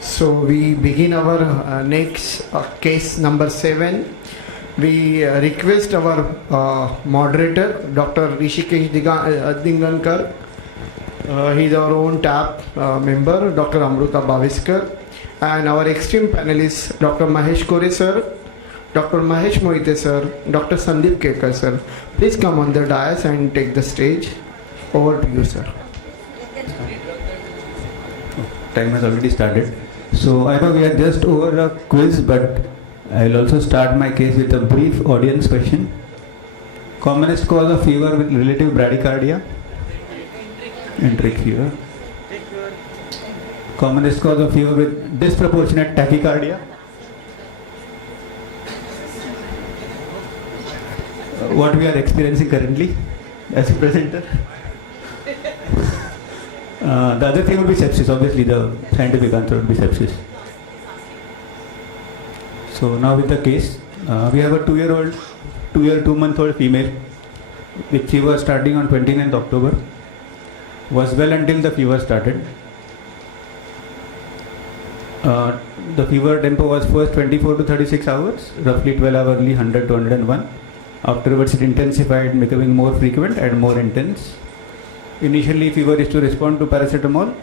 So we begin our next case number 7. We request our moderator, Dr. Rishikesh Dingankar. He is our own TAP member, Dr. Amruta Bhaviskar, and our esteemed panelists, Dr. Mahesh Kore sir, Dr. Mahesh Moite sir, Dr. Sandeep Kekar sir. Please come on the dais and take the stage. Over to you, sir. Time has already started. So I know we are just over a quiz, but I will also start my case with a brief audience question. Commonest cause of fever with relative bradycardia? Enteric fever. Commonest cause of fever with disproportionate tachycardia? What we are experiencing currently as a presenter? The other thing would be sepsis. Obviously, the scientific answer would be sepsis. So now with the case, we have a 2-month-old female with fever starting on 29th October. Was well until the fever started. The fever tempo was first 24 to 36 hours, roughly 12 hourly, 100 to 101. Afterwards, it intensified, becoming more frequent and more intense. Initially, fever is to respond to paracetamol,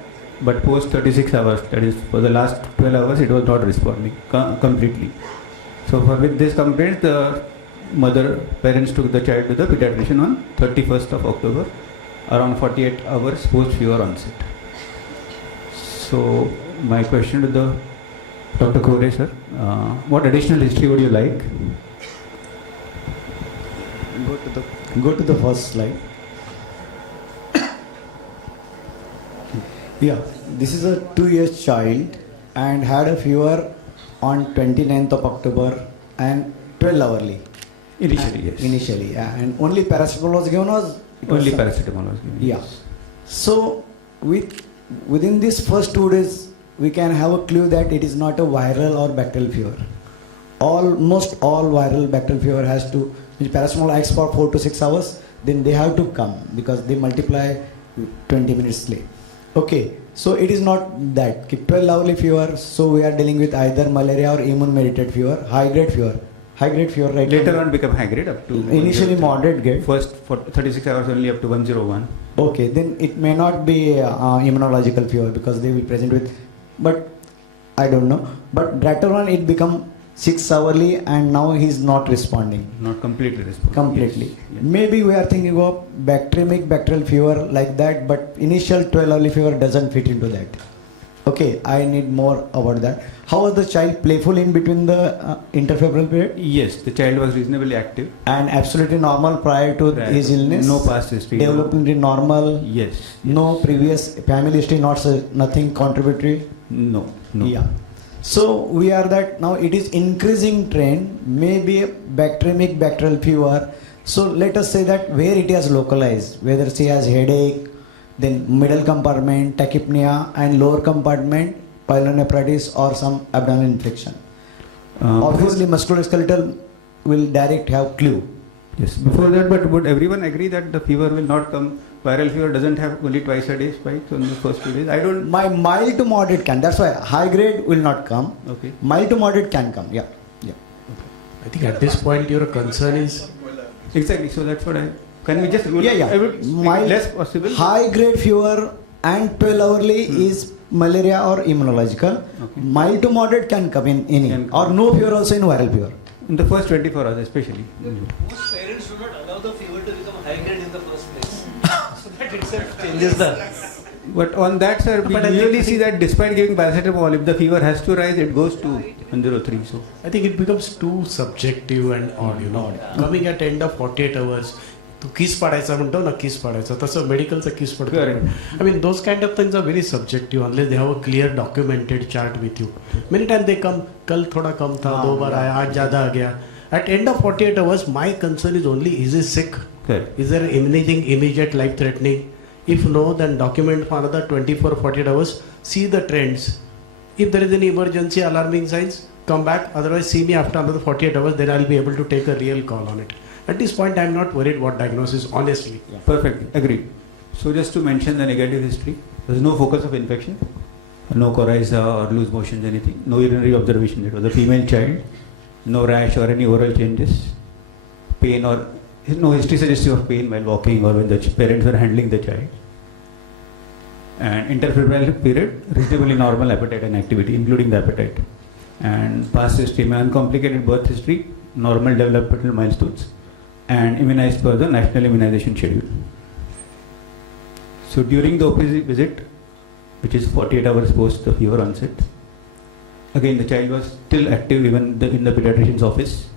but post 36 hours, that is for the last 12 hours, it was not responding completely. So with this complaint, the parents took the child to the pediatrician on 31st of October, around 48 hours post fever onset. So my question to the Dr. Kore sir, what additional history would you like? Go to the first slide. Yeah, this is a 2-year child and had a fever on 29th of October and 12 hourly. Initially, yes. Initially, yeah. And only paracetamol was given Only paracetamol was given. Yeah. Yes. So within these first 2 days, we can have a clue that it is not a viral or bacterial fever. Almost all viral bacterial fever has to, which paracetamol acts for 4 to 6 hours, then they have to come because they multiply 20 minutes late. Okay, so it is not that 12 hourly fever, so we are dealing with either malaria or immune mediated fever, high grade fever, right? Later on become high grade up to initially moderate grade. First for 36 hours only up to 101. Okay, then it may not be immunological fever because they will present with, but I don't know. But later on it become 6 hourly and now he is not responding. Not completely responding. Completely. Yes. Yes. Maybe we are thinking of bacterial fever like that, but initial 12 hourly fever doesn't fit into that. Okay, I need more about that. How was the child playful in between the interfebrile period? Yes, the child was reasonably active. And absolutely normal prior to his illness? No past history. Developmentally normal? Yes. No previous family history, nothing contributory? No. Yeah. So we are that now it is increasing trend, maybe a bacterial fever. So let us say that where it has localized, whether she has headache, then middle compartment, tachypnea, and lower compartment, pyelonephritis or some abdominal infection. Obviously musculoskeletal will direct have clue. Yes, before that, but would everyone agree that the fever will not come? Viral fever doesn't have only twice a day spikes on the first 2 days. I don't. My mild to moderate can. That's why high grade will not come. Okay. Mild to moderate can come. Yeah. Okay. I think at this point your concern is Exactly. So that's what I. Can we just rule? Yeah. I would Mild, less possible. High grade fever and 12 hourly is malaria or immunological. Okay. Mild to moderate can come in any or no fever also in viral fever. In the first 24 hours, especially. Most parents do not allow the fever to become high grade in the first place. So that itself changes the. But on that, sir, we usually see that despite giving paracetamol, if the fever has to rise, it goes to 103. So I think it becomes too subjective and odd, Coming at end of 48 hours, to kiss पाडायचा म्हणतो ना kiss पाडायचा तसं मेडिकलचा kiss पडतो. I mean those kind of things are very subjective unless they have a clear documented chart with you. Many times they come, कल थोड़ा कम था, 2 बार आया, आज ज़्यादा आ गया. At end of 48 hours, my concern is only is he sick? correct. Is there anything immediate life threatening? If no, then document for another 24-48 hours, see the trends. If there is any emergency alarming signs, come back. Otherwise, see me after another 48 hours, then I'll be able to take a real call on it. At this point, I'm not worried what diagnosis, honestly. Yeah. Perfect, agreed. So just to mention the negative history, there's no focus of infection. no coryza or loose motions, anything. No urinary observation. It was a female child. No rash or any oral changes. Pain or no history suggestive of pain while walking or when the parents were handling the child. And interfebrile period, reasonably normal appetite and activity, including the appetite. And past history, uncomplicated birth history, normal developmental milestones, and immunized per the national immunization schedule. So during the OPC visit, which is 48 hours post the fever onset, again the child was still active even in the pediatrician's office.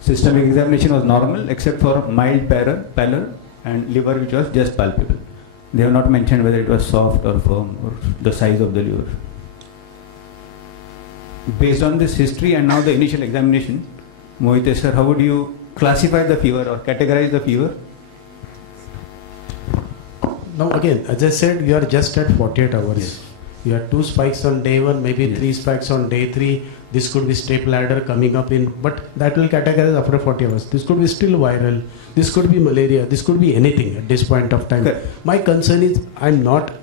Systemic examination was normal except for mild pallor and liver which was just palpable. They have not mentioned whether it was soft or firm or the size of the liver. Based on this history and now the initial examination, Mohite sir, how would you classify the fever or categorize the fever? Now again, as I said, we are just at 48 hours. Yes. You had 2 spikes on day 1, maybe Yes. 3 spikes on day 3. This could be step ladder coming up in, but that will categorize after 40 hours. This could be still viral. This could be malaria. This could be anything at this point of time. Correct. My concern is,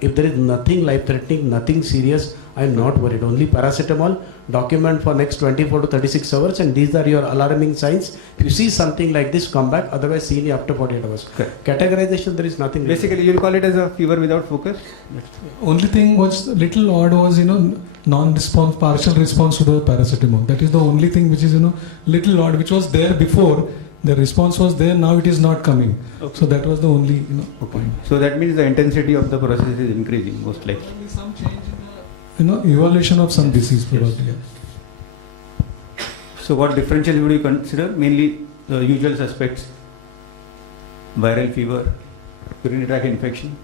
if there is nothing life-threatening, nothing serious, I'm not worried. Only paracetamol, document for next 24 to 36 hours, and these are your alarming signs. If you see something like this, come back. Otherwise, see me after 48 hours. Correct. Categorization, there is nothing. Basically, you'll call it as a fever without focus. Only thing was little odd was, non-response, partial response to the paracetamol. That is the only thing which is, little odd, which was there before. The response was there, now it is not coming. Okay. So that was the only, Okay. So that means the intensity of the process is increasing, most likely. Probably some change in the, evolution of some disease probably. So what differentials would you consider? Mainly the usual suspects: viral fever, urinary tract infection.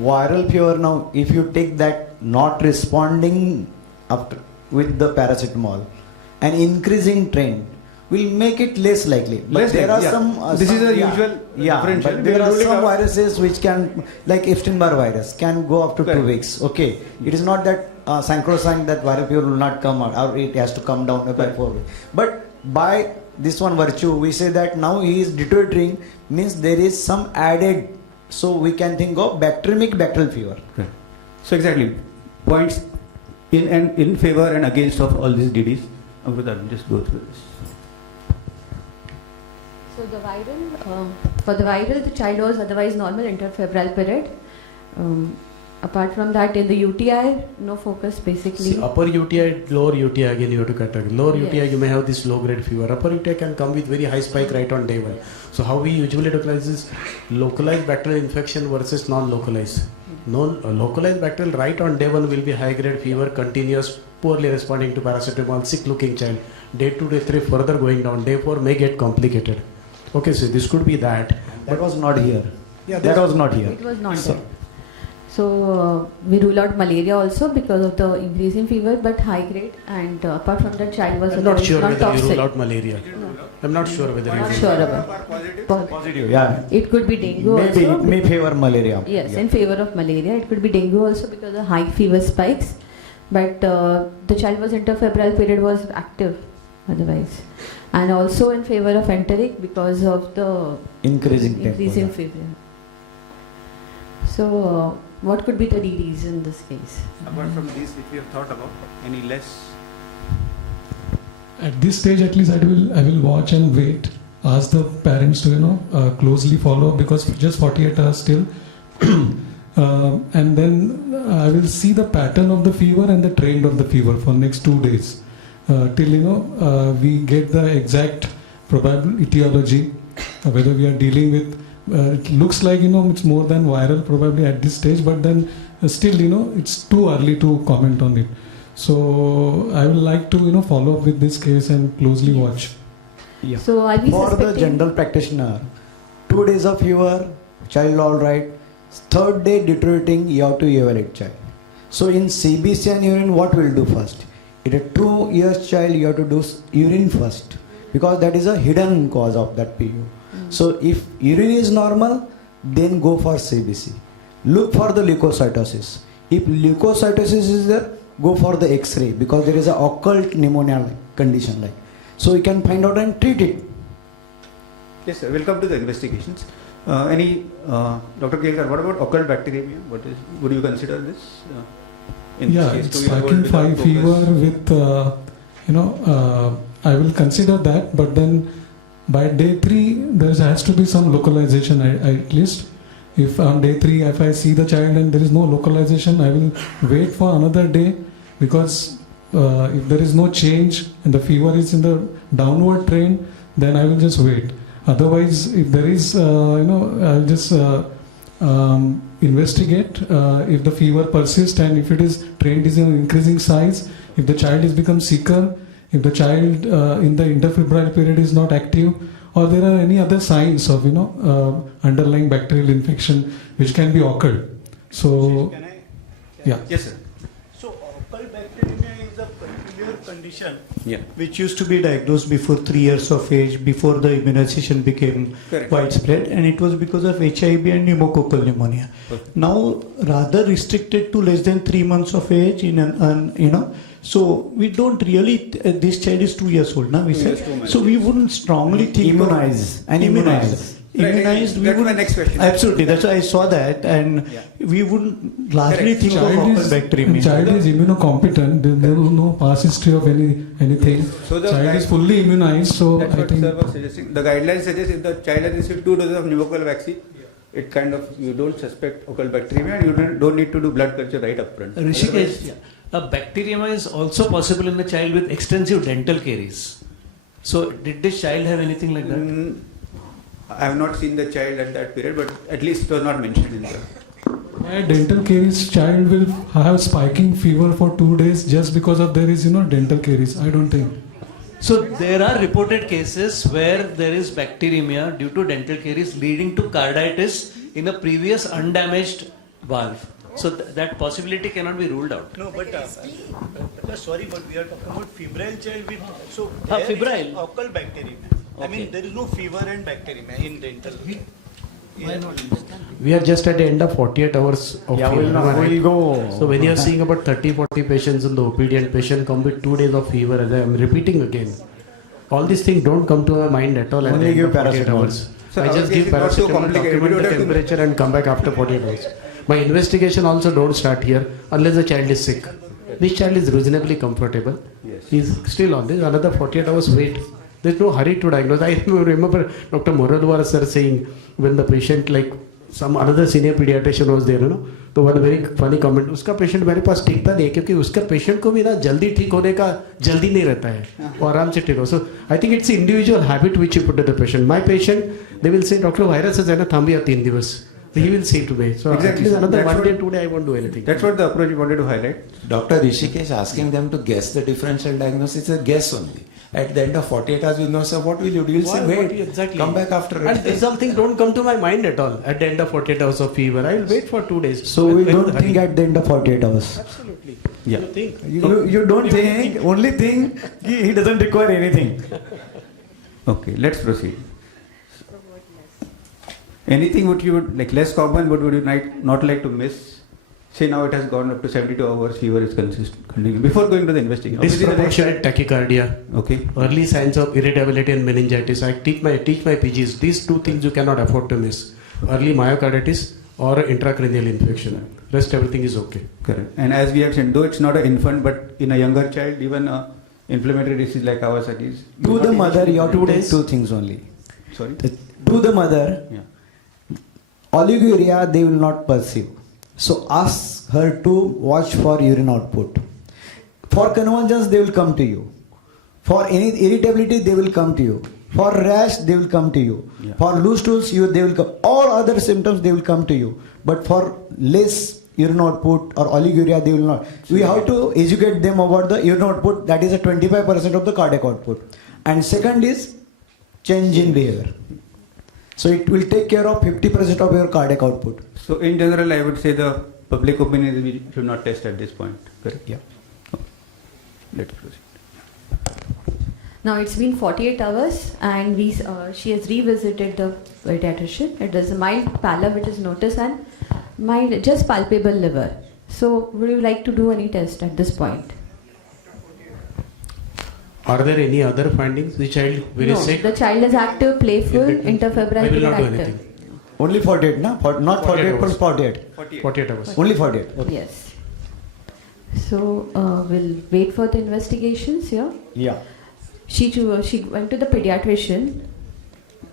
Viral fever now, if you take that not responding after with the paracetamol, an increasing trend will make it less likely. But Less there likely, are yeah. some. This is a yeah, usual yeah, differential. but We there are are ruling some out- viruses which can, like Epstein-Barr virus, can go up to Correct. 2 weeks. Okay, it is not that sacrosanct that viral fever will not come out, or it has to come down by Correct. 4 weeks. But by this one virtue, we say that now he is deteriorating, means there is some added. So we can think of bacteremic bacterial fever. Correct. So exactly, points in favor and against of all these DDs. Amrita, just go through this. So the viral, for the viral, the child was otherwise normal interfebrile period. Apart from that, in the UTI, no focus basically. See, upper UTI, lower UTI, again you have to categorize. Lower UTI, Yes. you may have this low grade fever. Upper UTI can come with very high spike right on day 1. So how we usually recognize is localized bacterial infection versus non-localized. Localized bacterial right on day 1 will be high grade fever, continuous, poorly responding to paracetamol, sick looking child. Day 2, day 3 further going down. Day 4 may get complicated. Okay, so this could be that. That was not here. Yeah, That was not here. It was not there. So we rule out malaria also because of the increase in fever, but high grade. And apart from that, child was I'm not sure whether you toxic. rule out malaria. I'm not sure whether you Not rule sure out. about. Positive, yeah. It could be dengue Maybe also. it may favor malaria. Yes, Yeah. in favor of malaria. It could be dengue also because of high fever spikes. But the child was interfebrile period was active otherwise. And also in favor of enteric because of the Increasing increase in temperature. fever. So what could be the DDs in this case? Apart from these, which we have thought about, any less? At this stage, at least, I will watch and wait. Ask the parents to closely follow, because just 48 hours still, and then I will see the pattern of the fever and the trend of the fever for next 2 days till we get the exact probable etiology, whether we are dealing with. It looks like it's more than viral probably at this stage, but then still it's too early to comment on it. So I would like to follow up with this case and closely watch. Yeah. So are we For the suspecting? general practitioner, 2 days of fever, child all right. 3rd day deteriorating, you have to evaluate child. So in CBC and urine, what we'll do first? In a 2 years child, you have to do urine first, because that is a hidden cause of that PU. So if urine is normal, then go for CBC. Look for the leukocytosis. If leukocytosis is there, go for the X-ray, because there is a occult pneumonia condition like. So you can find out and treat it. Yes, sir. We'll come to the investigations. Dr. Kelkar, what about occult bacteremia? Would you consider this In Yeah, this it's case, 2-year-old spiking without fever focus. with, I will consider that, but then by day 3, there has to be some localization at least. If on day 3, if I see the child and there is no localization, I will wait for another day, because if there is no change and the fever is in the downward trend, then I will just wait. Otherwise, if there is, I'll just investigate if the fever persists, and if it is trend is in increasing size, if the child is become sicker, if the child in the interfebrile period is not active, or there are any other signs of underlying bacterial infection which can be occurred. So, Can I? yeah. Yes, sir. So occult bacteremia is a peculiar condition Yeah. which used to be diagnosed before 3 years of age, before the immunization became Correct. widespread, and it was because of HIV and pneumococcal pneumonia. Perfect. Now rather restricted to less than 3 months of age in so we don't really, this child is 2 years old now, we 2 said. years, 2 months. So we wouldn't strongly think Immunize and immunize. Right, Immunized, we that's my wouldn't, next question. absolutely, that's why I saw that, and Yeah. we wouldn't largely Correct. think of Child occult bacteremia. is immunocompetent. There is no past history of anything. So the Child guide- is fully immunized. So That's I what think sir was suggesting. The guidelines suggest if the child has received 2 doses of pneumococcal vaccine, it kind of, you don't suspect occult bacteremia, and you don't need to do blood culture right up front. Rishikesh, a bacteremia is also possible in the child with extensive dental caries. So, did this child have anything like that? I have not seen the child at that period, but at least it was not mentioned in the. my dental caries child will have spiking fever for 2 days just because of there is dental caries. I don't think. So, there are reported cases where there is bacteremia due to dental caries leading to carditis in a previous undamaged valve. So, that possibility cannot be ruled out. No, but sorry, but we are talking about febrile child with so Ah, there is febrile. occult bacteremia. I Okay. mean, there is no fever and bacteremia in dental. We are just at the end of 48 hours of fever. we'll go. So when you are seeing about 30-40 patients in the OPD and patient come with 2 days of fever, as I am repeating again, all these things don't come to my mind at all. At Only the end give of 48 paracetamol. hours. So I our just case give is not so paracetamol, complicated. We document don't the have to- temperature and come back after 48 hours. My investigation also don't start here unless the child is sick. This child is reasonably comfortable. Yes. He is still on this. Another 48 hours wait. There's no hurry to diagnose. I remember Dr. Moralwar sir saying when the patient like some another senior pediatrician was there, तो one very funny comment. उसका patient मेरे पास टिकता नहीं है क्योंकि उसका patient को भी ना जल्दी ठीक होने का जल्दी नहीं रहता है वो आराम से ठीक हो. So I think it's individual habit which you put to the patient. My patient, they will say doctor virus है ना थांबिया 3 दिवस. He will say to me. So Exactly, at least sir. another That's 1 what- day, 2 day I won't do anything. That's what the approach we wanted to highlight. Dr. Rishikesh asking them to guess the differential diagnosis is a guess only. At the end of 48 hours, you know, sir, what will you do? You'll say, What wait, you- exactly. come back after a And day. these all things don't come to my mind at all. At the end of 48 hours of fever, I will wait for 2 days. So we When don't the hurry- think at the end of 48 hours. Absolutely. Yeah. You think? You don't think, only thing, he doesn't require anything. Okay, let's proceed. Anything would you would like less common, but would you not like to miss? Say now it has gone up to 72 hours, fever is continuing. Before going to the investigation, obviously the next- Disproportionate tachycardia, Okay. early signs of irritability and meningitis. I teach my PGs. These 2 things you cannot afford to miss. Early myocarditis or intracranial infection. Rest everything is okay. Correct. And as we have said, though it's not an infant, but in a younger child, even inflammatory disease like Kawasaki's. To the mother, you have to 2 take days. 2 things only. Sorry. To the mother, Yeah. oliguria they will not perceive. So ask her to watch for urine output. For convulsions they will come to you. For any irritability they will come to you. For rash they will come to you. Yeah. For loose stools they will come. All other symptoms they will come to you. But for less urine output or oliguria they will not. We have to educate them about the urine output. That is a 25% of the cardiac output. And second is change in behavior. So it will take care of 50% of your cardiac output. So in general, I would say the public opinion is we should not test at this point. Correct? Yeah. Okay. Let's proceed. Now it's been 48 hours and she has revisited the pediatrician. It is a mild pallor which is noticed and mild, just palpable liver. So would you like to do any test at this point? Are there any other findings? The child very No, sick? the child is active, playful, interfebrile, I will period not do active. anything. Only 48, na? Not 48 plus 48. 48 hours. Only 48. Yes. So we'll wait for the investigations here. Yeah. She went to the pediatrician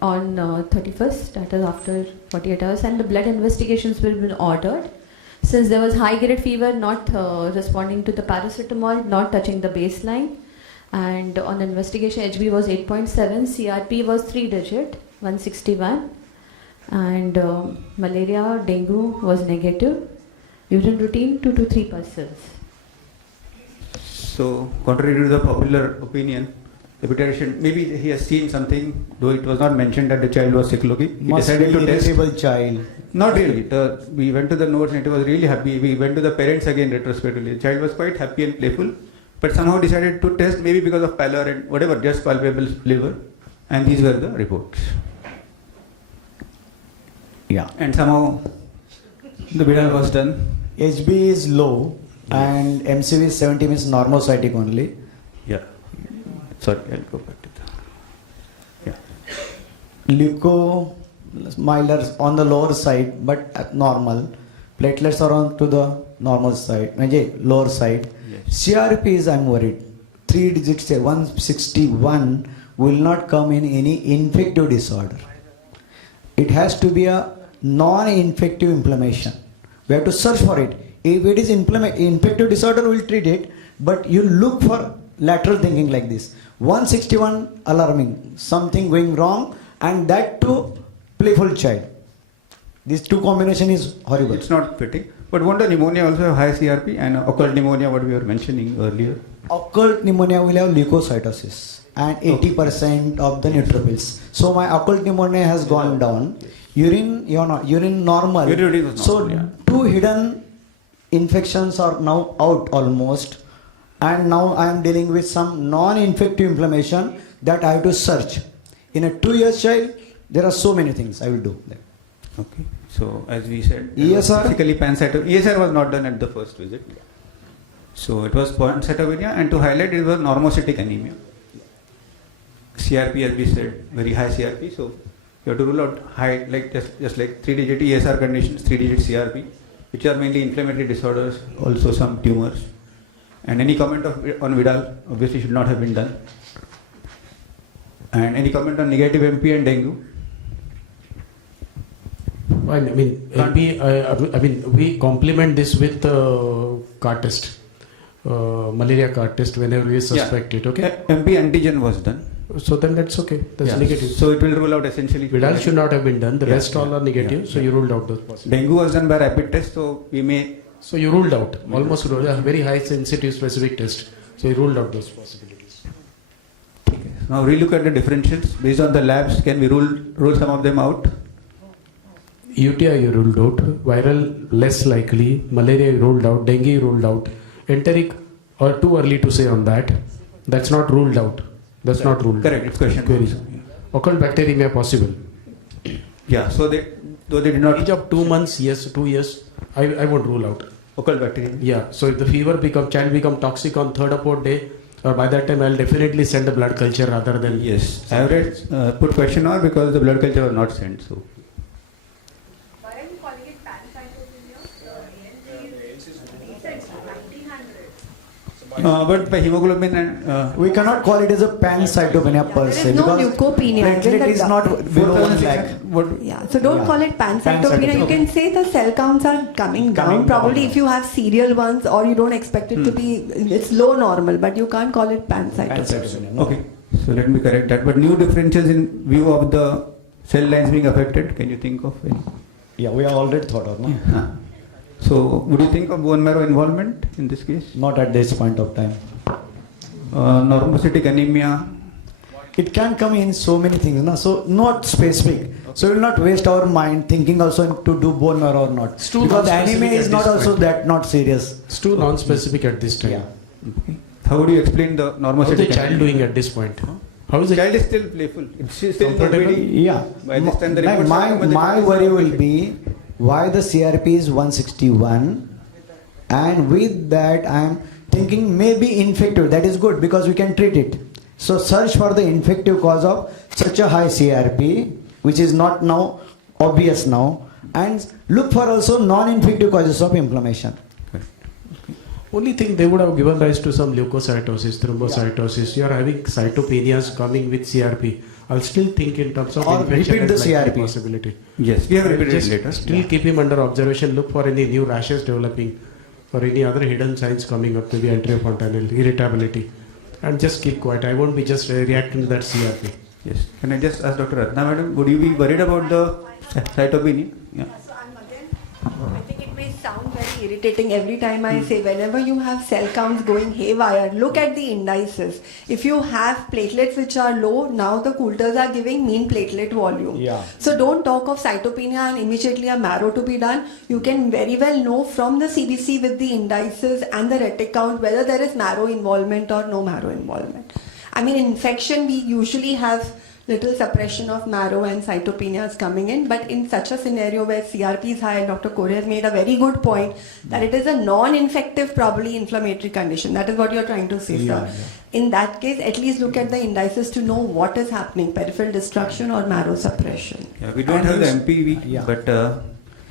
on 31st, that is after 48 hours, and the blood investigations will be ordered. Since there was high-grade fever, not responding to the paracetamol, not touching the baseline, and on investigation, HB was 8.7, CRP was 3-digit, 161, and malaria, dengue was negative. Urine routine 2 to 3%. So, contrary to the popular opinion, the pediatrician, maybe he has seen something, though it was not mentioned that the child was sick looking. He Must decided be to test. irritable child. Not really. We went to the notes and it was really happy. We went to the parents again retrospectively. The child was quite happy and playful, but somehow decided to test, maybe because of pallor and whatever, just palpable liver. And these were the reports. Yeah. And somehow the viral was done. HB is low and MCV is 70, means normocytic only. Yeah. Sorry, I'll go back to the. Yeah. Leuko milder on the lower side but at normal. Platelets are on to the normal side, lower side. Yes. CRP is, I'm worried. 3 digits, 161 will not come in any infective disorder. It has to be a non-infective inflammation. We have to search for it. If it is infective disorder, we'll treat it. But you look for lateral thinking like this. 161 alarming, something going wrong, and that too playful child. These two combination is horrible. It's not fitting. But won't the pneumonia also have high CRP and occult pneumonia, what we were mentioning earlier? Occult pneumonia will have leukocytosis and 80% of the neutrophils. So my occult pneumonia has gone down. Urine normal. Urine was normal, So yeah. 2 hidden infections are now out almost. And now I am dealing with some non-infective inflammation that I have to search. In a 2-year child, there are so many things I will do. Okay. So, as we said, ESR? basically pancytopenia. ESR was not done at the first visit. So, it was pancytopenia, and to highlight, it was normocytic anemia. CRP, as we said, very high CRP. So, you have to rule out high, like just like 3-digit ESR conditions, 3-digit CRP, which are mainly inflammatory disorders, also some tumors. And any comment on Vidal obviously should not have been done. And any comment on negative MP and dengue? I mean, I mean, we complement this with CAR test, malaria CAR test whenever we suspect it. Okay. MP antigen was done. So then that's okay. That's Yeah. negative. So it will rule out essentially. Vidal should not have been done. The Yeah. rest all are negative. Yeah. So you ruled out those possibilities. Dengue was done by rapid test, so we may. So you ruled out, almost ruled, a very high sensitive specific test. So you ruled out those possibilities. Okay. Now relook at the differentials based on the labs. Can we rule some of them out? UTI you ruled out, viral less likely, malaria you ruled out, dengue you ruled out, enteric or too early to say on that. That's not ruled out. That's not ruled. Correct. It's question. Query. Occult bacteremia possible. Yeah. So though they did not. Age of 2 months, yes, 2 years, I won't rule out. Occult bacteria. Yeah. So if the child become toxic on 3rd or 4th day, or by that time I'll definitely send a blood culture rather than. Yes. I have read put question mark because the blood culture was not sent. So. Why are you calling it pancytopenia? But by hemoglobin and. We cannot call it as a pancytopenia per There se is no because leukopenia. platelet is not below 1 lakh. Yeah, so don't Yeah. call it pancytopenia. You can say the cell counts are coming down. Probably if you have serial ones or you don't expect it to be, it's low normal, but you can't call it pancytopenia. No. Okay. So let me correct that. But new differentials in view of the cell lines being affected. Can you think of any? Yeah, we have already thought of, no? Yeah. So would you think of bone marrow involvement in this case? Not at this point of time. Normocytic anemia. It can come in so many things, no? So not specific. So we will not waste our mind thinking also to do bone marrow or not. It's too Because the non-specific anemia at is not this also point. that not serious. It's too non-specific at this time. Yeah. Okay. How would you explain the How is normocytic the child anemia? doing at this point? How is The the child is still playful. It's still Comfortable? nobody- Yeah. By this time the reports have come and the My child is worry not will playful. be why the CRP is 161 and with that I am thinking maybe infective. That is good because we can treat it. So search for the infective cause of such a high CRP which is not now obvious now, and look for also non-infective causes of inflammation. Only thing they would have given rise to some leukocytosis, thrombocytosis. You are having cytopenias coming with CRP. I'll still think in terms of Or infection repeat the as likely CRP. possibility. Yes, we have I'll repeated just it later. still keep him under observation. Look for any new rashes developing, or any other hidden signs coming up, maybe anterofontanal irritability, and just keep quiet. I won't be just reacting to that CRP. Yes. Can I just ask Dr. Ratna madam, would you be worried about the cytopenia? Yeah. So I think it may sound very irritating every time I say, whenever you have cell counts going haywire, look at the indices. If you have platelets which are low, now the coolters are giving mean platelet volume. Yeah. So don't talk of cytopenia and immediately a marrow to be done. You can very well know from the CBC with the indices and the retic count whether there is marrow involvement or no marrow involvement. I mean, infection, we usually have little suppression of marrow and cytopenias coming in, but in such a scenario where CRP is high, Dr. Kore has made a very good point that it is a non-infective, probably inflammatory condition. That is what you're trying to say, sir. In that case, at least look at the indices to know what is happening, peripheral destruction or marrow suppression. Yeah, we don't have the MPV, but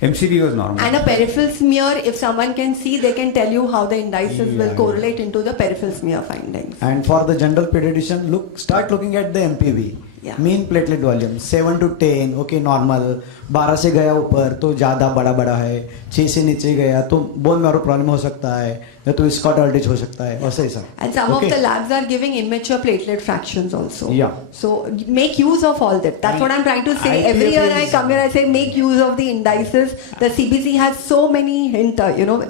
MCV was normal. And a peripheral smear, if someone can see, they can tell you how the indices will correlate into the peripheral smear findings. And for the general pediatrician, start looking at the MPV. Yeah. Mean platelet volume 7 to 10, okay, normal. 12 से गया ऊपर तो ज़्यादा बड़ा है, 6 से नीचे गया तो बोन मैरो प्रॉब्लम हो सकता है, या तो स्कॉट अल्टिज हो सकता है, वैसे ही सब. And some of the labs are giving immature platelet fractions also. Yeah. So make use of all that. That's what I'm trying to say. Every year I come here, I say make use of the indices. The CBC has so many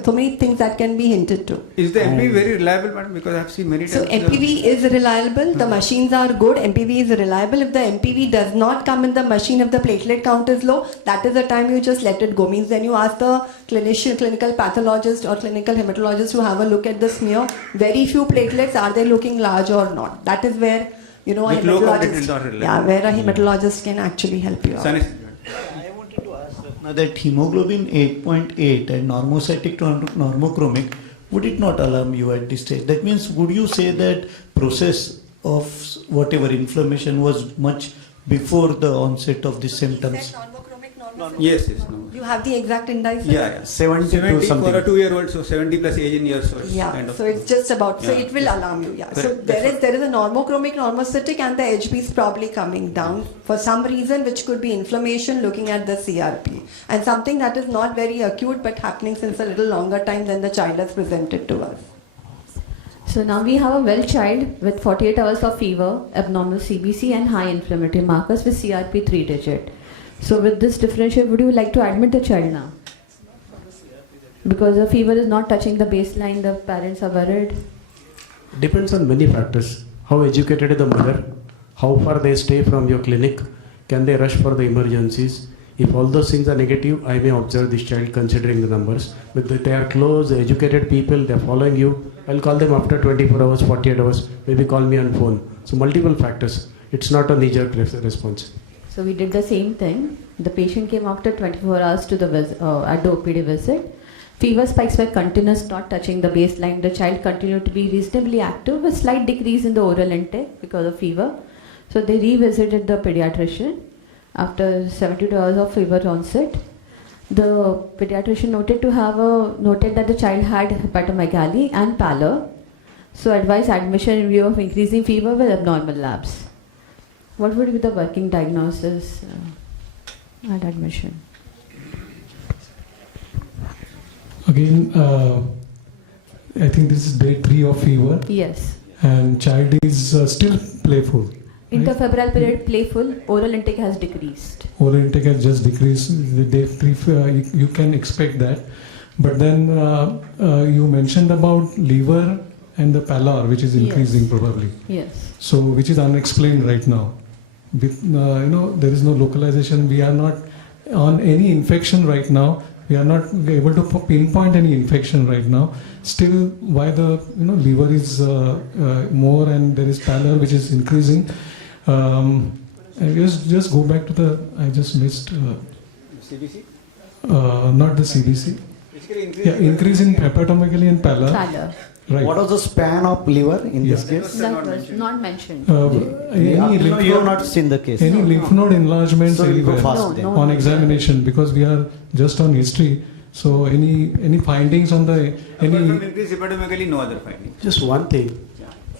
so many things that can be hinted to. Is the MPV very reliable, madam? Because I have seen many times. So MPV is reliable. The machines are good. MPV is reliable. If the MPV does not come in the machine, if the platelet count is low, that is the time you just let it go. Means then you ask the clinician, clinical pathologist or clinical hematologist to have a look at the smear. Very few platelets, are they looking large or not? That is where a hematologist, where a hematologist can actually help you out. I wanted to ask now that hemoglobin 8.8 and normocytic to normochromic, would it not alarm you at this stage? That means, would you say that process of whatever inflammation was much before the onset of the symptoms? Yes, no. You have the exact indices? Yeah. 70 for something. a 2-year-old, so 70 plus age in years. So Yeah, kind of so it's just about, so it will alarm you, yeah. So Correct. there is a normochromic, normocytic and the HB is probably coming down for some reason, which could be inflammation looking at the CRP. And something that is not very acute but happening since a little longer time than the child has presented to us. So now we have a well child with 48 hours of fever, abnormal CBC and high inflammatory markers with CRP 3-digit. So with this differential, would you like to admit the child now? Because the fever is not touching the baseline, the parents are worried. Depends on many factors. How educated is the mother? How far they stay from your clinic? Can they rush for the emergencies? If all those things are negative, I may observe this child considering the numbers. But if they are close, educated people, they are following you, I'll call them after 24 hours, 48 hours, maybe call me on phone. So multiple factors. It's not a knee-jerk response. So we did the same thing. The patient came after 24 hours to the at the OPD visit. Fever spikes were continuous, not touching the baseline. The child continued to be reasonably active with slight decrease in the oral intake because of fever. So they revisited the pediatrician after 72 hours of fever onset. The pediatrician noted that the child had hepatomegaly and pallor. So advised admission in view of increasing fever with abnormal labs. What would be the working diagnosis at admission? Again, I think this is day 3 of fever. Yes. And child is still playful. Right? Interfebrile period playful, oral intake has decreased. Oral intake has just decreased. The day 3, you can expect that. But then you mentioned about liver and the pallor, which is increasing probably. Yes. So, which is unexplained right now. There is no localization. We are not on any infection right now. We are not able to pinpoint any infection right now. Still, why the liver is more and there is pallor which is increasing. Just go back to the. I just missed. CBC? Not the CBC. Yeah, increase in hepatomegaly and pallor. Pallor. Right. What was the span of liver in this case? That was not mentioned. You have not seen the case. Any lymph node enlargements So we'll go anywhere fast No, on no. examination, because we are just on history. So any findings on the Apart from any? increased hepatomegaly, no other findings. Just one thing.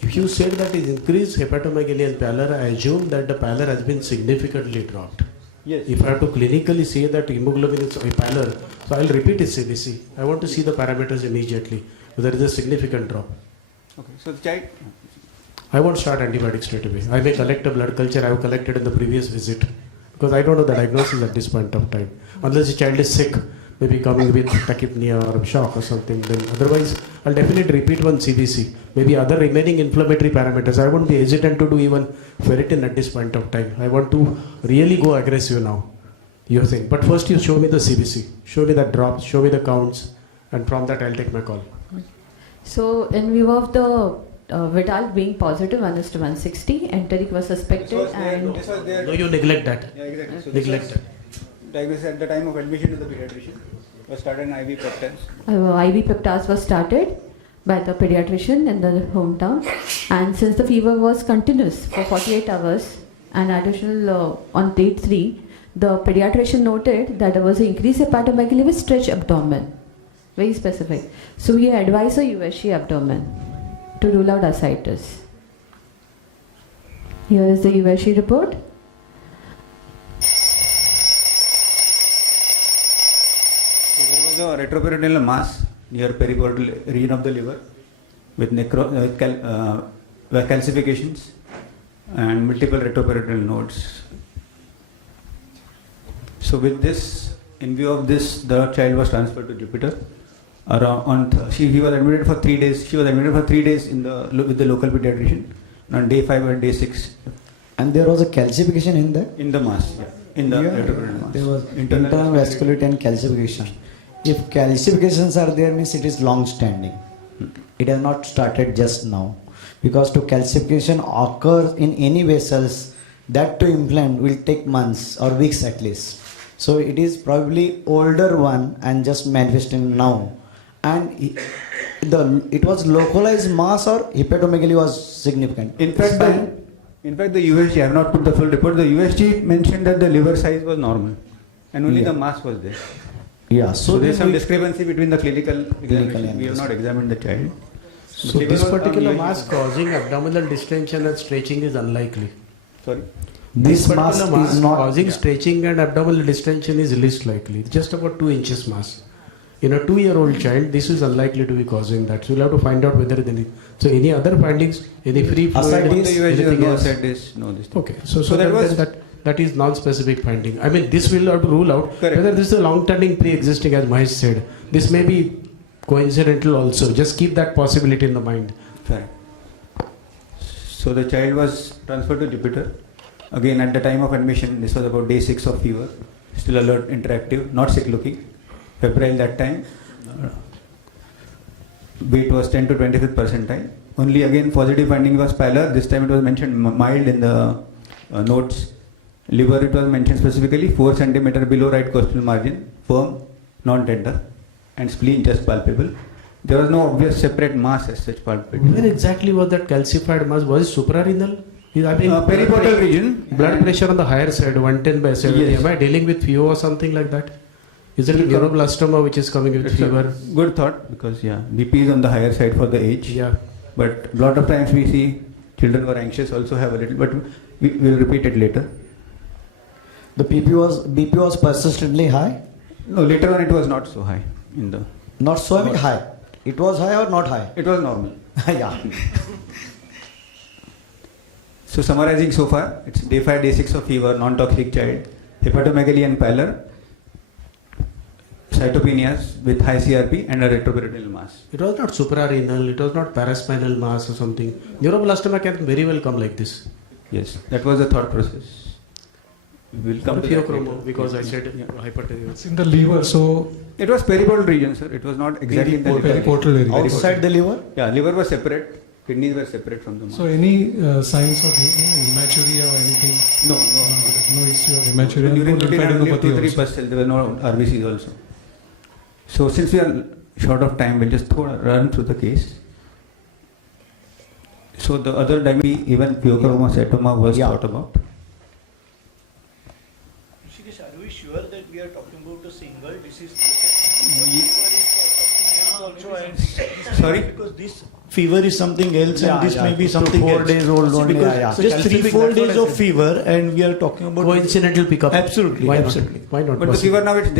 If you said that is increased hepatomegaly and pallor, I assume that the pallor has been significantly dropped. Yes. If I have to clinically say that hemoglobin is pallor, so I'll repeat his CBC. I want to see the parameters immediately. Whether there is a significant drop. Okay. So the child. I won't start antibiotics straight away. I may collect a blood culture I have collected in the previous visit because I don't know the diagnosis at this point of time. Unless the child is sick, maybe coming with tachypnea or shock or something, then otherwise I'll definitely repeat one CBC. Maybe other remaining inflammatory parameters. I won't be hesitant to do even ferritin at this point of time. I want to really go aggressive now. You're saying. But first you show me the CBC. Show me the drops, show me the counts, and from that I'll take my call. So in view of the Vidal being positive 1:160, enteric was suspected and This was there. No, you neglect that. Yeah, exactly. So Neglect this that. was diagnosis at the time of admission to the pediatrician. Was started an IV peptides. IV peptides was started by the pediatrician in the hometown, and since the fever was continuous for 48 hours and additional on day 3, the pediatrician noted that there was an increased hepatomegaly with stretched abdomen, very specific. So we advise a USG abdomen to rule out ascites. Here is the USG report. So there was a retroperitoneal mass near periportal region of the liver with calcifications and multiple retroperitoneal nodes. So with this, in view of this, the child was transferred to Jupiter. He was admitted for 3 days. She was admitted for 3 days with the local pediatrician. On day 5 and day 6. And there was a calcification in that? In the mass, yeah. In the retroperitoneal mass. There was internal vascularity and calcification. If calcifications are there, means it is long standing. It has not started just now. Because to calcification occurs in any vessels, that to implant will take months or weeks at least. So it is probably older one and just manifesting now. And it was localized mass or hepatomegaly was significant. In fact, the USG, I have not put the full report, the USG mentioned that the liver size was normal and only the mass was there. Yeah, So there is some discrepancy between the clinical examination. We have analysis. not examined the child. So this particular mass causing abdominal distension and stretching is unlikely. Sorry. This particular mass is not causing stretching and abdominal distension is least likely. It's just about 2 inches mass. In a 2-year-old child, this is unlikely to be causing that. So you'll have to find out whether there is. So any other findings, any free fluid, Ascites, anything else? No. Okay, so that is non-specific finding. I mean, this will have to rule out Correct. whether this is a long-standing pre-existing, as Mahesh said. This may be coincidental also. Just keep that possibility in the mind. Fair. So the child was transferred to Jupiter. Again, at the time of admission, this was about day 6 of fever. Still alert, interactive, not sick looking. Febrile that time. Weight was 10 to 25th percentile. Only again positive finding was pallor. This time it was mentioned mild in the notes. Liver, it was mentioned specifically 4 centimeter below right costal margin, firm, non-tender, and spleen just palpable. There was no obvious separate mass as such palpable. Where exactly was that calcified mass? Was it suprarenal? I mean, Periportal region. blood pressure on the higher side, 110/70. Yes. Am I dealing with fever or something like that? Is it a neuroblastoma which is coming with It's fever? a good thought because BP is on the higher side for the age. Yeah. But a lot of times we see children who are anxious also have a little, but we will repeat it later. the BP was persistently high. No, later on it was not so high Not so I mean high. It was high or not high? it was normal. Yeah. So summarizing so far, it's day 5, day 6 of fever, non-toxic child, hepatomegaly and pallor, cytopenias with high CRP and a retroperitoneal mass. It was not suprarenal, it was not paraspinal mass or something. Neuroblastoma can very well come like this. Yes, that was the thought process. We will come to that Pheochromo, later. because I said Yeah. hypertension. It's in the liver, so It was periportal region, sir. It was not exactly in the liver. periportal area. Outside the liver? Yeah, liver was separate, kidneys were separate from the mass. So any signs of hematuria or anything? No. No history of hematuria. During No routine, I only have lymphadenopathy 2-3 also. pus cells. There were no RBCs also. So since we are short of time, we'll just run through the case. So the other diabetes, even pheochromocytoma was thought about. Are we sure that we are talking about a single disease process? also Sorry? because this fever is something else and this may be So something 4 else. days old See, only, because yeah. So just calcific, 3-4 that's what days I of said. fever and we are talking about Coincidental pickup. Absolutely, Why absolutely. not? Why not? But the Possible. fever now it's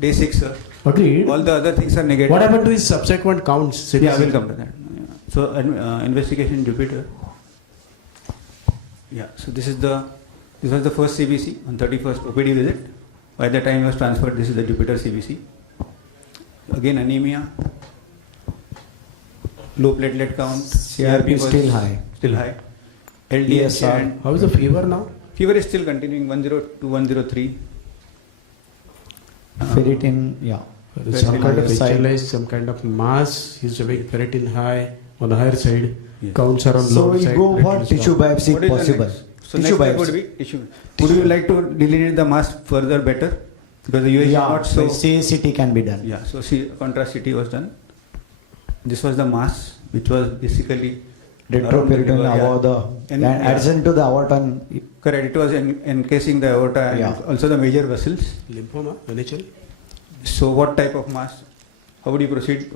day 6, sir. Agreed. All the other things are negative. What happened to his subsequent counts? Yeah, I will come to that. Yeah. So, investigation Jupiter. Yeah, so this was the first CBC on 31st OPD visit. By the time he was transferred, this is the Jupiter CBC. Again, anemia, low platelet count, CRP was still high. Still high. LDH ESR. and How is the fever now? fever is still continuing 102, 103. Ferritin, yeah. There's some kind of Side. HLS, some kind of mass. He's having ferritin high on the higher side. Yes. Counts are on So lower we side. go for platelets tissue down. biopsy What if is the possible. next? So Tissue next step biopsy. would be tissue. Would you like to delineate the mass further better? Because the USG is Yeah, not so so. CACT can be done. Yeah, so contrast CT was done. This was the mass, which was basically Retroperitoneal around the liver, above the, And- and yeah. adjacent to the aorta. And Correct. It was encasing the aorta and Yeah. also the major vessels. Lymphoma, NHL. So, what type of mass? How would you proceed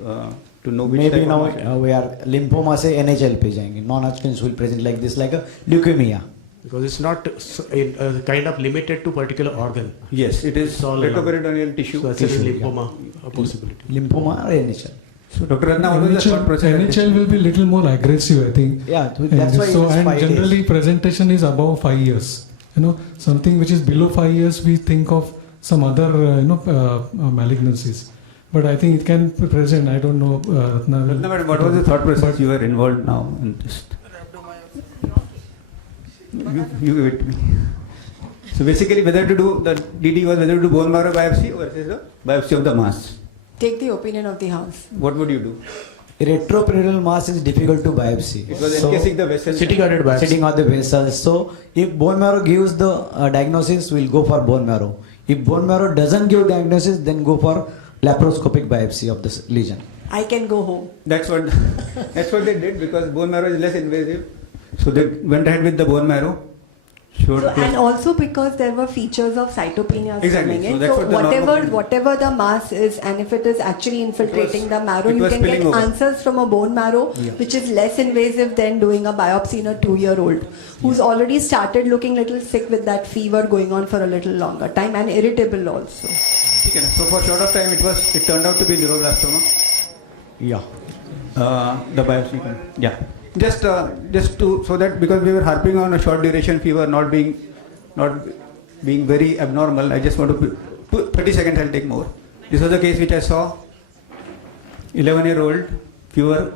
to know which maybe type now of mass? we are lymphoma से NHL पे जाएंगे. Non-Hodgkin's will present like this, like a leukemia. Because it's not kind of limited to particular organ. Yes, it is It's all around. retroperitoneal tissue. So that's a lymphoma, a possibility. Lymphoma or NHL. So, Dr. Ratna, what was the thought process? NHL will be little more aggressive, I think. Yeah, And that's why so, it's and 5 generally days. presentation is above 5 years. Something which is below 5 years, we think of some other malignancies. But I think it can be present. I don't know. Ratna, Ratna, madam, what was the thought process But- you were involved now in this? You give it to me. So basically, whether to do the DD was whether to do bone marrow biopsy or the biopsy of the mass. Take the opinion of the house. What would you do? Retroperitoneal mass is difficult to biopsy. It was So- encasing the vessel. City guarded biopsy. Sitting on the vessels. So if bone marrow gives the diagnosis, we'll go for bone marrow. If bone marrow doesn't give diagnosis, then go for laparoscopic biopsy of this lesion. I can go home. That's what they did because bone marrow is less invasive. So they went ahead with the bone marrow. Showed So, and also because there were features of cytopenia Exactly. coming So in. that's So what the normal- whatever the mass is, and if it is actually infiltrating the marrow, it you was can get spilling over. answers from a bone marrow, which is less invasive than doing a biopsy in a 2-year-old who's already started looking little sick with that fever going on for a little longer time and irritable also. Okay. So for short of time, it turned out to be neuroblastoma. Yeah. The biopsy. Yeah. Just to so that because we were harping on a short duration fever not being very abnormal, I just want to put 30 seconds. I'll take more. This was the case which I saw. 11-year-old fever,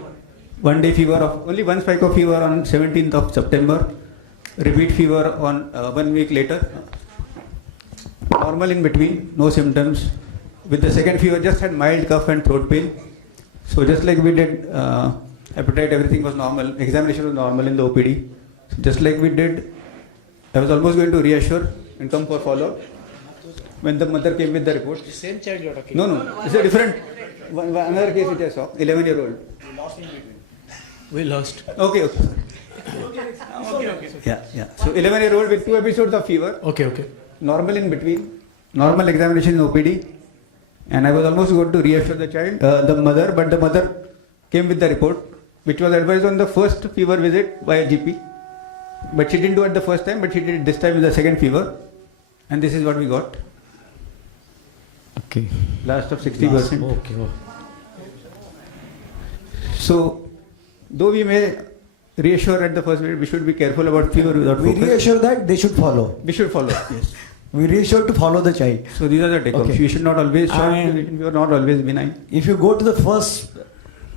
1 day fever of only 1 spike of fever on 17th of September. Repeat fever on 1 week later. Normal in between, no symptoms. With the second fever, just had mild cough and throat pain. So just like we did appetite, everything was normal. Examination was normal in the OPD. So just like we did, I was almost going to reassure and come for follow-up. When the mother came with the report. Same child you're talking. No. It's a different, another case which I saw, 11-year-old. We lost. Okay. Yeah. So 11-year-old with 2 episodes of fever. Okay. Normal in between. Normal examination in OPD. And I was almost going to reassure the child, the mother, but the mother came with the report, which was advised on the first fever visit by a GP. But she didn't do it the first time, but she did it this time with the second fever. And this is what we got. Okay. Last of 60%. Okay. So, though we may reassure at the first visit, we should be careful about fever without We focus. reassure that they should follow. We should follow, yes. We reassure to follow the child. So these are the takeaways. Okay. We should not always show, And- we are not always benign. If you go to the first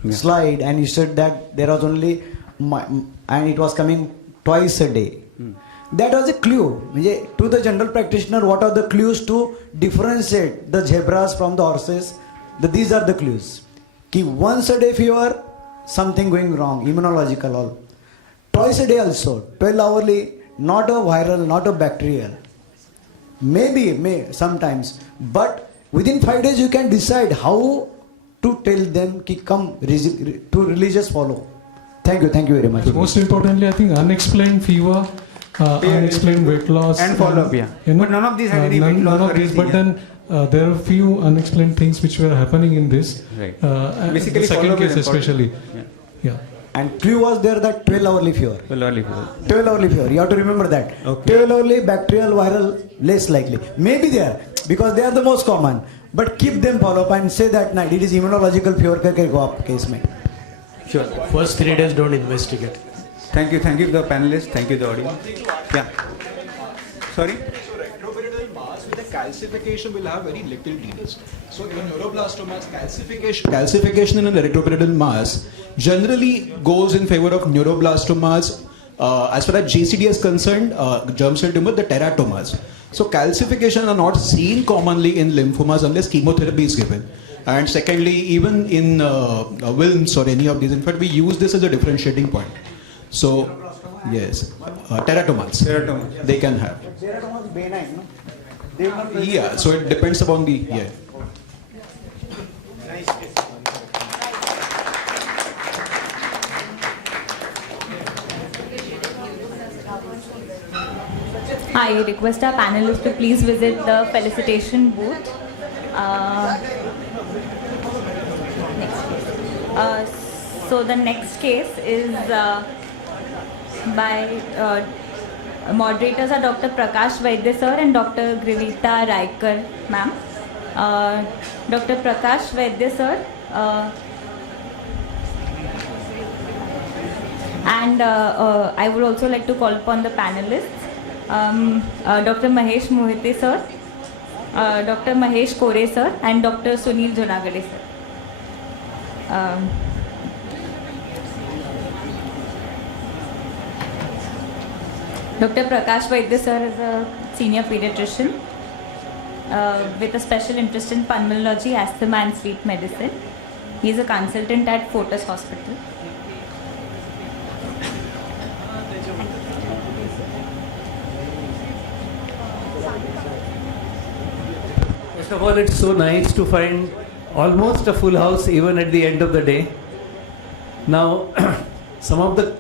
Yeah. slide and you said that there was only, and it was coming twice a day. That was a clue. To the general practitioner, what are the clues to differentiate the zebras from the horses? These are the clues. Ki once a day fever, something going wrong, immunological all. Twice a day also, 12 hourly, not a viral, not a bacterial. May sometimes, but within 5 days you can decide how to tell them ki come to religious follow. Thank you very much. Most importantly, I think unexplained fever unexplained weight loss And follow-up, yeah. you know, But none of these had any weight none loss of or these, anything, but then there are few unexplained things which were happening in this. Right. Basically, the second follow-up case is important. especially. Yeah. Yeah. And clue was there that 12-hourly fever. Well, early fever. 12-hourly fever. You have to remember that. Okay. 12-hourly bacterial, viral, less likely. Maybe they are because they are the most common. But keep them follow up and say that night it is immunological fever karke go up case mein. Sure. First 3 days don't investigate. Thank you the panelists, thank you the audience. Yeah. Sorry? Retroperitoneal mass with a calcification will have very little details. So in neuroblastomas, calcification in a retroperitoneal mass generally goes in favor of neuroblastomas. As far as JCD is concerned, germ cell tumor, the teratomas. So calcification are not seen commonly in lymphomas unless chemotherapy is given. And secondly, even in Wilms or any of these, in fact, we use this as a differentiating point. So, yes, teratomas. Teratomas. They can have. Teratomas benign, no? They will not Yeah, so it depends upon the, yeah. I request our panelists to please visit the felicitation booth. Next case. So the next case is by moderators are Dr. Prakash Vaidya sir and Dr. Grivita Raikar ma'am. Dr. Prakash Vaidya sir and I would also like to call upon the panelists. Dr. Mahesh Mohite sir, Dr. Mahesh Kore sir and Dr. Sunil Jonagade sir. Dr. Prakash Vaidya sir is a senior pediatrician with a special interest in pulmonology, asthma and sleep medicine. He is a consultant at Fortis Hospital. First of all, it's so nice to find almost a full house even at the end of the day. Now, some of the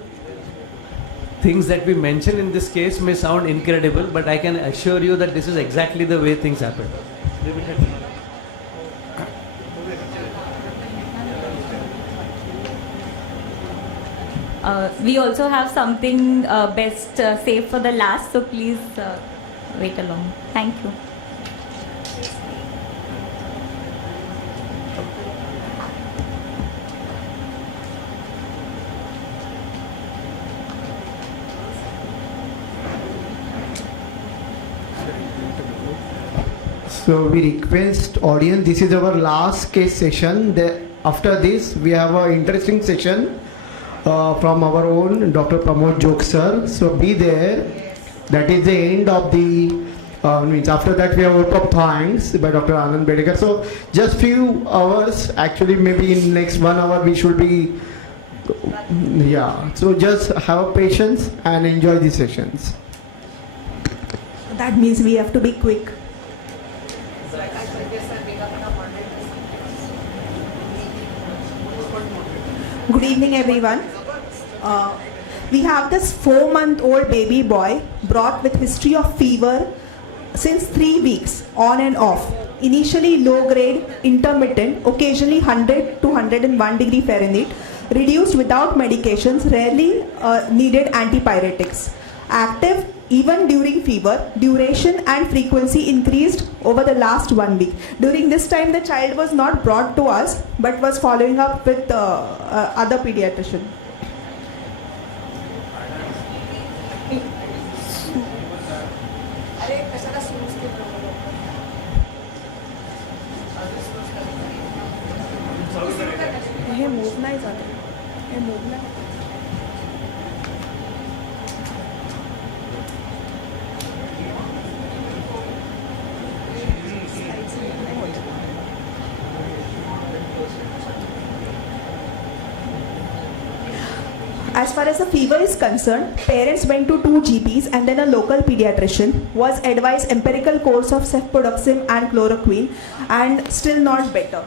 things that we mention in this case may sound incredible, but I can assure you that this is exactly the way things happen. We also have something best saved for the last, so please wait along. Thank you. So we request audience, this is our last case session. After this, we have an interesting session from our own Dr. Pramod Jog sir. So be there. That is the end of the means. After that, we have vote of thanks by Dr. Anand Bedekar. So just few hours. Actually, maybe in next 1 hour we should be. Yeah. So just have patience and enjoy the sessions. That means we have to be quick. Good evening, everyone. We have this 4-month-old baby boy brought with history of fever since 3 weeks, on and off. Initially low grade, intermittent, occasionally 100 to 101 degree Fahrenheit, reduced without medications, rarely needed antipyretics. Active even during fever, duration and frequency increased over the last 1 week. During this time, the child was not brought to us, but was following up with other pediatrician. हे move नाही जात हे move नाही As far as the fever is concerned, parents went to 2 GPs and then a local pediatrician, was advised empirical course of cefpodoxime and chloroquine and still not better.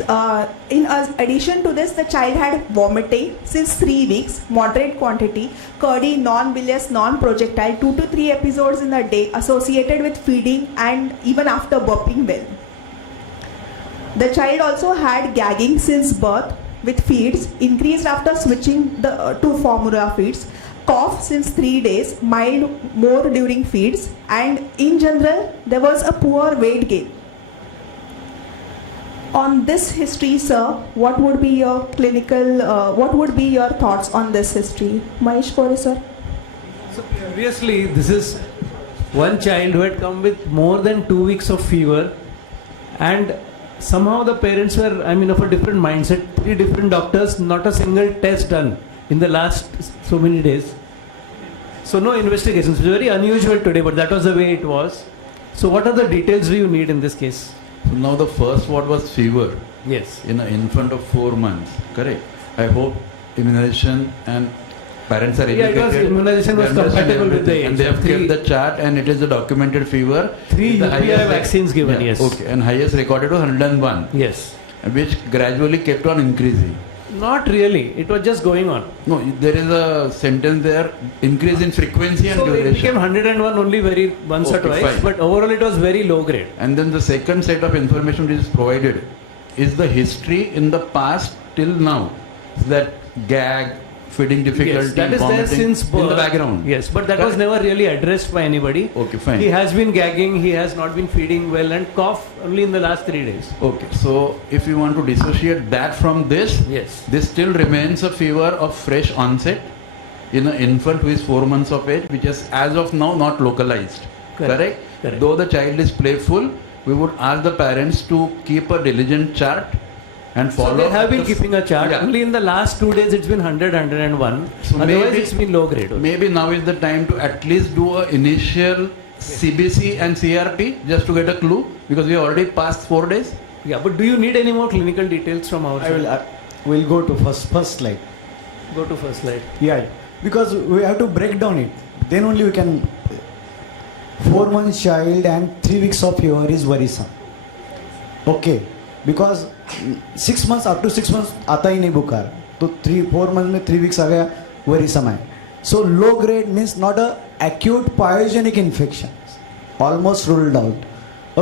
In addition to this, the child had vomiting since 3 weeks, moderate quantity, curdy, non-bilious, non-projectile, 2 to 3 episodes in a day associated with feeding and even after burping well. The child also had gagging since birth with feeds, increased after switching to formula feeds, cough since 3 days, mild more during feeds, and in general, there was a poor weight gain. On this history, sir, what would be your what would be your thoughts on this history? Mahesh Kore, sir. So previously, this is one child who had come with more than 2 weeks of fever, and somehow the parents were, of a different mindset. 3 different doctors, not a single test done in the last so many days. So no investigations. It's very unusual today, but that was the way it was. So what are the details do you need in this case? So now the first what was fever. Yes. In an infant of 4 months, correct? I hope immunization and parents are educated. Yeah, immunization was they understand compatible with the everything. age. And they have kept the chart and it is a documented fever. 3 The UPI highest vaccines given, yeah, yes. Okay, and highest recorded was 101. Yes. Which gradually kept on increasing. Not really. It was just going on. No, there is a sentence there, increase in frequency and So it duration. became 101 only once or Okay, twice, fine. but overall it was very low grade. And then the second set of information which is provided is the history in the past till now. That gag, feeding difficulty, Yes, that is there vomiting since birth. in the background. Yes, but that was never really addressed by anybody. Okay, fine. He has been gagging, he has not been feeding well, and cough only in the last 3 days. Okay, so if you want to dissociate that from this, Yes. this still remains a fever of fresh onset in an infant who is 4 months of age, which is as of now not localized. Correct. Correct. Though the child is playful, we would ask the parents to keep a diligent chart and follow. So they have been the- keeping a chart. Yeah. Only in the last 2 days it's been 100, 101. So Otherwise maybe- it's been low grade. only. Maybe now is the time to at least do a initial CBC and CRP just to get a clue, because we already passed 4 days. Yeah, but do you need any more clinical details from our I side? will. We'll go to first slide. Go to first slide. Yeah, because we have to break down it. Then only we can. 4 months child and 3 weeks of fever is worrisome. Okay, because 6 months up to 6 months आता ही नहीं बुखार, तो 3-4 months में 3 weeks आ गया worrisome है. So low grade means not a acute pyogenic infection, almost ruled out.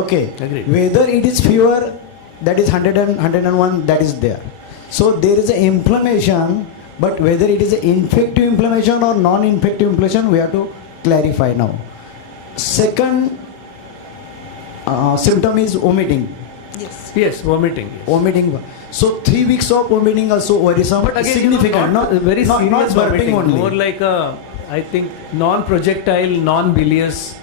Okay, Agreed. whether it is fever that is 100 and 101 that is there. So there is an inflammation, but whether it is an infective inflammation or non-infective inflammation, we have to clarify now. Second symptom is vomiting. Yes, vomiting. Yes. Vomiting. So 3 weeks of vomiting also worrisome, But again, significant, not not very not, serious not burping vomiting, only. more like a, I think, non-projectile, non-bilious,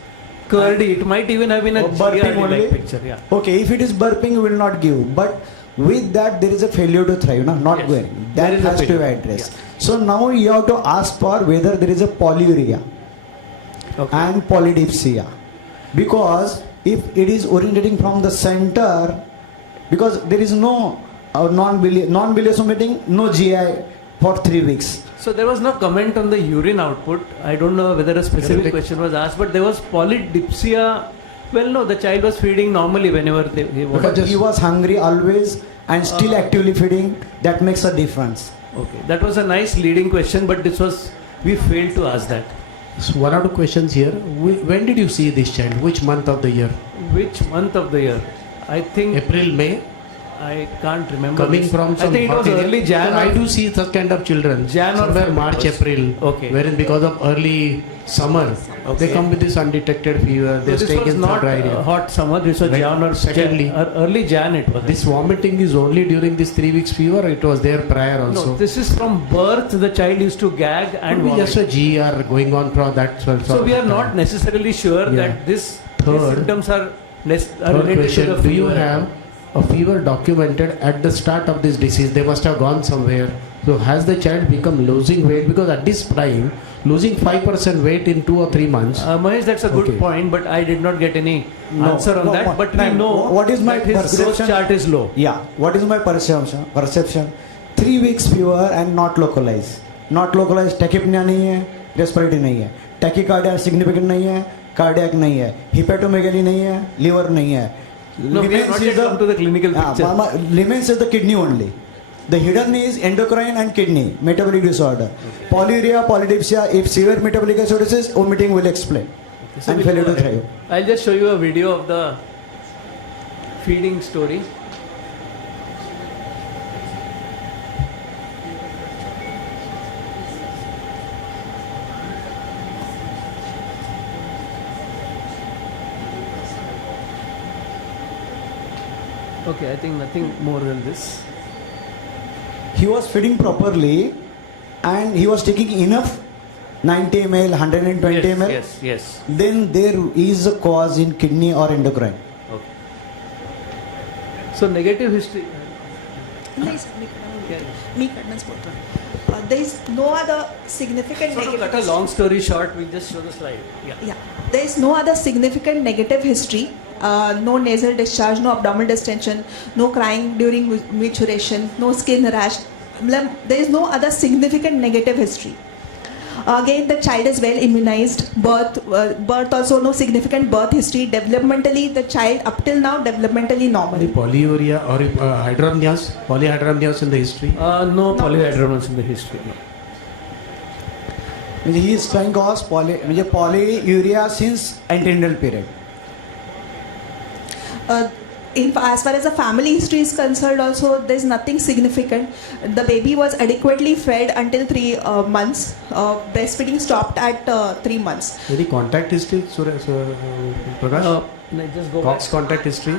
curdy. It might even have been a burping GRD only. like picture. Yeah. Okay, if it is burping, we will not give. But with that, there is a failure to thrive, not Yes. going. There That is a has to be failure. addressed. So now you have to ask for whether there is a polyuria Okay. and polydipsia. Because if it is originating from the center, because there is no non-bilious vomiting, no GI for 3 weeks. So there was no comment on the urine output. I don't know whether a specific question was asked, but there was polydipsia. Well, no, the child was feeding normally whenever he was. But he was hungry always and still actively feeding. That makes a difference. Okay, that was a nice leading question, but we failed to ask that. So one or two questions here. When did you see this child? Which month of the year? Which month of the year? I think April, May? I can't remember. Coming this. from I some think it was hot area. early Jan. I or- do see such kind of children. Jan or somewhere Feb March, it was. April. Okay. Wherein because of early summer, they come with this undetected fever. They So stay this was in not dry area. hot summer. This was Right. Jan or Secondly, early Jan. It was. This vomiting is only during this 3 weeks fever. Or it was there prior also. No, this is from birth. The child used to gag and Could be vomit. just a GR going on from that. So we are not necessarily sure Yeah. that these Third- symptoms are Third related question, to the do you fever. have a fever documented at the start of this disease? They must have gone somewhere. So has the child become losing weight? Because at this prime, losing 5% weight in 2 or 3 months. Mahesh, that's a good Okay. point, but I did not get any answer on that. But we ma'am, know what is my that his growth perception? chart is low. Yeah, what is my perception? 3 weeks fever and not localized. Not localized, tachypnea नहीं है, respiratory नहीं है, tachycardia significant नहीं है, cardiac नहीं है, hepatomegaly नहीं है, liver नहीं है, No, we have not yet come to the clinical picture. Lemons is the kidney only. The hidden is endocrine and kidney, metabolic disorder. Polyuria, polydipsia, if severe metabolic acidosis, omitting will explain. So And we'll failure go to ahead. thrive. I'll just show you a video of the feeding story. Okay, I think nothing more than this. He was feeding properly and he was taking enough 90 ml, 120 Yes, ml. yes, yes. Then there is a cause in kidney or endocrine. Okay. So negative history. There is no other significant So to negative cut a long story short, we'll just show the slide. Yeah. Yeah, there is no other significant negative history. No nasal discharge, no abdominal distension, no crying during maturation, no skin rash. There is no other significant negative history. Again, the child is well immunized. Birth also no significant birth history. Developmentally, the child up till now developmentally normal. Any polyuria or polyhydramnios in the history? No polyhydramnios in the history. No. He is trying cause polyuria since antrenal period. As far as the family history is concerned, also there is nothing significant. The baby was adequately fed until 3 months. Breastfeeding stopped at 3 months. Any contact history, Prakash? Just go Cox back. contact history?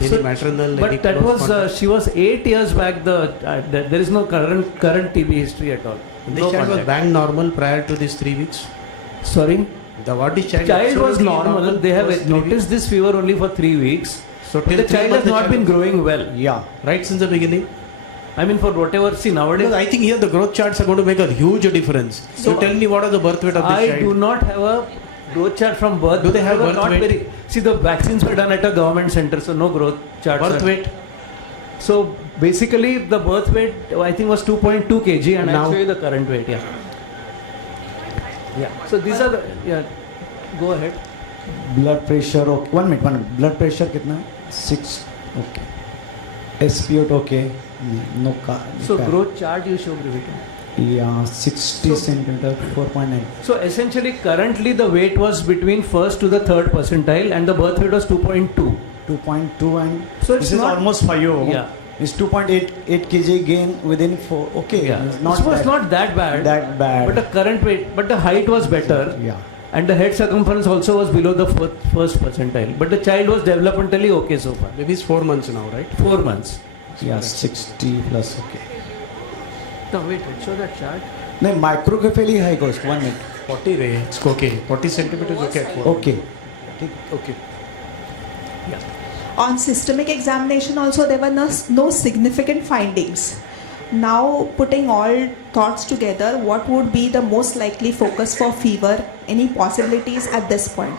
Any So- maternal? But any that close was contact? she was 8 years back. There is no current TB history at all. This No child was contact. bang normal prior to these 3 weeks. Sorry. What is child? Child was absolutely normal. They have first 3 weeks. noticed this fever only for 3 weeks. So But till the 3 child months has not been growing well. Yeah. Right since the beginning. I mean, for whatever. See nowadays. Because I think here the growth charts are going to make a huge difference. So So tell me what are the birth weight of this I child? do not have a growth chart from birth. Do they have were birth not weight? very. See, the vaccines were done at a government center, so no growth charts. Birth are- weight? So basically, the birth weight I think was 2.2 kg, and Now? I'll show you the current weight. Yeah. Yeah. So these are the. Yeah. Go ahead. Blood pressure, okay. 1 minute. Blood pressure kitna? 6. Okay. SpO2 okay. No car. So growth chart you show Brivita. Yeah, 60 centimeter, 4.9. So essentially, currently the weight was between first to the third percentile, and the birth weight was 2.2. 2.2 and So it's this is not- almost 5. Yeah. It's 2.8 kg gain within 4. Okay. Yeah. It's not This was that, not that bad. that bad. But the current weight, but the height was better. Yeah. And the head circumference also was below the first percentile. But the child was developmentally okay so far. Maybe it's 4 months now, right? 4 months. Yeah, 60 plus. Okay. No, wait, show that chart. No, microcephaly high cost. 1 minute. 40 ray, it's okay. 40 centimeters okay. at 4. Okay. Okay. On systemic examination also there were no significant findings. Now putting all thoughts together, what would be the most likely focus for fever? Any possibilities at this point?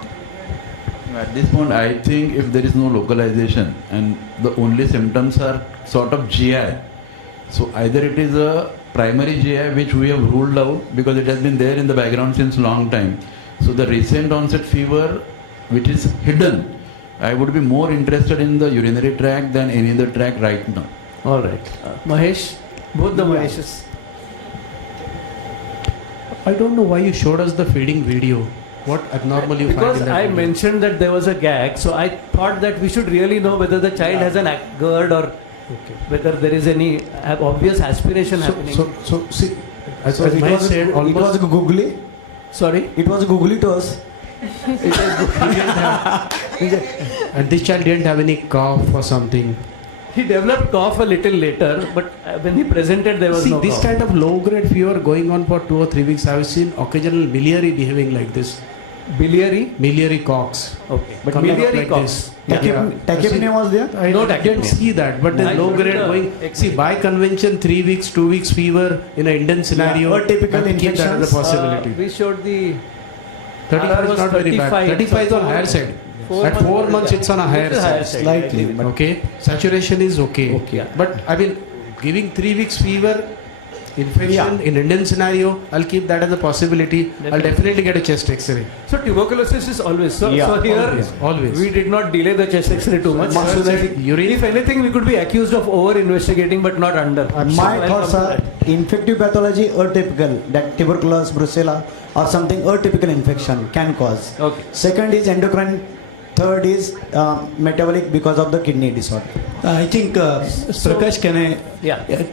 At this point, I think if there is no localization and the only symptoms are sort of GI, so either it is a primary GI which we have ruled out because it has been there in the background since long time. So the recent onset fever which is hidden, I would be more interested in the urinary tract than any other tract right now. All right. Mahesh, both the Maheshes. I don't know why you showed us the feeding video. What abnormal you find Because in that I video? mentioned that there was a gag, so I thought that we should really know whether the child has an GERD or whether there is any obvious aspiration happening. So see, as So it Mahesh was, said, it was almost googly. Sorry? It was googly to us. and this child didn't have any cough or something. He developed cough a little later, but when he presented, there was See, no this cough. kind of low-grade fever going on for 2 or 3 weeks, I have seen occasional biliary behaving like this. Biliary? Biliary coughs. Okay. But Coming up biliary like coughs. Tachypnea was there? I No didn't tachypnea. see that, but I then low showed grade the going. X-ray. See, by convention, 3 weeks, 2 weeks fever in an Indian scenario. or typical I keep that as a infections. possibility. We showed the 35 is was not very bad. 35. 35 is on So higher side. At 4 months, months, it's on a higher little side. Slightly. But Okay, saturation is okay. Okay. But I mean, giving 3 weeks fever, infection in Indian scenario, I'll keep that as a possibility. I'll definitely get a chest X-ray. So tuberculosis is always. So here Always. we did not delay the chest X-ray too much. So that urine. if anything, we could be accused of over-investigating, but not under. My thoughts are infective pathology atypical, that tuberculosis, brucella or something atypical infection can cause. Okay. Second is endocrine. Third is metabolic because of the kidney disorder. I think, Prakash, can I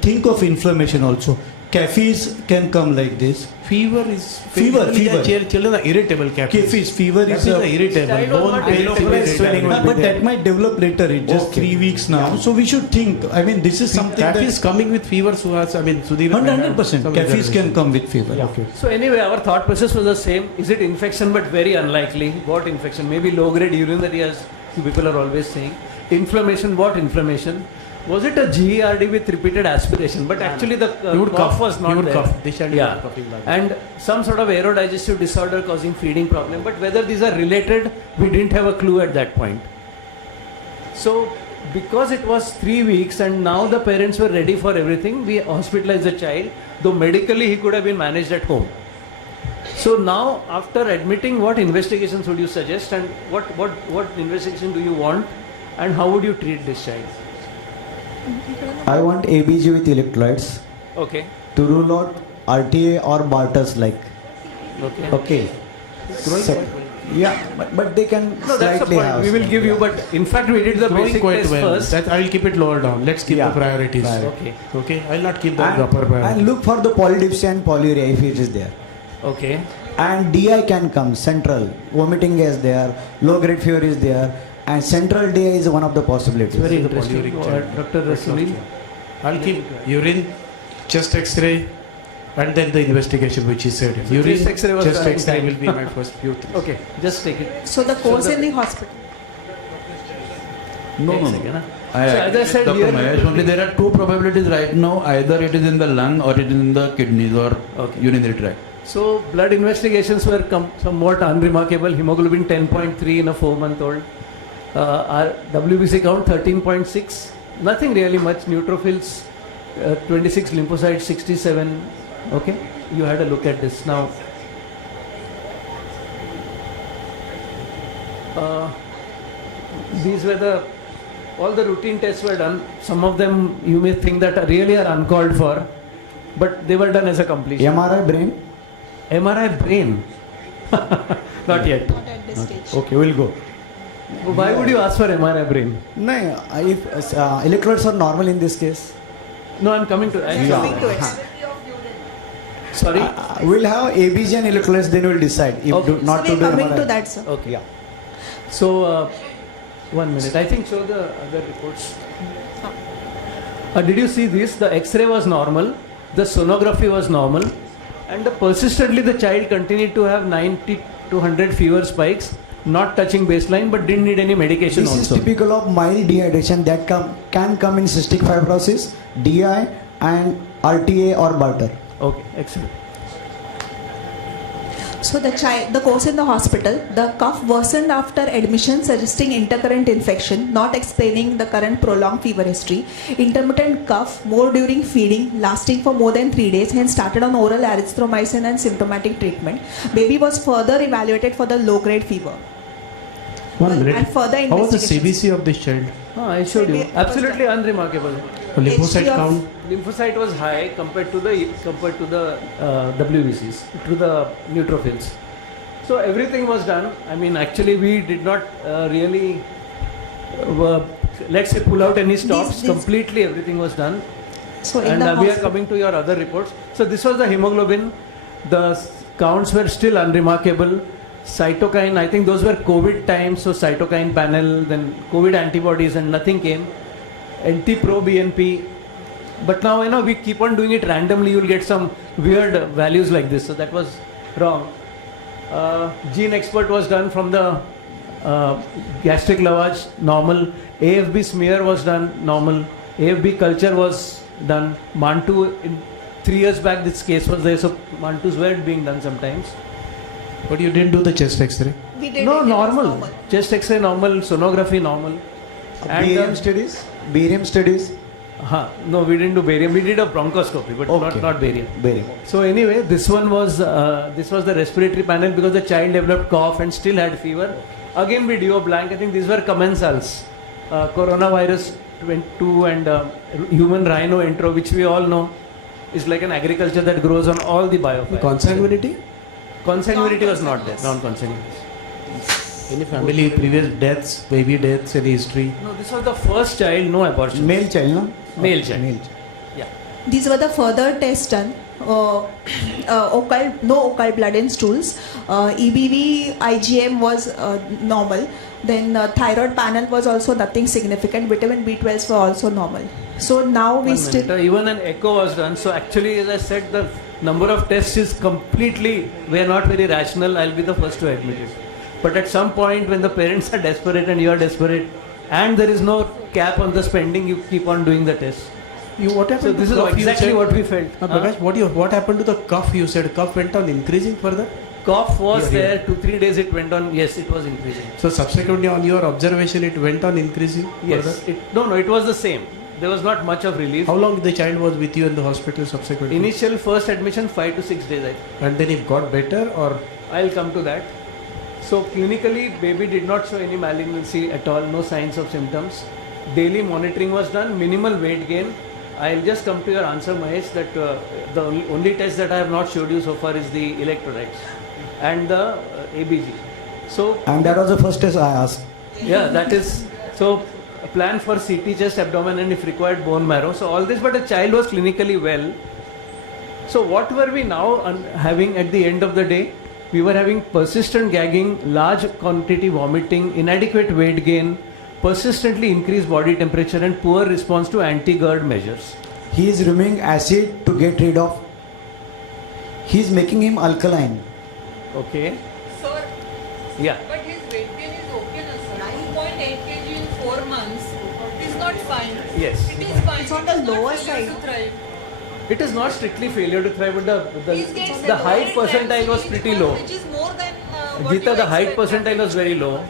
think of inflammation also? Cafes can come like this. Fever is Fever. Children are irritable. Cafes, fever is irritable. But that might develop later. It's just 3 weeks now. So we should think. I mean, this is something that is coming with fever. Suhas, I mean, Sudhir. 100%. Cafes can come with fever. Okay. So anyway, our thought process was the same. Is it infection, but very unlikely? What infection? Maybe low-grade urinary, people are always saying. Inflammation, what inflammation? Was it a GERD with repeated aspiration? But actually the cough was not there. And some sort of aerodigestive disorder causing feeding problem. But whether these are related, we didn't have a clue at that point. So because it was 3 weeks and now the parents were ready for everything, we hospitalized the child. Though medically he could have been managed at home. So now after admitting, what investigations would you suggest and what investigation do you want and how would you treat this child? I want ABG with electrolytes Okay. to rule out RTA or Barter's like. Okay. Okay. But they can No, that's the slightly point. have. We will give you, but in fact we did the basic quite test well. first. That I will keep it lower down. Let's keep the priorities. Okay. Okay. I'll not keep the And, upper priority. and look for the polydipsia and polyuria if it is there. Okay. And DI can come, central. Vomiting is there, low grade fever is there, and central DI is one of the possibilities. Very interesting. Dr. Sunil? I'll keep urine, chest X-ray, and then the investigation which he said. Urine, chest X-ray was chest done in X-ray time. will be my first few things. Okay, just take it. So the course in the hospital. No. as I said Dr. here- Mahesh, only there are two probabilities right now. Either it is in the lung or it is in the kidneys or urinary tract. So blood investigations were somewhat unremarkable. Hemoglobin 10.3 in a 4-month-old. Our WBC count 13.6. Nothing really much. Neutrophils 26, lymphocytes 67. Okay, you had a look at this now. These were all the routine tests were done. Some of them you may think that really are uncalled for, but they were done as a completion. MRI brain? MRI brain? Not yet. Not at this stage. Okay, we'll go. Why would you ask for MRI brain? No, if electrolytes are normal in this case. No, I'm coming to it. Coming to it. Sorry? We'll have ABG and electrolytes, then we'll decide if Okay. not So to we're do coming MRI. to that, sir. Okay. Yeah. So, 1 minute. I think show the other reports. Did you see this? The X-ray was normal, the sonography was normal, and persistently the child continued to have 90 to 100 fever spikes, not touching baseline, but didn't need any medication This also. is typical of mild dehydration that can come in cystic fibrosis, DI and RTA or Barter. Okay, excellent. So the course in the hospital, the cough worsened after admission, suggesting intercurrent infection, not explaining the current prolonged fever history. Intermittent cough, more during feeding, lasting for more than 3 days, hence started on oral azithromycin and symptomatic treatment. Baby was further evaluated for the low-grade fever. 1 minute. And further How was the investigations. CBC of this child? I showed you. Absolutely unremarkable. Lymphocyte HT of count? Lymphocyte was high compared to the WBCs, to the neutrophils. So everything was done. I mean, actually, we did not really, let's say, pull out any stops. These- Completely, everything was done. So in And the we are hospital, coming to your other reports. So this was the hemoglobin. The counts were still unremarkable. Cytokine, I think those were COVID times. So cytokine panel, then COVID antibodies, and nothing came. NT-proBNP. But now, we keep on doing it randomly. You will get some weird values like this. So that was wrong. Gene expert was done from the gastric lavage, normal. AFB smear was done, normal. AFB culture was done. Mantu, 3 years back this case was there, so Mantus were being done sometimes. But you didn't do the chest X-ray. we did No, it was normal. Chest X-ray normal, sonography normal. And Barium studies? Barium studies? No, we didn't do barium. We did a bronchoscopy, but not barium. Barium. So anyway, this was the respiratory panel because the child developed cough and still had fever. Again, we do a blank. I think these were commensals, coronavirus 22 and human rhino intro, which we all know is like an agriculture that grows on all the biofiles. Consanguinity? Consanguinity was not there. Non-consanguinity. Any family previous deaths, baby deaths, any history? No, this was the first child, no abortion. Male child, no? Male child. Male child. Yeah. These were the further tests done. No occult blood in stools. EBV, IgM was normal. Then thyroid panel was also nothing significant. Vitamin B12s were also normal. So now we still... Even an echo was done. So actually, as I said, the number of tests is completely, we are not very rational. I'll be the first to admit it. But at some point when the parents are desperate and you are desperate and there is no cap on the spending, you keep on doing the test. What happened So to this is cough, you exactly said? what we felt. Prakash, what happened to the cough? You said cough went on increasing further? Cough was Yeah, there, 2-3 days it went on, yes, it was increasing. So subsequently on your observation it went on increasing Yes, further? it was the same. There was not much of relief. How long the child was with you in the hospital subsequently? Initial first admission 5 to 6 days. And then it got better or? I'll come to that. So clinically, baby did not show any malignancy at all, no signs of symptoms. Daily monitoring was done, minimal weight gain. I'll just come to your answer, Mahesh, that the only test that I have not showed you so far is the electrolytes and the ABG. So, And that was the first test I asked. yeah, that is, so a plan for CT chest, abdomen and if required bone marrow. So all this, but the child was clinically well. So what were we now having at the end of the day? We were having persistent gagging, large quantity vomiting, inadequate weight gain, persistently increased body temperature and poor response to anti-GERD measures. He is removing acid to get rid of. He is making him alkaline. Okay. Sir, Yeah. but his weight gain is okay now, sir. 9.8 kg in 4 months is not fine. Yes. It is fine. It's on the It is not lower failure side. to thrive. It is not strictly failure to thrive, but He's getting the height lower percentile was pretty low. Which is more than what Gita, you the height expect. percentile was very low.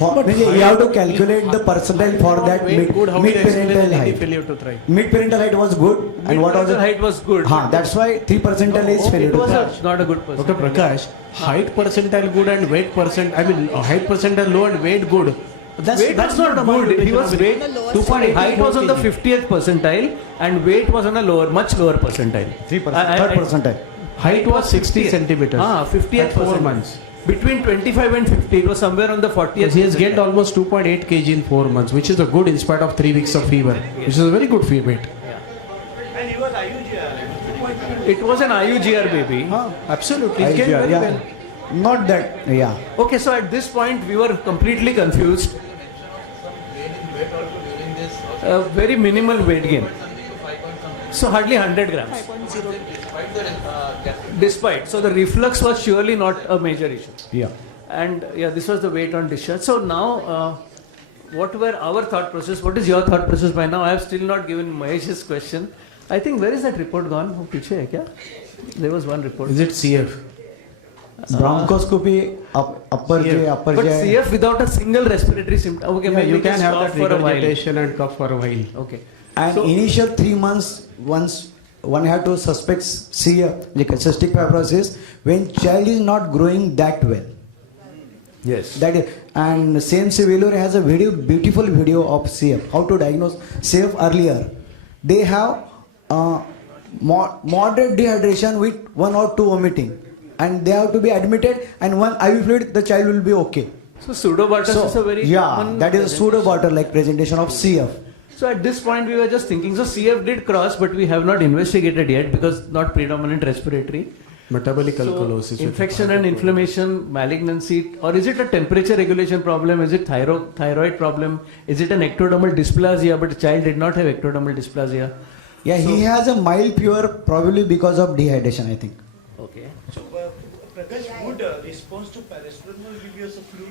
You have to calculate the percentile for that mid-parental height. Failure to thrive. Mid-parental height was good. And what was The it? height was good. That's why 3 percentile is failure It to was thrive. not a good percentile. Dr. Prakash, height percentile good and weight height percentile low and weight good. Weight was not good. He was weight. 2.8 Height was on the 50th percentile and weight was on a much lower percentile. 3%, third percentile. Height was 60 centimeters. 50th at 4 percentile. months. Between 25 and 50, it was somewhere on the 40th. He has gained almost 2.8 kg in 4 months, which is a good in spite of 3 weeks of fever, which is a very good weight. And he was IUGR. It was an IUGR baby. Absolutely. He gained very well. Not that, yeah. Okay, so at this point we were completely confused. Very minimal weight gain. So hardly 100 grams. 5.0. Despite. So the reflux was surely not a major issue. Yeah. And this was the weight on discharge. So now, what were our thought process? What is your thought process by now? I have still not given Mahesh's question. I think, where is that report gone? Oh, piche hai kya? There was one report. Is it CF? Bronchoscopy, upper J, upper But J. CF without a single respiratory symptom. Okay, maybe you can just have cough that for a while. regurgitation and cough for a while. Okay. And So- initial 3 months, once one had to suspect CF, like cystic fibrosis, when child is not growing that well. Yes. That is, and same Civilier has a beautiful video of CF, how to diagnose CF earlier. They have moderate dehydration with 1 or 2 vomiting, and they have to be admitted, and 1 IV fluid, the child will be okay. So pseudobartus is a very common that is a pseudo-barter like presentation of CF. So at this point we were just thinking, so CF did cross, but we have not investigated yet because not predominant respiratory. Metabolic alkalosis. So infection and inflammation, malignancy, or is it a temperature regulation problem? Is it thyroid problem? Is it an ectodermal dysplasia? But the child did not have ectodermal dysplasia. Yeah, he has a mild fever probably because of dehydration, I think. Okay. So, Prakash, would response to paracetamol give you as a flu?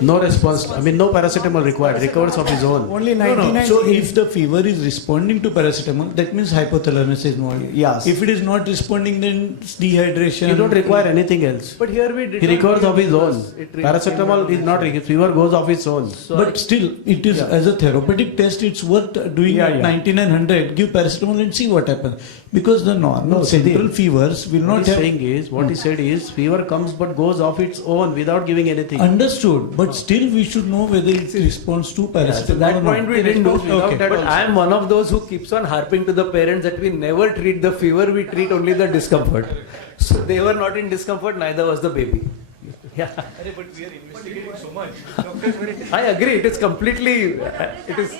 No response. I mean, no paracetamol required. Recovers of his own. Only No, 99. So if the fever is responding to paracetamol, that means hypothalamus is not. Yes. If it is not responding, then it's dehydration. You don't require anything else. But here we did He not recovers give of his own. fevers. It Paracetamol is not. Fever goes of its own. So But still, it is as a therapeutic test. It's worth doing at 9900. Give paracetamol and see what happens. Because the normal central fevers will What not he's have. saying is, what he said is, fever comes but goes of its own without giving anything. Understood, but still we should know whether it responds to paracetamol. So that or point not. we didn't do. Okay. But I am one of those who keeps on harping to the parents that we never treat the fever, we treat only the discomfort. So they were not in discomfort, neither was the baby. Yeah. But we are investigating so much. I agree, it is completely, it is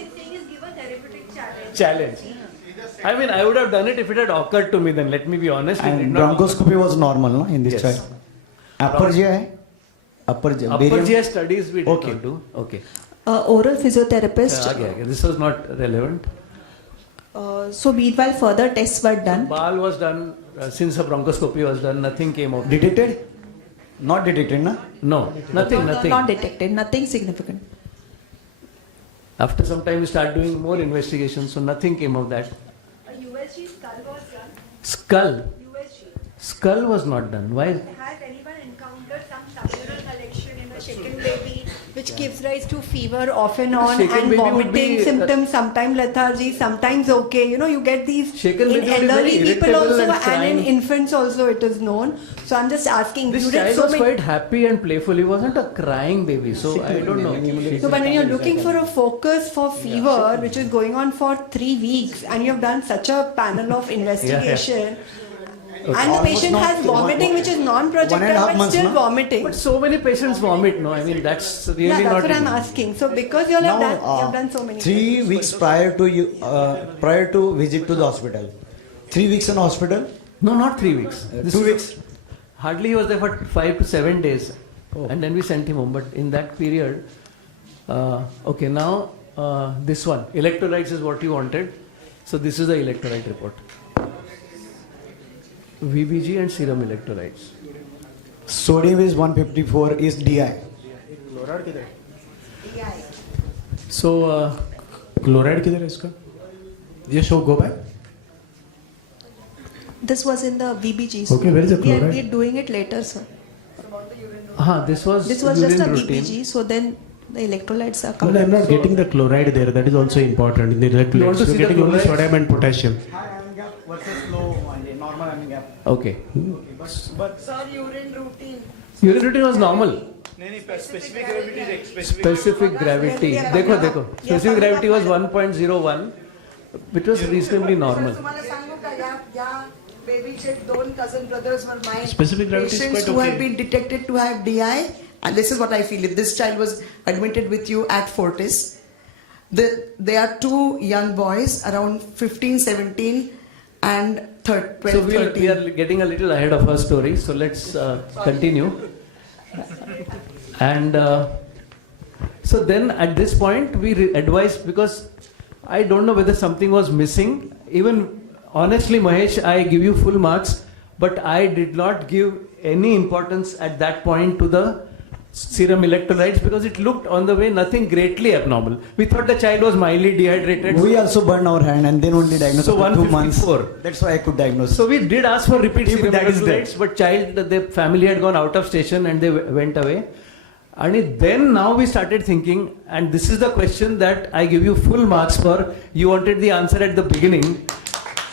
challenge. I mean, I would have done it if it had occurred to me then, let me be honest. It did And not bronchoscopy was normal, no, in this Yes. child. Upper GI hai? Upper GI. Upper barium- GI studies we did Okay. not do. Okay. Oral physiotherapist. Okay. This was not relevant. So meanwhile, further tests were done. BAL was done, since a bronchoscopy was done, nothing came of it. Detected? Not detected, na? No, nothing. Not detected. Nothing significant. After some time we start doing more investigations, so nothing came of that. USG skull was done. Skull? USG. Skull was not done. Why? Has anyone encountered some submural collection in a shaken baby which gives rise to fever off and on Shaken and baby would vomiting be, symptoms, sometimes lethargy, sometimes okay. You know, you get these Shaken in baby would be elderly very people irritable also and and crying. in infants also it is known. So I'm just asking, This you did child so was many. quite happy and playful. He wasn't a crying baby, so I don't know. So, but when you're looking for a focus for fever, which is going on for 3 weeks, and you have done such a panel of investigation, and the Almost patient not has vomiting, which is 1.5 non-projectile, but months, still no? vomiting. But so many patients vomit, no? I mean, that's really Yeah, that's not. what I'm asking. So, because you all have Now, done, you have done so many. 3 weeks prior to you, prior to visit to the hospital. 3 weeks in hospital. No, not 3 weeks. This 2 is- weeks. Hardly he was there for 5 to 7 days. And then we sent him home. But in that period, okay, now this one, electrolytes is what you wanted. So this is the electrolyte report. VBG and serum electrolytes. Sodium is 154 is DI. So, Chloride किधर है इसका? ये show go back. This was in the VBG. Okay, where is the We are chloride? doing it later, sir. this was This was just a urine routine. VBG. So then the electrolytes are No, coming. I'm not getting the chloride there. That is also important in the You want to electrolytes. see You're the getting only chlorides? sodium and potassium. High iron gap versus low normal iron gap. Okay. But Sir, urine routine. Urine routine was normal. specific gravity is Specific gravity. देखो देखो. Specific gravity was 1.01, which was reasonably normal. तुम्हाला सांगू का या babyचे 2 cousin brothers were my Specific gravity is patients quite who okay. have been detected to have DI, and this is what I feel. If this child was admitted with you at Fortis, they are 2 young boys around 15, 17 and 12, So 13. we are getting a little ahead of our story. So let's continue. And so then at this point we advised, because I don't know whether something was missing. Even honestly, Mahesh, I give you full marks, but I did not give any importance at that point to the serum electrolytes because it looked on the way nothing greatly abnormal. We thought the child was mildly dehydrated. we also burn our hand and then only diagnose So after 2 months. 154. That's why I could diagnose. So we did ask for repeat If serum that is there. electrolytes, but the family had gone out of station and they went away. And then now we started thinking, and this is the question that I give you full marks for. You wanted the answer at the beginning.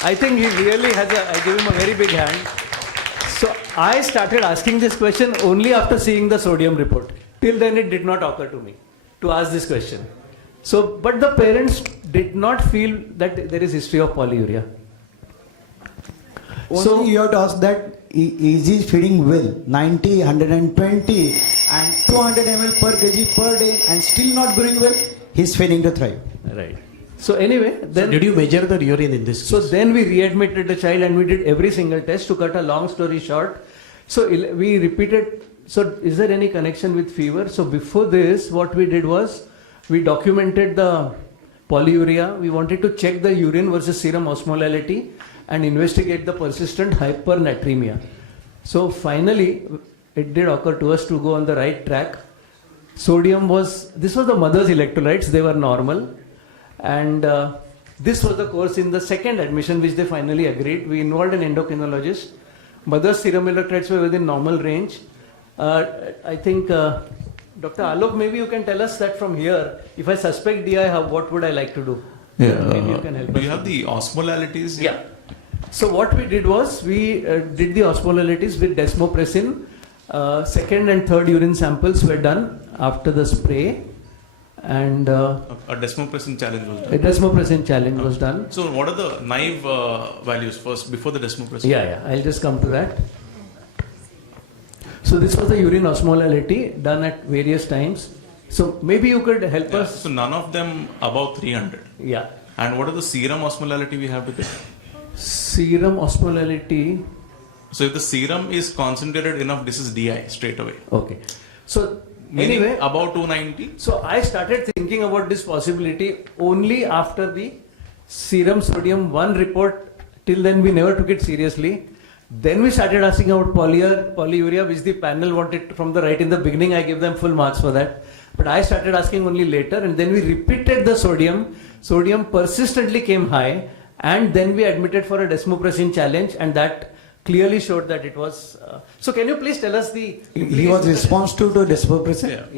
I think he really has I give him a very big hand. So I started asking this question only after seeing the sodium report. Till then it did not occur to me to ask this question. So, but the parents did not feel that there is history of polyuria. Only you have to ask that is he feeding well? 90, 120 and 200 ml per kg per day and still not growing well? He's failing to thrive. Right. So anyway, then Did you measure the urine in this? So then we readmitted the child and we did every single test. To cut a long story short, so we repeated. So is there any connection with fever? So before this, what we did was we documented the polyuria. We wanted to check the urine versus serum osmolality and investigate the persistent hypernatremia. So finally, it did occur to us to go on the right track. Sodium was, this was the mother's electrolytes, they were normal. And this was the course in the second admission which they finally agreed. We involved an endocrinologist. Mother's serum electrolytes were within normal range. I think Dr. Alok, maybe you can tell us that from here, if I suspect DI, what would I like to do? Yeah. Maybe you can help Do us. you have the osmolalities? Yeah. So what we did was, we did the osmolalities with desmopressin. Second and third urine samples were done after the spray. And A desmopressin challenge was done. a desmopressin challenge was done. So what are the naive values first before the desmopressin? Yeah, I'll just come to that. So this was the urine osmolality done at various times. So maybe you could help us. So none of them above 300. Yeah. And what are the serum osmolality we have with it? Serum osmolality. So if the serum is concentrated enough, this is DI straight away. Okay. So Meaning anyway, about 290. so I started thinking about this possibility only after the serum sodium 1 report. Till then we never took it seriously. Then we started asking about polyuria, which the panel wanted from the right. In the beginning I gave them full marks for that. But I started asking only later, and then we repeated the sodium. Sodium persistently came high, and then we admitted for a desmopressin challenge, and that clearly showed that it was. So can you please tell us the? He was responsive to desmopressin.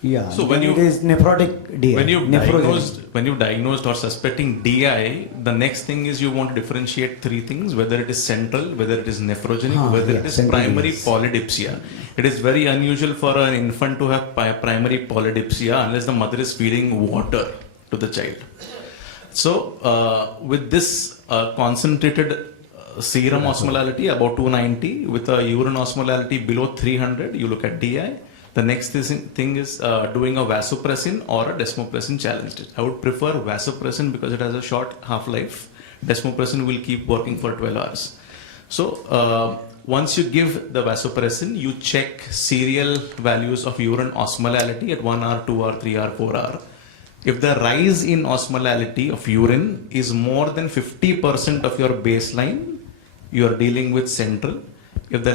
Yeah. So when it is nephrotic DI. When you diagnosed or suspecting DI, the next thing is you want to differentiate three things: whether it is central, whether it is nephrogenic, whether it is central, primary yes. polydipsia. It is very unusual for an infant to have primary polydipsia unless the mother is feeding water to the child. So with this concentrated serum osmolality about 290 with a urine osmolality below 300, you look at DI. The next thing is doing a vasopressin or a desmopressin challenge. I would prefer vasopressin because it has a short half-life. Desmopressin will keep working for 12 hours. So once you give the vasopressin, you check serial values of urine osmolality at 1 hour, 2 hour, 3 hour, 4 hour. If the rise in osmolality of urine is more than 50% of your baseline, you are dealing with central. If the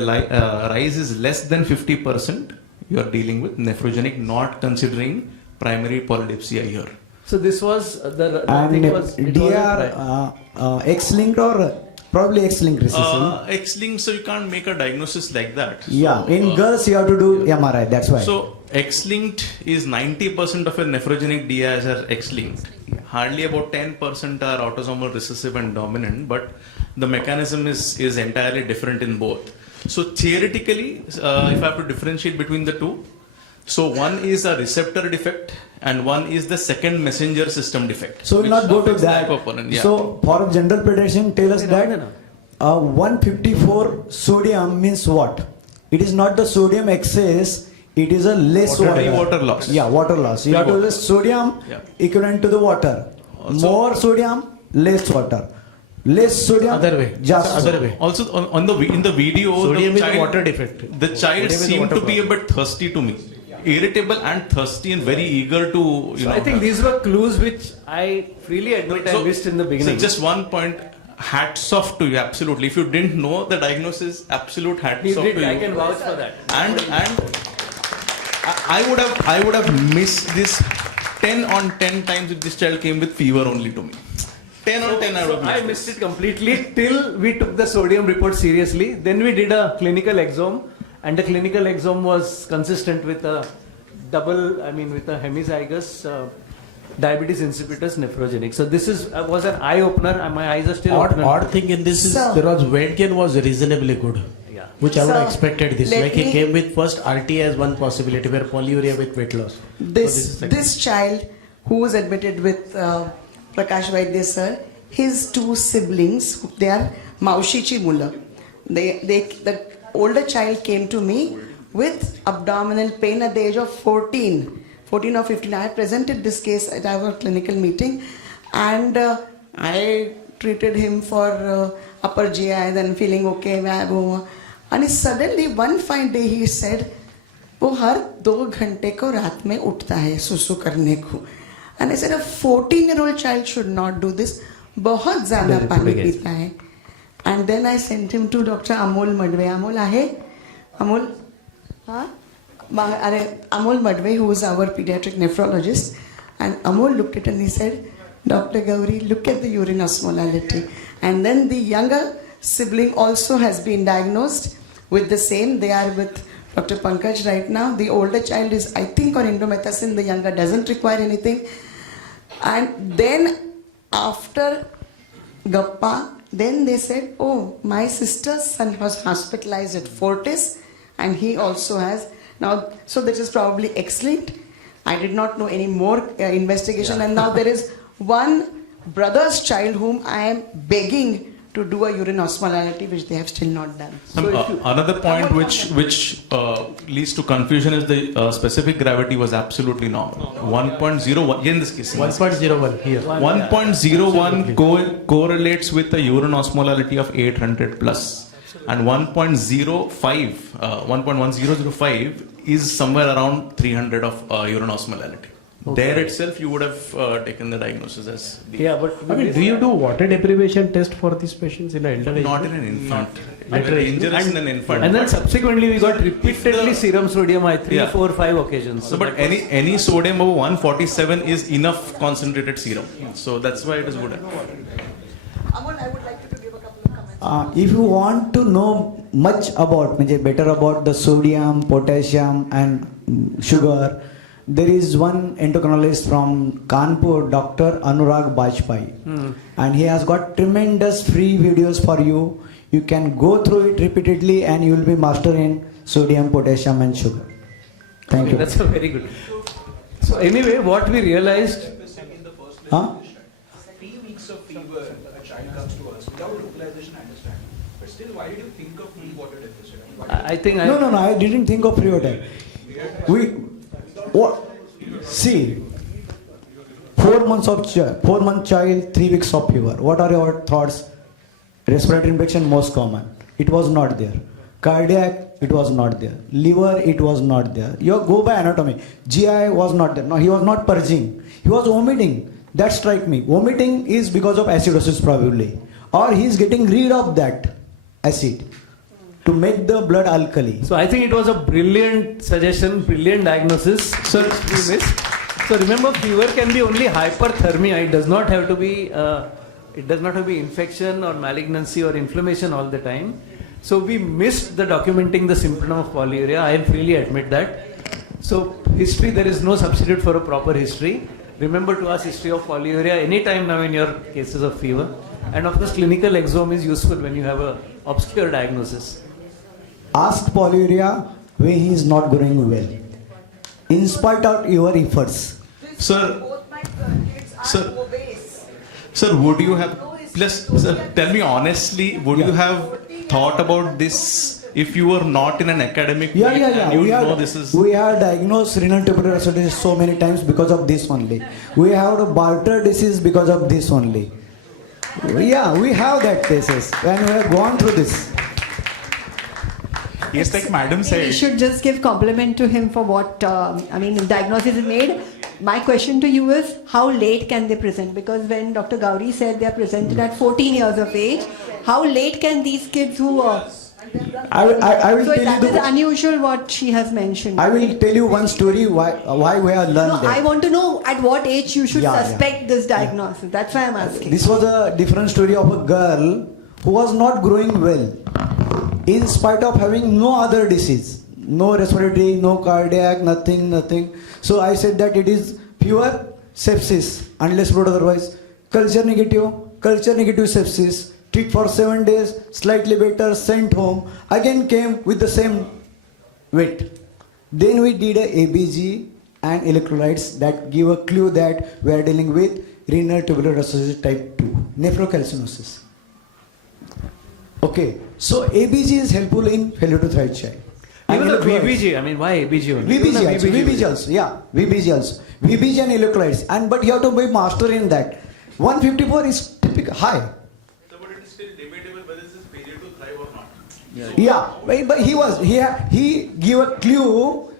rise is less than 50%, you are dealing with nephrogenic, not considering primary polydipsia here. So this was the And thing was it was DR X-linked or probably X-linked recessive. X-linked, so you can't make a diagnosis like that. Yeah, in girls you have to do MRI, that's why. So X-linked is 90% of your nephrogenic DIs are X-linked. Hardly about 10% are autosomal recessive and dominant, but the mechanism is entirely different in both. So theoretically, if I have to differentiate between the two, so one is a receptor defect and one is the second messenger system defect. So we'll not go to affects the that. hyperponent, yeah. So for general pediatrician, tell us that 154 sodium means what? It is not the sodium excess, it is a less water loss. Yeah, water loss. You have to less sodium equivalent to the water. More sodium, less water. Less sodium, Other way. just Other way. Also in the video, Sodium the is a child, water defect. The child Sodium is a seemed water to be a bit thirsty to me. Irritable and thirsty and very eager to, So I think these were clues which I freely admit I missed in the beginning. So just one point, hats off to you, absolutely. If you didn't know the diagnosis, absolute hats You off did, to you. I can vouch for that. And I would have missed this 10 on 10 times if this child came with fever only to me. 10 on 10 I would have I missed. missed it completely till we took the sodium report seriously. Then we did a clinical exome, and the clinical exome was consistent with a with a hemizygous diabetes insipidus nephrogenic. So this was an eye opener, and my eyes are still open. Odd thing in this is there was weight gain was reasonably good. Yeah. Which I would have Sir, expected this. let Like he me- came with first RT as one possibility where polyuria with weight loss. This child who was admitted with Prakash Vaidya sir, his two siblings, they are Maushichi Muller. The older child came to me with abdominal pain at the age of 14 or 15. I had presented this case at our clinical meeting, and I treated him for upper GI, then feeling okay. And suddenly one fine day he said, वो हर 2 घंटे को रात में उठता है सुसु करने को. And I said, a 14-year-old child should not do this. बहुत ज़्यादा पानी पीता है. And then I sent him to Dr. Amol Madve. Amol आहे? Amol? हाँ? Amol Madve, who is our pediatric nephrologist, and Amol looked at it and he said, Dr. Gauri, look at the urine osmolality. And then the younger sibling also has been diagnosed with the same. They are with Dr. Pankaj right now. The older child is, I think, on indomethacin. The younger doesn't require anything. And then after Gappa, then they said, oh, my sister's son was hospitalized at Fortis and he also has. Now, so this is probably excellent. I did not know any more investigation. And now there is one brother's child whom I am begging to do a urine osmolality, which they have still not done. Another point which leads to confusion is the specific gravity was absolutely normal. 1.01 in this case. 1.01 here. 1.01 correlates with a urine osmolality of 800 plus, and 1.1005 is somewhere around 300 of urine osmolality. Okay. There itself, you would have taken the diagnosis as. But I mean, do you do water deprivation test for these patients in an elderly? Not in an infant. Dangerous in an infant. And then subsequently we got repeatedly serum sodium at 3, Yeah. 4, 5 occasions. So, but any sodium over 147 is enough concentrated serum. So that's why it is good. If you want to know much about, better about the sodium, potassium and sugar, there is one endocrinologist from Kanpur, Dr. Anurag Bajpai, and he has got tremendous free videos for you. You can go through it repeatedly and you will be master in sodium, potassium and sugar. Thank you. That's a very good. So anyway, what we realized. 3 weeks of fever, a child comes to us without localization, I understand. But still, why did you think of free water deficit? I think No, I didn't think of free water. See, 4 month child, 3 weeks of fever. What are your thoughts? Respiratory infection most common. It was not there. Cardiac, it was not there. Liver, it was not there. You go by anatomy. GI was not there. No, he was not purging. He was vomiting. That strike me. Vomiting is because of acidosis probably. Or he is getting rid of that acid to make the blood alkali. So I think it was a brilliant suggestion, brilliant diagnosis. So remember, fever can be only hyperthermia. It does not have to be infection or malignancy or inflammation all the time. So we missed the documenting the symptom of polyuria. I freely admit that. So history, there is no substitute for a proper history. Remember to ask history of polyuria anytime now in your cases of fever. And of course, clinical exome is useful when you have a obscure diagnosis. Ask polyuria when he is not going well. In spite of your efforts. Sir, would you have, tell me honestly, would you have thought about this if you were not in an academic way and you know this is... We have diagnosed renal tubular acidosis so many times because of this only. We have the Bartter disease because of this only. Yeah, we have that cases and we have gone through this. Yes, like Madam said. We should just give compliment to him for what, diagnosis is made. My question to you is, how late can they present? Because when Dr. Gauri said they are presented at 14 years of age, how late can these kids who are... I will so tell that you is unusual what she has mentioned. I will tell you one story why we have learned that. I want to know at what age you should suspect this diagnosis. That's why I'm asking. This was a different story of a girl who was not growing well in spite of having no other disease, no respiratory, no cardiac, nothing. So I said that it is pure sepsis unless proved otherwise. Culture negative sepsis. Treat for 7 days, slightly better, sent home. Again came with the same weight. Then we did a ABG and electrolytes that give a clue that we are dealing with renal tubular acidosis type 2, nephrocalcinosis. Okay, so ABG is helpful in failure to thrive child. Even the VBG, why ABG only? VBG also. VBG and electrolytes. But you have to be master in that. 154 is typical high. Yeah, but he gave a clue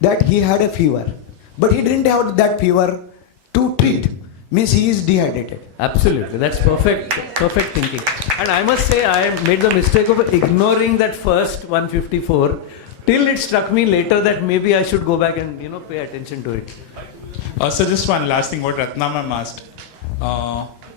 that he had a fever, but he didn't have that fever to treat. Means he is dehydrated. Absolutely, that's perfect thinking. And I must say, I made the mistake of ignoring that first 154 till it struck me later that maybe I should go back and pay attention to it. So just one last thing what Ratna ma'am asked.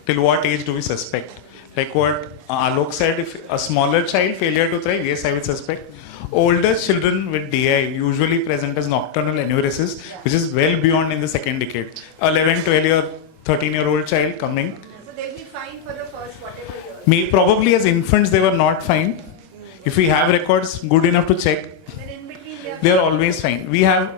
Till what age do we suspect? Like what Alok said, if a smaller child failure to thrive, yes, I would suspect. Older children with DI usually present as nocturnal enuresis, which is well beyond in the second decade. 11, 12-year, 13-year-old child coming. So they'll be fine for the first whatever year. Probably as infants they were not fine. If we have records good enough to check, they are always fine. We have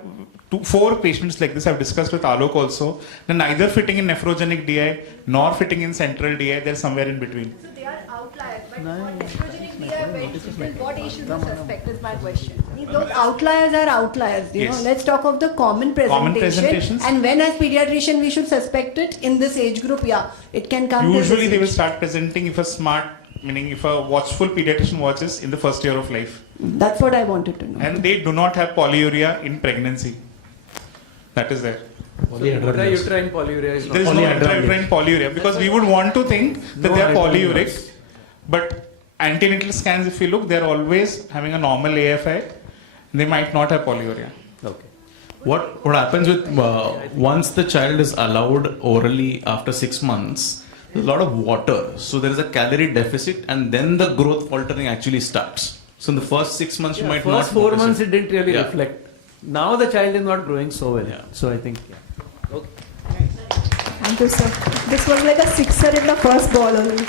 4 patients like this I've discussed with Alok also. They're neither fitting in nephrogenic DI nor fitting in central DI. They're somewhere in between. So they are outliers, but for nephrogenic DI, what age should you suspect is my question. Those outliers are outliers. Yes. Let's talk of the common presentation. presentations. And when as pediatrician we should suspect it in this age group, yeah, it can come. Usually they will start presenting if a smart, meaning if a watchful pediatrician watches in the first year of life. That's what I wanted to know. And they do not have polyuria in pregnancy. That is there. Intrauterine polyuria is not. There is no intrauterine polyuria because we would want to think that they are polyuric, but antenatal scans, if you look, they are always having a normal AFI. They might not have polyuria. Okay. What happens with once the child is allowed orally after 6 months, there's a lot of water, so there is a calorie deficit, and then the growth faltering actually starts. So in the first 6 months, you might not. First 4 notice months it didn't really Yeah. reflect. Now the child is not growing so well. So I think. Okay. Thank you, sir. This was like a sixer in the first ball only.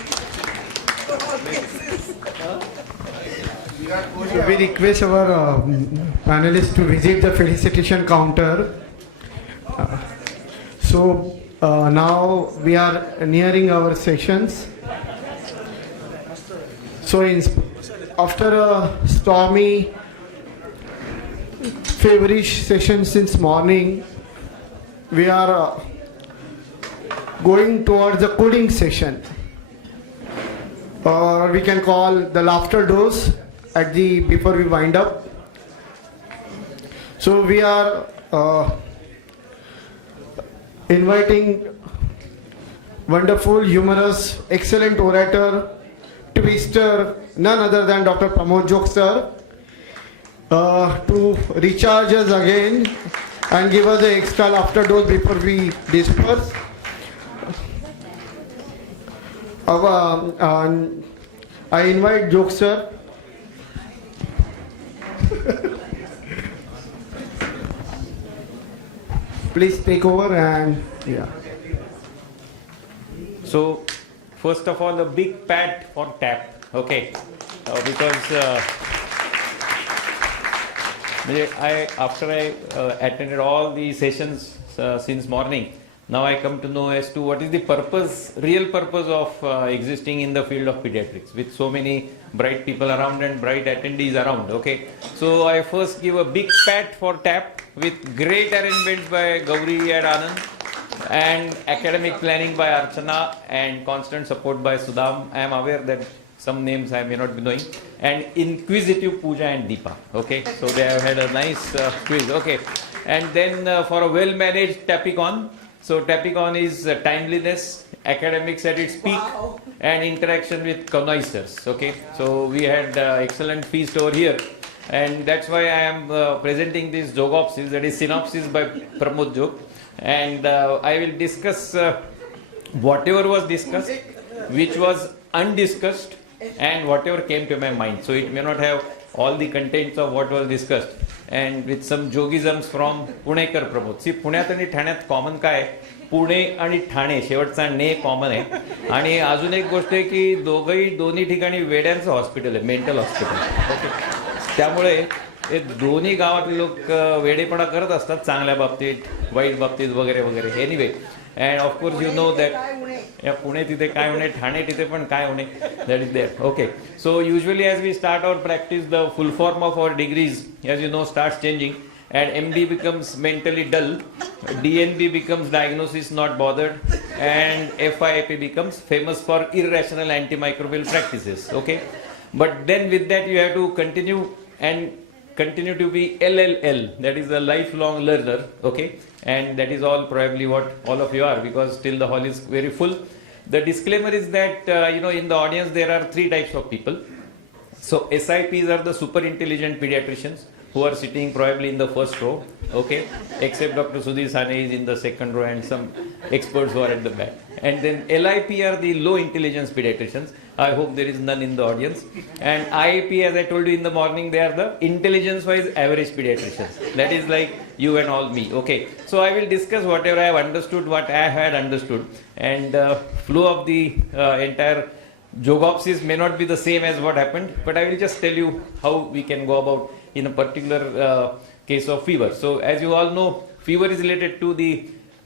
So we request our panelists to visit the felicitation counter. Now we are nearing our sessions. So after a stormy, feverish session since morning, we are going towards the cooling session, or we can call the laughter dose before we wind up. So we are inviting wonderful, humorous, excellent orator, twister, none other than Dr. Pramod Jog sir, to recharge us again and give us the extra laughter dose before we disperse. I invite Jog sir. Please take over and yeah. So, first of all, a big pat for TAP, okay? Because after I attended all the sessions since morning, now I come to know as to what is the real purpose of existing in the field of pediatrics with so many bright people around and bright attendees around, okay? So I first give a big pat for TAP with great arrangements by Gauri and Anand and academic planning by Archana and constant support by Sudham. I am aware that some names I may not be knowing, and inquisitive Pooja and Deepa, okay? So they have had a nice quiz, okay? And then for a well-managed Tapicon. So Tapicon is timeliness, academics at its peak, and interaction with connoisseurs. Okay, so we had excellent feast over here, and that's why I am presenting this jogopsis, that is synopsis by Pramod Jog, and I will discuss whatever was discussed, which was undiscussed, and whatever came to my mind. So it may not have all the contents of what was discussed. And with some jogisms from Punekar Pramod. See, पुण्यात आणि ठाण्यात common काय पुणे आणि ठाणे शेवटचा ने common आहे आणि अजून एक गोष्ट आहे की दोन्ही ठिकाणी वेड्यांचं हॉस्पिटल आहे मेंटल हॉस्पिटल त्यामुळे हे दोन्ही गावातले लोक वेडेपणा करत असतात चांगल्या बाबतीत वाईट बाबतीत वगैरे वगैरे anyway and of course you know that Pune तिथे काय होणे ठाणे तिथे पण काय होणे that is there. Okay, so usually as we start our practice, the full form of our degrees, as you know, starts changing, and MD becomes mentally dull, DNB becomes diagnosis not bothered, and FIAP becomes famous for irrational antimicrobial practices. Okay, but then with that you have to continue to be LLL, that is a lifelong learner. Okay, and that is all probably what all of you are, because still the hall is very full. The disclaimer is that in the audience there are 3 types of people. So SIPs are the super intelligent pediatricians who are sitting probably in the first row, okay, except Dr. Sudhir Sane is in the second row and some experts who are at the back. And then LIP are the low intelligence pediatricians. I hope there is none in the audience. And IIP, as I told you in the morning, they are the intelligence-wise average pediatricians. That is like you and all me, okay. So I will discuss whatever I have understood, what I had understood, and flow of the entire jogopsis may not be the same as what happened, but I will just tell you how we can go about in a particular case of fever. So as you all know, fever is related to the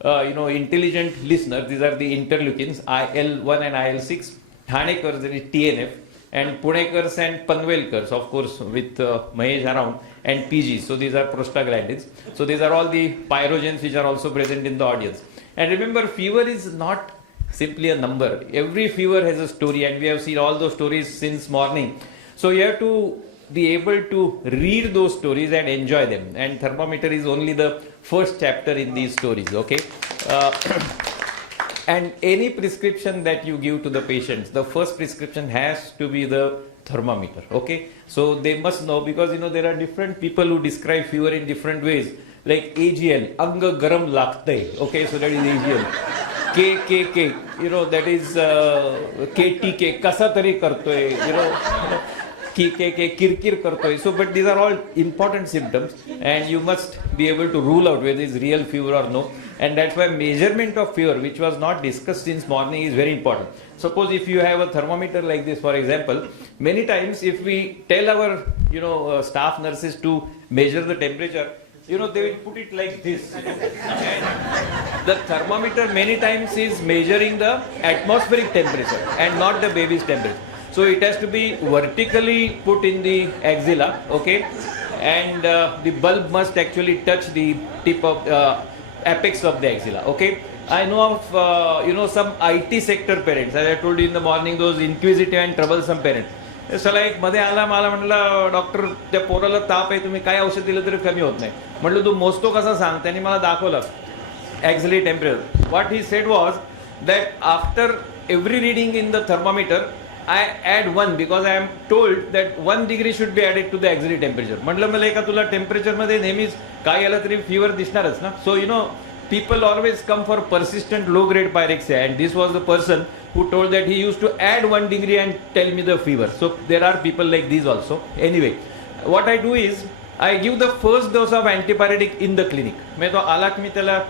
intelligent listener. These are the interleukins, IL-1 and IL-6, Thanekars, that is TNF, and Punekars and Panvelkars, of course, with Mahesh around, and PGs. So these are prostaglandins. So these are all the pyrogens which are also present in the audience. And remember, fever is not simply a number. Every fever has a story, and we have seen all those stories since morning. So you have to be able to read those stories and enjoy them. And thermometer is only the first chapter in these stories, okay? And any prescription that you give to the patients, the first prescription has to be the thermometer, okay? So they must know, because there are different people who describe fever in different ways. Like AGL, Anga Garam Lakhtai, okay, so that is AGL. KKK, that is KTK, Kasatari Kartoy, KKK, Kirkir Kartoy. So, but these are all important symptoms, and you must be able to rule out whether it's real fever or no. And that's why measurement of fever, which was not discussed since morning, is very important. Suppose if you have a thermometer like this, for example, many times if we tell our staff nurses to measure the temperature, they will put it like this. And the thermometer many times is measuring the atmospheric temperature and not the baby's temperature. So it has to be vertically put in the axilla, okay? And the bulb must actually touch the tip of apex of the axilla, okay? I know of some IT sector parents, as I told you in the morning, those inquisitive and troublesome parents. चला एक मध्ये आला मला म्हटलं doctor त्या पोराला ताप आहे तुम्ही काय औषध दिलं तरी कमी होत नाही म्हटलं तू मोजतो कसा सांग त्यांनी मला दाखवलं exactly temperature what he said was that after every reading in the thermometer I add 1 because I am told that 1 degree should be added to the auxiliary temperature. म्हटलं मला एका तुला टेम्परेचर मध्ये नेहमीच काय आलं तरी फीवर दिसणारच ना. So people always come for persistent low grade pyrexia, and this was the person who told that he used to add 1 degree and tell me the fever. So there are people like these also. Anyway, what I do is I give the first dose of antipyretic in the clinic. मैं तो आला की मी त्याला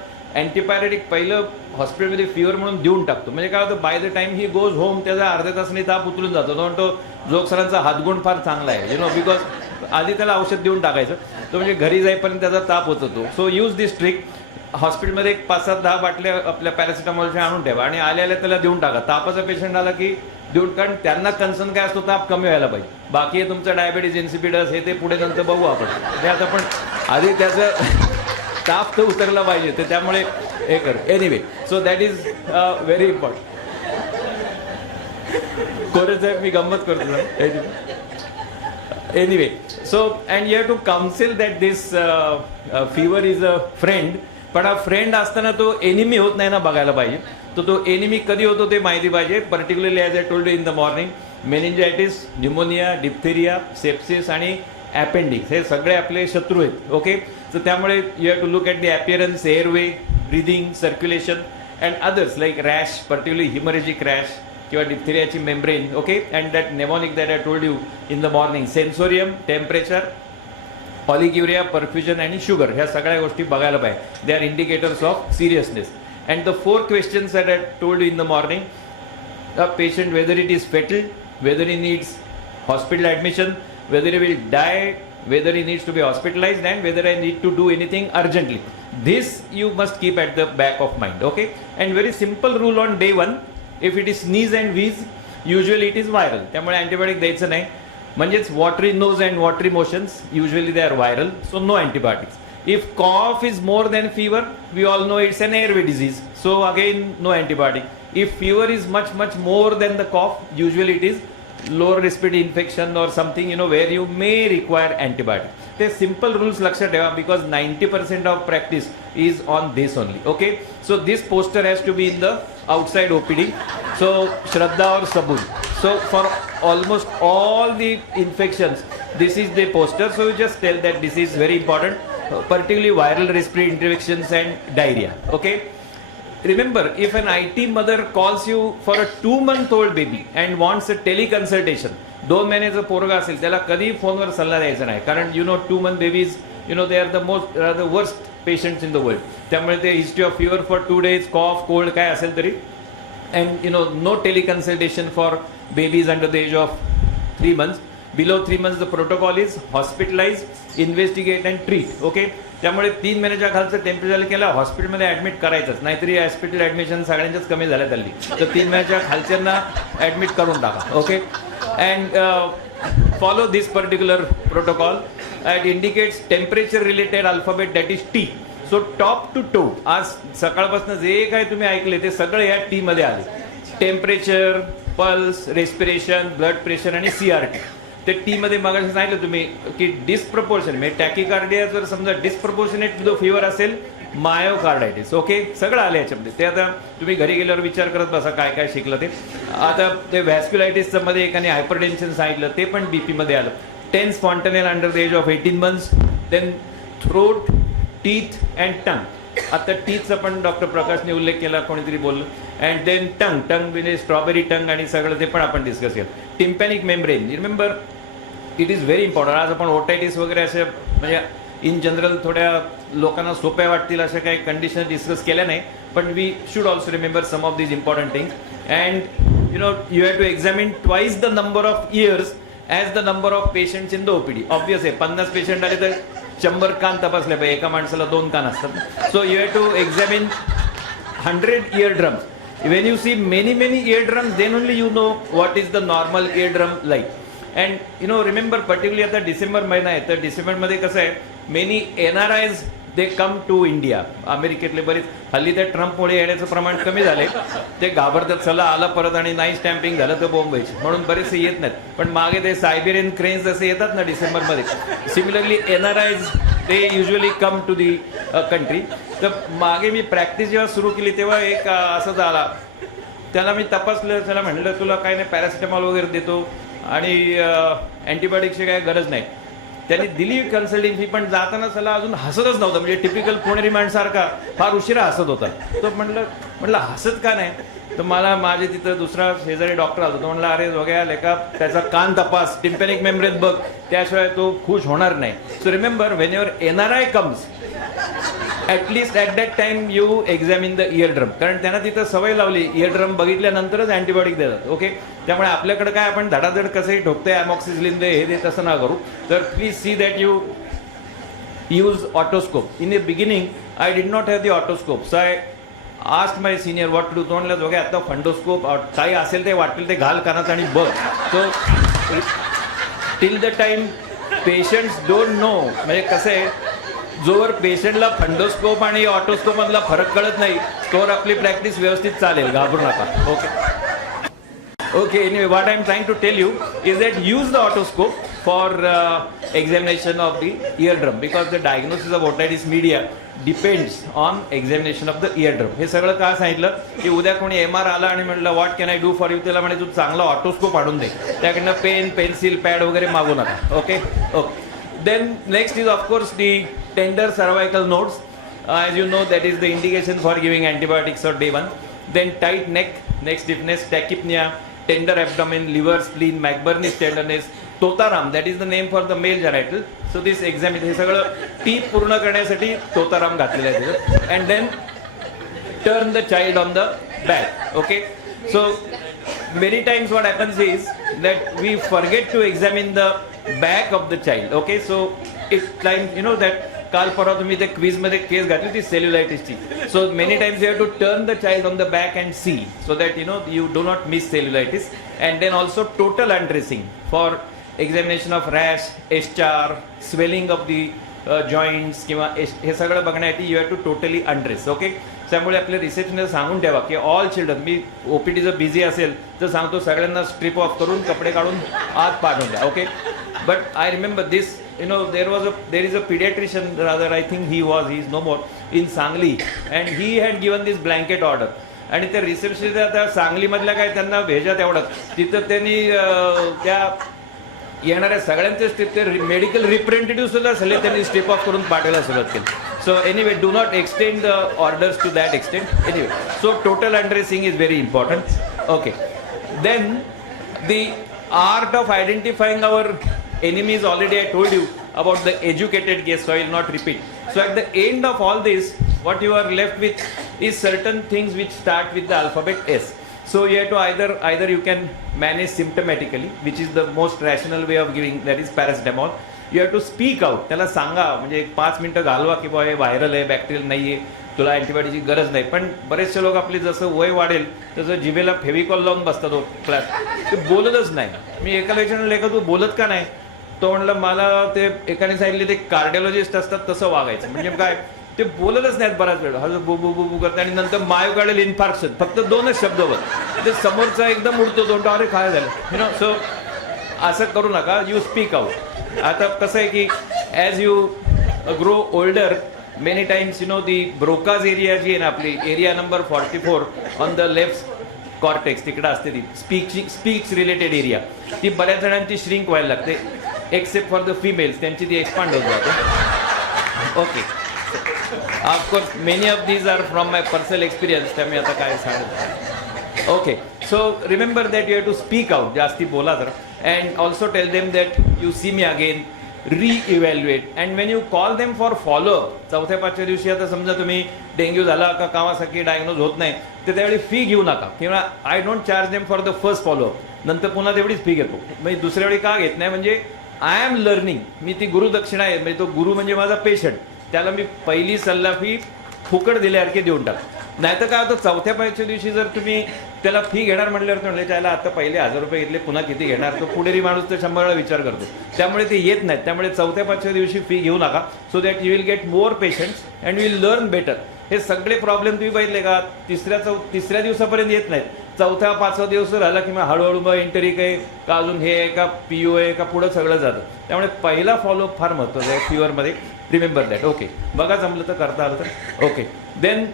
अँटीपायरेटिक पहिलं हॉस्पिटलमध्ये fever म्हणून देऊन टाकतो. म्हणजे काय होतं, by the time he goes home त्याचा अर्ध्या तासाने ताप उतरून जातो. तो म्हणतो जोग सरांचा हातगुण फार चांगला आहे, बिकॉज आधी त्याला औषध देऊन टाकायचं, तो म्हणजे घरी जाईपर्यंत त्याचा ताप होत होतो. सो यूज दिस ट्रिक. हॉस्पिटलमध्ये एक 5-7-10 बाटल्या आपल्या पॅरासिटामॉलच्या आणून ठेवा आणि आल्या त्याला देऊन टाका. तापाचा पेशंट आला की देऊन, कारण त्यांना कन्सर्न काय असतो, ताप कमी व्हायला पाहिजे. बाकी तुमचं डायबिटीज इन्सिपिडस हे ते पुढे नंतर बघू आपण, ते आता पण आधी त्याचं ताप तर उतरला पाहिजे, तर त्यामुळे हे कर. Anyway, so that is very important. Kore साहेब मी गंमत करतो. Anyway, so and you have to counsel that this fever is a friend. पण हा फ्रेंड असताना तो एनिमी होत नाही ना बघायला पाहिजे. तो एनिमी कधी होतो ते माहिती पाहिजे. Particularly as I told you in the morning, meningitis, pneumonia, diphtheria, sepsis आणि अपेंडिक्स हे सगळे आपले शत्रू आहेत. ओके, तर त्यामुळे you have to look at the appearance, airway, breathing, circulation and others like rash, particularly haemorrhagic rash किंवा डिप्थेरियाची membrane. Okay, and that mnemonic that I told you in the morning. Sensorium, temperature, oliguria, perfusion आणि sugar, ह्या सगळ्या गोष्टी बघायला पाहिजे. They are indicators of seriousness. And the 4 questions that I told you in the morning, a patient whether it is fatal, whether he needs hospital admission, whether he will die, whether he needs to be hospitalized, and whether I need to do anything urgently. This you must keep at the back of mind. Okay, and very simple rule on day 1, if it is sneeze and wheeze, usually it is viral, त्यामुळे antibiotic द्यायचं नाही. म्हणजेच watery nose and watery motions, usually they are viral, so no antibiotics. If cough is more than fever, we all know it's an airway disease, so again no antibiotic. If fever is much more than the cough, usually it is lower respiratory infection or something, where you may require antibiotic. The simple rules lakshat ठेवा, because 90% of practice is on this only. Okay, so this poster has to be in the outside OPD. So Shraddha or Sabun. So for almost all the infections, this is the poster. So you just tell that this is very important, particularly viral respiratory infections and diarrhea. Okay. Remember, if an IT mother calls you for a 2-month-old baby and wants a teleconsultation, 2 महिन्याचा पोरगा असेल त्याला कधी फोनवर सल्ला द्यायचा नाही, कारण 2-month babies, they are the worst patients in the world. त्यामुळे ते history of fever for 2 days, cough, cold काय असेल तरी, and no teleconsultation for babies under the age of 3 months. Below 3 months the protocol is hospitalize, investigate and treat. Okay. त्यामुळे 3 महिन्याच्या खालचं temperature केला हॉस्पिटलमध्ये ऍडमिट करायचंच, नाहीतरी हॉस्पिटल ऍडमिशन सगळ्यांच्याच कमी झाल्यात हल्ली, तर 3 महिन्याच्या खालच्यांना ऍडमिट करून टाका. Okay. And follow this particular protocol. It indicates temperature related alphabet that is T. So top to toe आज सकाळपासून जे काय तुम्ही ऐकले ते सगळं या टी मध्ये आले. Temperature, pulse, respiration, blood pressure आणि CRT. ते टी मध्ये मगाशी सांगितलं तुम्ही की डिस्प्रपोर्शन म्हणजे टॅकिकार्डिया जर समजा डिस्प्रपोर्शनेट जो फिवर असेल, मायोकार्डायटिस. ओके. सगळं आलं याच्यामध्ये. ते आता तुम्ही घरी गेल्यावर विचार करत बसा काय काय शिकलं ते. आता ते व्हॅस्क्युलायटिसचं मध्ये एकाने हायपरटेन्शन सांगितलं, ते पण BP मध्ये आलं. 10 fontanelle under the age of 18 months. Then throat, teeth and tongue. आता टीथचा पण डॉक्टर प्रकाशने उल्लेख केला, कोणीतरी बोललं. अँड देन टंग म्हणजे स्ट्रॉबेरी टंग आणि सगळं ते पण आपण डिस्कस केलं. Tympanic membrane, remember it is very important. आज आपण ओटायटिस वगैरे असे म्हणजे इन जनरल थोड्या लोकांना सोप्या वाटतील अशा काही कंडिशन डिस्कस केल्या नाही, पण we should also remember some of these important things. And you have to examine twice the number of ears as the number of patients in the OPD. Obvious आहे, 50 पेशंट आले तर 100 कान तपासले पाहिजे, एका माणसाला 2 कान असतात. So you have to examine 100 eardrums. When you see many eardrums, then only you know what is the normal eardrum like. And remember particularly आता डिसेंबर महिना आहे, तर डिसेंबर मध्ये कसं आहे, many NRIs they come to India. अमेरिकेतले बरेच हल्ली त्या ट्रम्पमुळे येण्याचं प्रमाण कमी झाले, ते घाबरतात, चला आला परत आणि नाही स्टॅम्पिंग झालं तर बोंबायची, म्हणून बरेचसे येत नाहीत. पण मागे ते सायबेरियन क्रेन्स असे येतात ना डिसेंबरमध्ये. सिमिलरली NRIs ते usually come to the country. तर मागे मी प्रॅक्टिस जेव्हा सुरू केली तेव्हा एक असं झाला, त्याला मी तपासलं, त्याला म्हटलं तुला काय नाही पॅरासिटामॉल वगैरे देतो आणि अँटीबायोटिक्सची काय गरज नाही. त्यांनी दिली कन्सल्टिंग फी, पण जाताना त्याला अजून हसतच नव्हता, म्हणजे टिपिकल पुणेरी माणसारखा फार उशिरा हसत होता. तो म्हटलं हसत का नाही, तर मला माझे तिथं दुसरा शेजारी डॉक्टर आला, तो म्हणला अरे बघा लेका त्याचा कान तपास, टिम्पॅनिक मेम्ब्रेन बघ, त्याशिवाय तो खुश होणार नाही. So remember when your NRI comes, at least at that time you examine the eardrum, कारण त्यांना तिथं सवय लावली इयरड्रम बघितल्यानंतरच अँटीबायोटिक देतात. ओके. त्यामुळे आपल्याकडे काय आपण धडाधड कसंही ठोकते, अमॉक्सिसिलिन दे हे दे, तसं ना करू. तर please see that you use otoscope. In the beginning I did not have the otoscope, so I asked my senior what to do. तो म्हणलं बघा आता फंडोस्कोप काही असेल ते वाटेल ते घाल कानात आणि बघ. So till the time patients don't know, म्हणजे कसं आहे, जोवर पेशंटला फंडोस्कोप आणि ऑटोस्कोप मधला फरक कळत नाही तोवर आपली प्रॅक्टिस व्यवस्थित चालेल, घाबरू नका. Okay. Okay, anyway, what I am trying to tell you is that use the otoscope for examination of the eardrum, because the diagnosis of otitis media depends on examination of the eardrum. हे सगळं का सांगितलं की उद्या कोणी MR आला आणि म्हणलं what can I do for you, त्याला म्हणे तू चांगला ऑटोस्कोप आणून दे, त्याकडनं पेन, पेन्सिल, पॅड वगैरे मागू नका. Okay. Okay. Then next is of course the tender cervical nodes. As you know, that is the indication for giving antibiotics on day 1. Then tight neck, neck stiffness, tachypnea, tender abdomen, liver, spleen, McBurney's tenderness, Totaram, that is the name for the male genital. So this examine, हे सगळं T पूर्ण करण्यासाठी तोताराम घातलेलं आहे तिथं. And then turn the child on the back. Okay. So many times what happens is that we forget to examine the back of the child. Okay. So it's like that काल परवा तुम्ही ते quiz मध्ये case घातली ती सेल्युलायटिसची. So many times you have to turn the child on the back and see, so that you do not miss cellulitis. And then also total undressing for examination of rash, eschar, swelling of the joints किंवा हे सगळं बघण्यासाठी you have to totally undress. Okay. त्यामुळे आपल्या रिसेप्शनला सांगून ठेवा की ऑल चिल्ड्रन, मी OPD जर बिझी असेल तर सांगतो सगळ्यांना स्ट्रिप ऑफ करून कपडे काढून आत पाठवून द्या. Okay. But I remember this, there is a pediatrician, rather I think he is no more, in Sangli, and he had given this blanket order आणि त्या रिसेप्शनिस्ट आता सांगलीमधल्या काय त्यांना भेजा तेवढाच तिथं त्यांनी त्या येणाऱ्या सगळ्यांचे ते मेडिकल रिप्रेझेंटेटिव्ह सुद्धा सगळे त्यांनी स्टेप ऑफ करून पाठवायला सुरुवात केली. So anyway do not extend the orders to that extent. Anyway so total addressing is very important. Okay, then the art of identifying our enemies, already I told you about the educated guest, so I will not repeat. So at the end of all this, what you are left with is certain things which start with the alphabet S. So you have to either you can manage symptomatically, which is the most rational way of giving, that is paracetamol. You have to speak out. त्याला सांगा, म्हणजे 5 मिनिटं घालवा की बाबा हे viral आहे, bacterial नाही आहे, तुला अँटीबायोटिकची गरज नाही. पण बरेचसे लोक आपले जसं वय वाढेल तसं जिभेला फेविकॉल लावून बसतात क्लास, ते बोलतच नाही. मी एका लेक्चरला का तू बोलत का नाही, तो म्हणलं मला ते एकाने सांगितले ते कार्डिओलॉजिस्ट असतात तसं वागायचं. म्हणजे काय, ते बोलतच नाहीत बराच वेळ, हजर बू बू बू बू करते आणि नंतर मायोकार्डियल इन्फार्क्शन, फक्त 2च शब्द होत, ते समोरचा एकदम उडतो तोंड, अरे काय झालं, यु नो. सो असं करू नका, यू स्पीक आउट. आता कसं आहे की as you grow older many times, you know, the Broca's area जी आहे ना आपली, area number 44 on the left cortex, तिकडं असते ती स्पीक्स रिलेटेड एरिया, ती बऱ्याच जणांची श्रिंक व्हायला लागते, एक्सेप्ट फॉर द फिमेल्स, त्यांची ती एक्सपांड होत जाते. Okay, of course many of these are from my personal experience, त्यामुळे आता काय सांगत. Okay, so remember that you have to speak out, जास्ती बोला जरा. And also tell them that you see me again, re-evaluate. and when you call them for follow-up, 4-5 दिवशी आता समजा तुम्ही डेंग्यू झाला का कावासाकी डायग्नोज होत नाही, तर त्यावेळी फी घेऊ नका, किंवा I don't charge them for the first follow up, नंतर पुन्हा तेवढीच फी घेतो. म्हणजे दुसऱ्या वेळी का घेत नाही, म्हणजे आय एम लर्निंग, मी ती गुरुदक्षिणा आहे, म्हणजे तो गुरु म्हणजे माझा पेशंट, त्याला मी पहिली सल्ला फी फुकट दिल्यासारखे देऊन टाक. नाहीतर काय होतं, 4-5 दिवशी जर तुम्ही त्याला फी घेणार म्हटल्यावर म्हणले त्याला आता पहिले 1000 रुपये घेतले, पुन्हा किती घेणार, तो पुढेरी माणूस तर 100 वेळा विचार करतो, त्यामुळे ते येत नाहीत. त्यामुळे 4-5 दिवशी फी घेऊ नका, so that you will get more patients and you will learn better. हे सगळे प्रॉब्लेम तुम्ही बघितले का, तिसऱ्या दिवसापर्यंत येत नाहीत, 4-5 दिवस राहिला की मग हळूहळू मग इंटरिक आहे का, अजून हे आहे का, PO आहे का, पुढं सगळं जातं. त्यामुळे पहिला फॉलोअप फार महत्त्वाचा आहे फीवरमध्ये, रिमेंबर दॅट. ओके, बघा जमलं तर करता आलं तर. Okay, then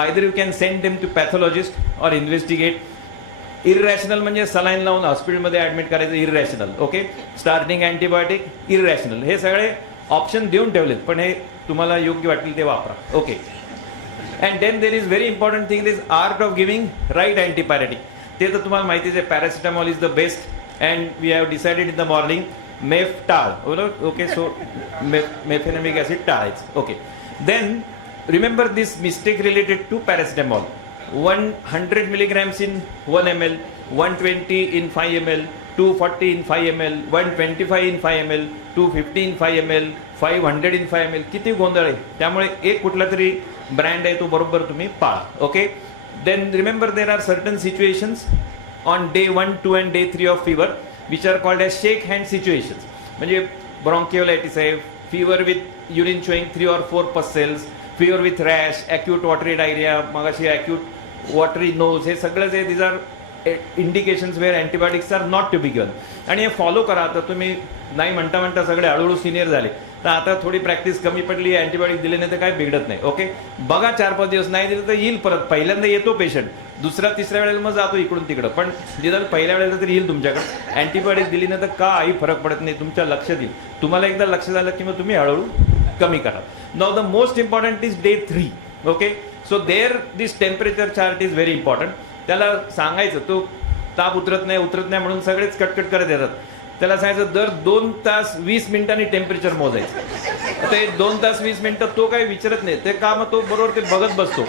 either you can send them to pathologist or investigate. Irrational म्हणजे सलाईन लावून हॉस्पिटलमध्ये ॲडमिट करायचं, इररॅशनल. ओके, स्टार्टिंग अँटीबायोटिक, इररॅशनल, हे सगळे ऑप्शन देऊन ठेवलेत, पण हे तुम्हाला योग्य वाटेल ते वापरा. Okay, and then there is very important thing, is art of giving right antibiotic. ते तर तुम्हाला माहितीच आहे, paracetamol is the best and we have decided in the morning mef टाळ, बरोबर. ओके, सो मेफेनॅमिक ॲसिड टाळायचं. Okay, then remember this mistake related to paracetamol. 100 milligrams in 1 ml, 120 in 5 ml, 240 in 5 ml, 125 in 5 ml, 250 in 5 ml, 500 in 5 ml. किती गोंधळ आहे. त्यामुळे एक कुठला तरी ब्रँड आहे तो बरोबर तुम्ही पाळा. Okay, then remember there are certain situations on day 1, 2 and day 3 of fever which are called as shake hand situations. म्हणजे bronchiolitis आहे, fever with urine showing 3 or 4 pus cells, fever with rash, acute watery diarrhea, मगाशी acute watery nose, हे सगळं जे these are indications where antibiotics are not to be given. आणि हे follow करा. आता तुम्ही नाही म्हणता सगळे हळूहळू सिनियर झाले, तर आता थोडी प्रॅक्टिस कमी पडली, अँटीबायोटिक दिले नाही तर काय बिघडत नाही. ओके, बघा 4-5 दिवस नाही दिलं तर येईल परत, पहिल्यांदा येतो पेशंट, दुसऱ्या-तिसऱ्या वेळेला मग जातो इकडून तिकडं, पण निदान पहिल्या वेळेला तरी येईल तुमच्याकडे. अँटीबायोटिक दिली नाही तर काही फरक पडत नाही, तुमच्या लक्षात येईल. तुम्हाला एकदा लक्ष झालं की मग तुम्ही हळूहळू कमी करा. Now the most important is day 3. Okay, so there this temperature chart is very important. त्याला सांगायचं, तो ताप उतरत नाही म्हणून सगळेच कटकट करत येतात. त्याला सांगायचं दर 2 तास 20 मिनिटांनी टेम्परेचर मोजायचं. ते 2 तास 20 मिनिटं तो काही विचारत नाही, ते का मग तो बरोबर ते बघत बसतो,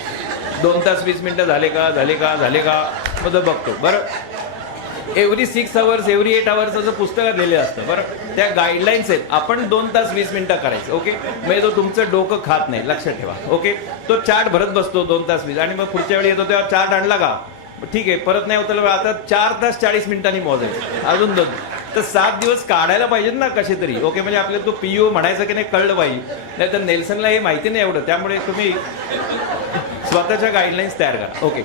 2 तास 20 मिनिटं झाले का मग तो बघतो. बरं, एव्हरी 6 hours, एव्हरी 8 hours असं पुस्तकात लिहिलेलं असतं. बरं, त्या गाईडलाईन्स आहेत, आपण 2 तास 20 मिनिटं करायचं. ओके, म्हणजे तो तुमचं डोकं खात नाही, लक्षात ठेवा. ओके, तो चार्ट भरत बसतो 2 तास 20, आणि मग पुढच्या वेळी येतो तेव्हा चार्ट आणला का, ठीक आहे, परत नाही होतं, आता 4 तास 40 मिनिटांनी मोजायचं, अजून 2, तर 7 दिवस काढायला पाहिजेत ना कसे तरी. ओके, म्हणजे आपल्याला तो PO म्हणायचं की नाही कळलं पाहिजे, नाही तर नेल्सनला हे माहिती नाही एवढं, त्यामुळे तुम्ही स्वतःच्या गाईडलाईन्स तयार करा. Okay,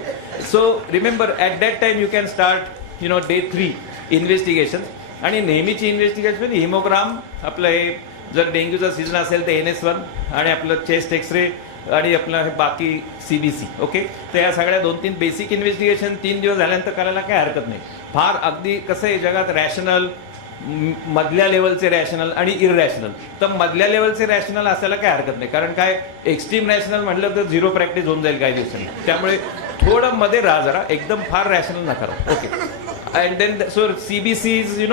so remember at that time you can start day 3 investigation. आणि नेहमीची इन्व्हेस्टिगेशन हिमोग्राम, आपलं हे जर डेंग्यूचा सीझन असेल तर NS1, आणि आपलं चेस्ट एक्सरे आणि आपलं हे बाकी CBC. ओके, तर या सगळ्या 2-3 बेसिक इन्व्हेस्टिगेशन 3 दिवस झाल्यानंतर करायला काही हरकत नाही. फार अगदी कसं आहे जगात रॅशनल, मधल्या लेवलचे रॅशनल आणि इररॅशनल, तर मधल्या लेवलचे रॅशनल असायला काही हरकत नाही, कारण काय एक्स्ट्रीम रॅशनल म्हटलं तर 0 प्रॅक्टिस होऊन जाईल काही दिवसांनी. त्यामुळे थोडं मध्ये राहा जरा, एकदम फार रॅशनल नका राहू. Okay, and then so CBC is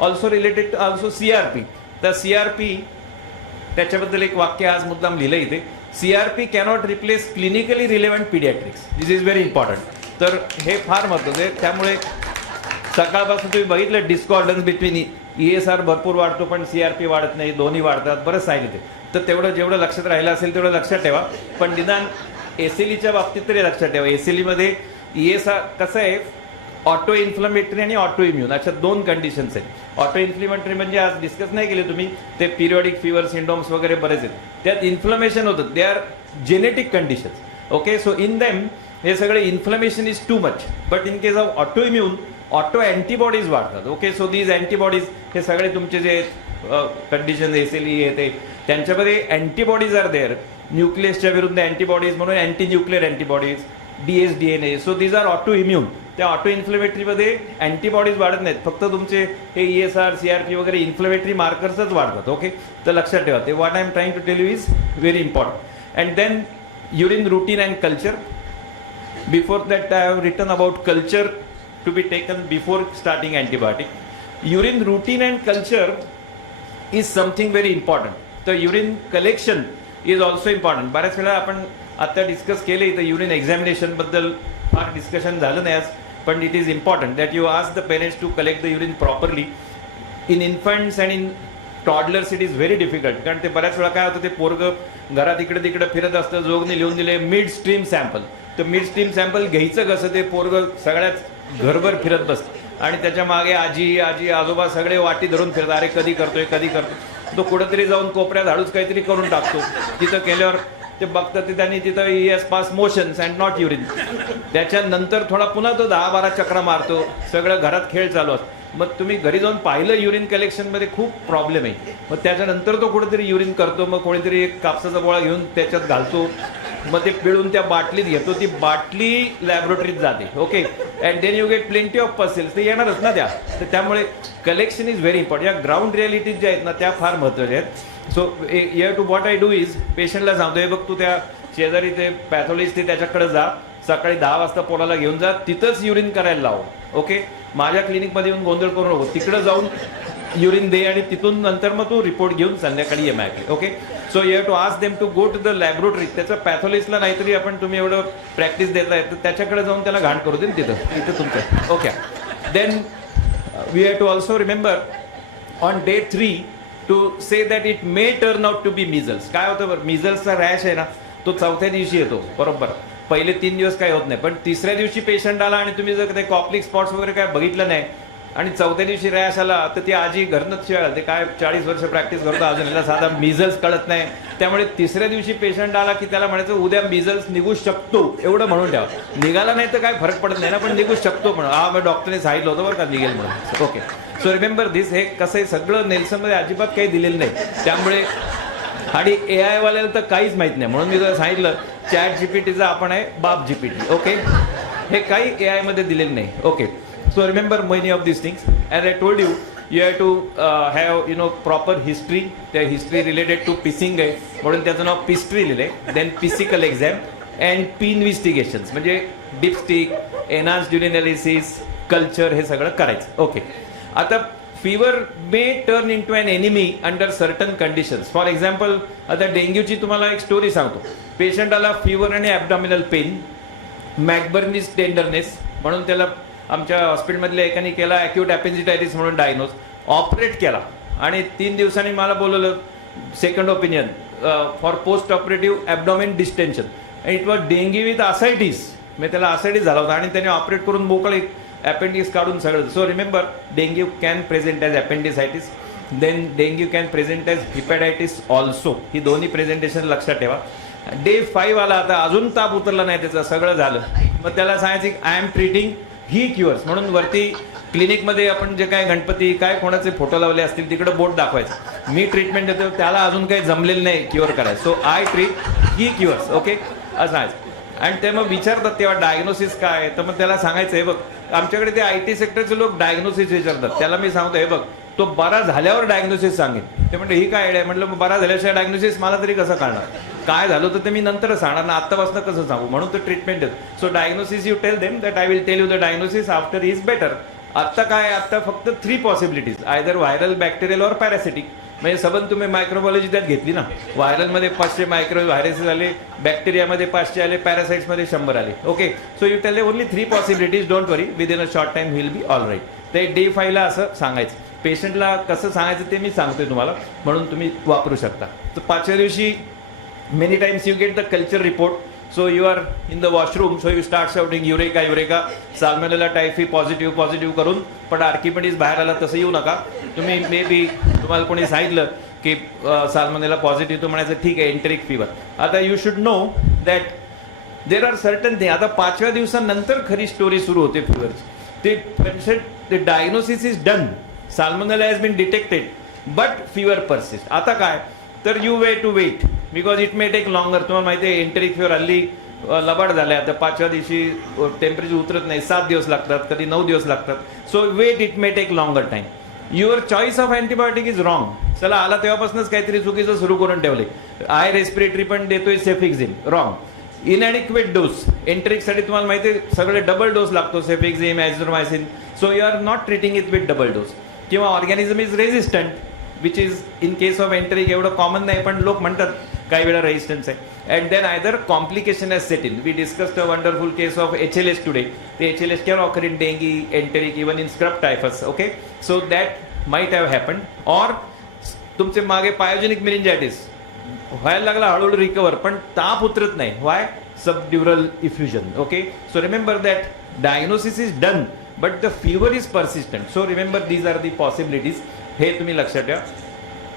also related also CRP. तर CRP त्याच्याबद्दल एक वाक्य आज मुद्दाम लिहिलं इथे, CRP cannot replace clinically relevant paediatrics. This is very important. तर हे फार महत्त्वाचं आहे. त्यामुळे सकाळपासून तुम्ही बघितलं डिस्कॉर्डन्स बिटवीन ESR भरपूर वाढतो पण CRP वाढत नाही, दोन्ही वाढतात, बरंच सांगितलं ते. तर तेवढं जेवढं लक्षात राहिलं असेल तेवढं लक्षात ठेवा. पण निदान SLEच्या बाबतीत तरी लक्षात ठेवा. SLEमध्ये ESR कसं आहे, ऑटो इन्फ्लमेटरी आणि ऑटो इम्युन अशा 2 कंडिशन्स आहेत. ऑटो इन्फ्लमेटरी म्हणजे आज डिस्कस नाही केले तुम्ही, ते पिरियडिक फीवर सिंड्रोम्स वगैरे बरेच आहेत, त्यात इन्फ्लमेशन होतं. They are genetic conditions. Okay, so in them हे सगळे inflammation is too much. But in case of auto immune auto antibodies वाढतात. ओके, सो दीज अँटीबॉडीज हे सगळे तुमचे जे कंडिशन SLE आहे ते त्यांच्यामध्ये अँटीबॉडीज आर देअर. न्यूक्लियसच्या विरुद्ध अँटीबॉडीज म्हणून anti nuclear antibodies, DS-DNA. So these are auto immune. त्या ऑटो इन्फ्लेमेटरीमध्ये अँटीबॉडीज वाढत नाहीत, फक्त तुमचे हे ESR, CRP वगैरे इन्फ्लेमेटरी मार्कर्सच वाढतात. ओके, तर लक्षात ठेवा ते. What I am trying to tell you is very important. And then urine routine and culture. Before that I have written about culture to be taken before starting antibiotic. Urine routine and culture is something very important. The urine collection is also important. बऱ्याच वेळा आपण आता discuss केले इथं urine examination बद्दल फार discussion झालं नाही आज, पण it is important that you ask the parents to collect the urine properly. In infants and in toddlers it is very difficult, कारण ते बऱ्याच वेळा काय होतं, ते पोरगं घरात इकडे तिकडे फिरत असतं, जोगने लिहून दिले मिड स्ट्रीम सॅम्पल. तर मिड स्ट्रीम सॅम्पल घ्यायचं कसं, ते पोरगं सगळ्याच घरभर फिरत बसतं आणि त्याच्या मागे आजी आजोबा सगळे वाटी धरून फिरतात, अरे कधी करतोय कधी करतो. तो कुठंतरी जाऊन कोपऱ्यात हाडूच काहीतरी करून टाकतो. तिथं केल्यावर ते बघतात ते त्यांनी तिथं ES pass motions and not urine. त्याच्यानंतर थोडा पुन्हा तो 10-12 चक्रा मारतो, सगळं घरात खेळ चालू असतो. मग तुम्ही घरी जाऊन पाहिलं युरिन कलेक्शनमध्ये खूप प्रॉब्लेम आहे. मग त्याच्यानंतर तो कुठेतरी युरिन करतो, मग कोणीतरी एक कापसाचा गोळा घेऊन त्याच्यात घालतो, मग ते पिळून त्या बाटलीत घेतो, ती बाटली लॅबोरेटरीत जाते. Okay, and then you get plenty of pus cells, ते येणारच ना त्या. तर त्यामुळे कलेक्शन इज व्हेरी इम्पॉर्टंट. या ग्राउंड रियालिटीज ज्या आहेत ना त्या फार महत्त्वाच्या आहेत. So you to what I do is पेशंटला सांगतोय, बघ तू त्या शेजारी ते पॅथॉलॉजिस्ट ते त्याच्याकडे जा, सकाळी 10 वाजता पोराला घेऊन जा, तिथंच युरिन करायला लाव. ओके, माझ्या क्लिनिकमध्ये येऊन गोंधळ करू नको, तिकडं जाऊन युरिन दे आणि तिथून नंतर मग तू रिपोर्ट घेऊन संध्याकाळी ये माझ्याकडे. Okay, so you have to ask them to go to the laboratory. त्याचं पॅथॉलॉजिस्टला नाहीतरी आपण तुम्ही एवढं प्रॅक्टिस देताय तर त्याच्याकडे जाऊन त्याला घाण करू देईन तिथं तुमचं. Okay, then we have to also remember on day 3 to say that it may turn out to be measles. काय होतं बरं, मिझल्सचा रॅश आहे ना तो 4थ्या दिवशी येतो बरोबर. पहिले 3 दिवस काय होत नाही, पण 3ऱ्या दिवशी पेशंट आला आणि तुम्ही जर ते कॉप्लिक स्पॉट्स वगैरे काय बघितलं नाही आणि 4थ्या दिवशी रॅश आला तर ती आजी घरनंच शिवाय घालते, काय 40 वर्ष प्रॅक्टिस करतो अजून याला साधा मिझल्स कळत नाही. त्यामुळे 3ऱ्या दिवशी पेशंट आला की त्याला म्हणायचं उद्या मिझल्स निघू शकतो, एवढं म्हणून ठेवा. निघाला नाही तर काय फरक पडत नाही ना, पण निघू शकतो म्हणून. हा मग डॉक्टरने सांगितलं होतं बरं का निघेल म्हणून. Okay, so remember this. हे कसं आहे, सगळं नेल्सनमध्ये अजिबात काही दिलेलं नाही. त्यामुळे आणि AI वाल्याला तर काहीच माहित नाही, म्हणून मी जर सांगितलं ChatGPTचा आपण आहे बाप GPT. ओके, हे काही AI मध्ये दिलेलं नाही. Okay, so remember many of these things. As I told you, you have to have proper history. The history related to pissing आहे म्हणून त्याचं नाव पिस्ट्री लिहिलंय. Then physical exam and P investigations म्हणजे dipstick, enhanced urinalysis, culture हे सगळं करायचं. Okay, आता fever may turn into an enemy under certain conditions. For example, आता डेंग्यूची तुम्हाला एक स्टोरी सांगतो. पेशंटाला फीवर आणि ॲबडॉमिनल पेन, मॅकबर्नीज टेंडरनेस म्हणून त्याला आमच्या हॉस्पिटलमधल्या एकाने केला ॲक्यूट ॲपेंडिसायटिस म्हणून डायग्नोज, ऑपरेट केला आणि 3 दिवसांनी मला बोलवलं second opinion for post operative abdomen distension. It was dengue with ascites. म्हणजे त्याला असायटिस झाला होता आणि त्याने ऑपरेट करून मोकळे अपेंडिक्स काढून सगळं. So remember dengue can present as appendicitis, then dengue can present as hepatitis also. ही दोन्ही प्रेझेंटेशन लक्षात ठेवा. डे 5 आला, आता अजून ताप उतरला नाही त्याचं, सगळं झालं. मग त्याला सांगायचं I am treating, he cures म्हणून वरती क्लिनिकमध्ये आपण जे काय गणपती काय कोणाचे फोटो लावले असतील तिकडे बोट दाखवायचं, मी ट्रीटमेंट देतो, त्याला अजून काही जमलेलं नाही क्युअर करायचं. सो आय ट्रीट ही क्युअर्स. ओके असं आहे. आणि ते मग विचारतात तेव्हा डायग्नोसिस काय, तर मग त्याला सांगायचं हे बघ आमच्याकडे ते IT सेक्टरचे लोक डायग्नोसिस विचारतात, त्याला मी सांगतो हे बघ तो बरा झाल्यावर डायग्नोसिस सांगेन. ते म्हणते ही काय आयडिया, म्हटलं बरा झाल्याशिवाय डायग्नोसिस मला तरी कसं कळणार, काय झालं तर ते मी नंतरच सांगणार ना, आत्तापासून कसं सांगू, म्हणून तो ट्रीटमेंट देतो. So diagnosis you tell them that I will tell you the diagnosis after is better. आत्ता काय, आत्ता फक्त 3 पॉसिबिलिटीज, आयदर व्हायरल, बॅक्टेरियल और पॅरासिटिक. म्हणजे सबंध तुम्ही मायक्रोबायोलॉजी त्यात घेतली ना, व्हायरलमध्ये 500 मायक्रो व्हायरसेस आले, बॅक्टेरियामध्ये 500 आले, पॅरासाइट्समध्ये 100 आले. Okay so you tell only 3 possibilities, don't worry, within a short time will be all right. ते डे 5 ला असं सांगायचं. पेशंटला कसं सांगायचं ते मी सांगतोय तुम्हाला, म्हणून तुम्ही वापरू शकता. तर 5व्या दिवशी many times you get the culture report. So you are in the washroom, so you start shouting Eureka, Eureka, Salmonella typhi positive positive करून, पण आर्किमिडीज बाहेर आला तसं येऊ नका. तुम्ही मे बी तुम्हाला कोणी सांगितलं की साल्मोनेला पॉझिटिव्ह, तर म्हणायचं ठीक आहे एंटेरिक फिवर. आता you should know that there are certain thing. आता 5व्या दिवसानंतर खरी स्टोरी सुरू होते फिवरची. ते patient the diagnosis is done, salmonella has been detected but fever persist. आता काय, तर you wait because it may take longer. तुम्हाला माहिती आहे एंटेरिक फिवर हल्ली लबाड झाल्या. आता 5व्या दिवशी टेम्परेचर उतरत नाही, 7 दिवस लागतात, कधी 9 दिवस लागतात. So wait, it may take longer time. Your choice of antibiotic is wrong. चला आला तेव्हापासूनच काहीतरी चुकीचं सुरू करून ठेवले. आय रेस्पिरेटरी पण देतोय सेफिक्झिम, रॉंग. इनॅडिक्वेट डोस, एंटेरिकसाठी तुम्हाला माहिती आहे सगळे डबल डोस लागतो, cefixime, azithromycin. So you are not treating it with double dose. किंवा organism is resistant, which is in case of enteric एवढं कॉमन नाही, पण लोक म्हणतात काही वेळा रेजिस्टन्स आहे. And then either complication has set in. We discussed a wonderful case of HLS today. ते HLS can occur in dengue, enteric, even in scrub typhus. Okay so that might have happen. और तुमचे मागे pyogenic मेनिंजायटिस व्हायला लागला, हळूहळू recover, पण ताप उतरत नाही. Why? Subdural effusion. Okay so remember that diagnosis is done but the fever is persistent. So remember these are the possibilities. हे तुम्ही लक्षात ठेवा.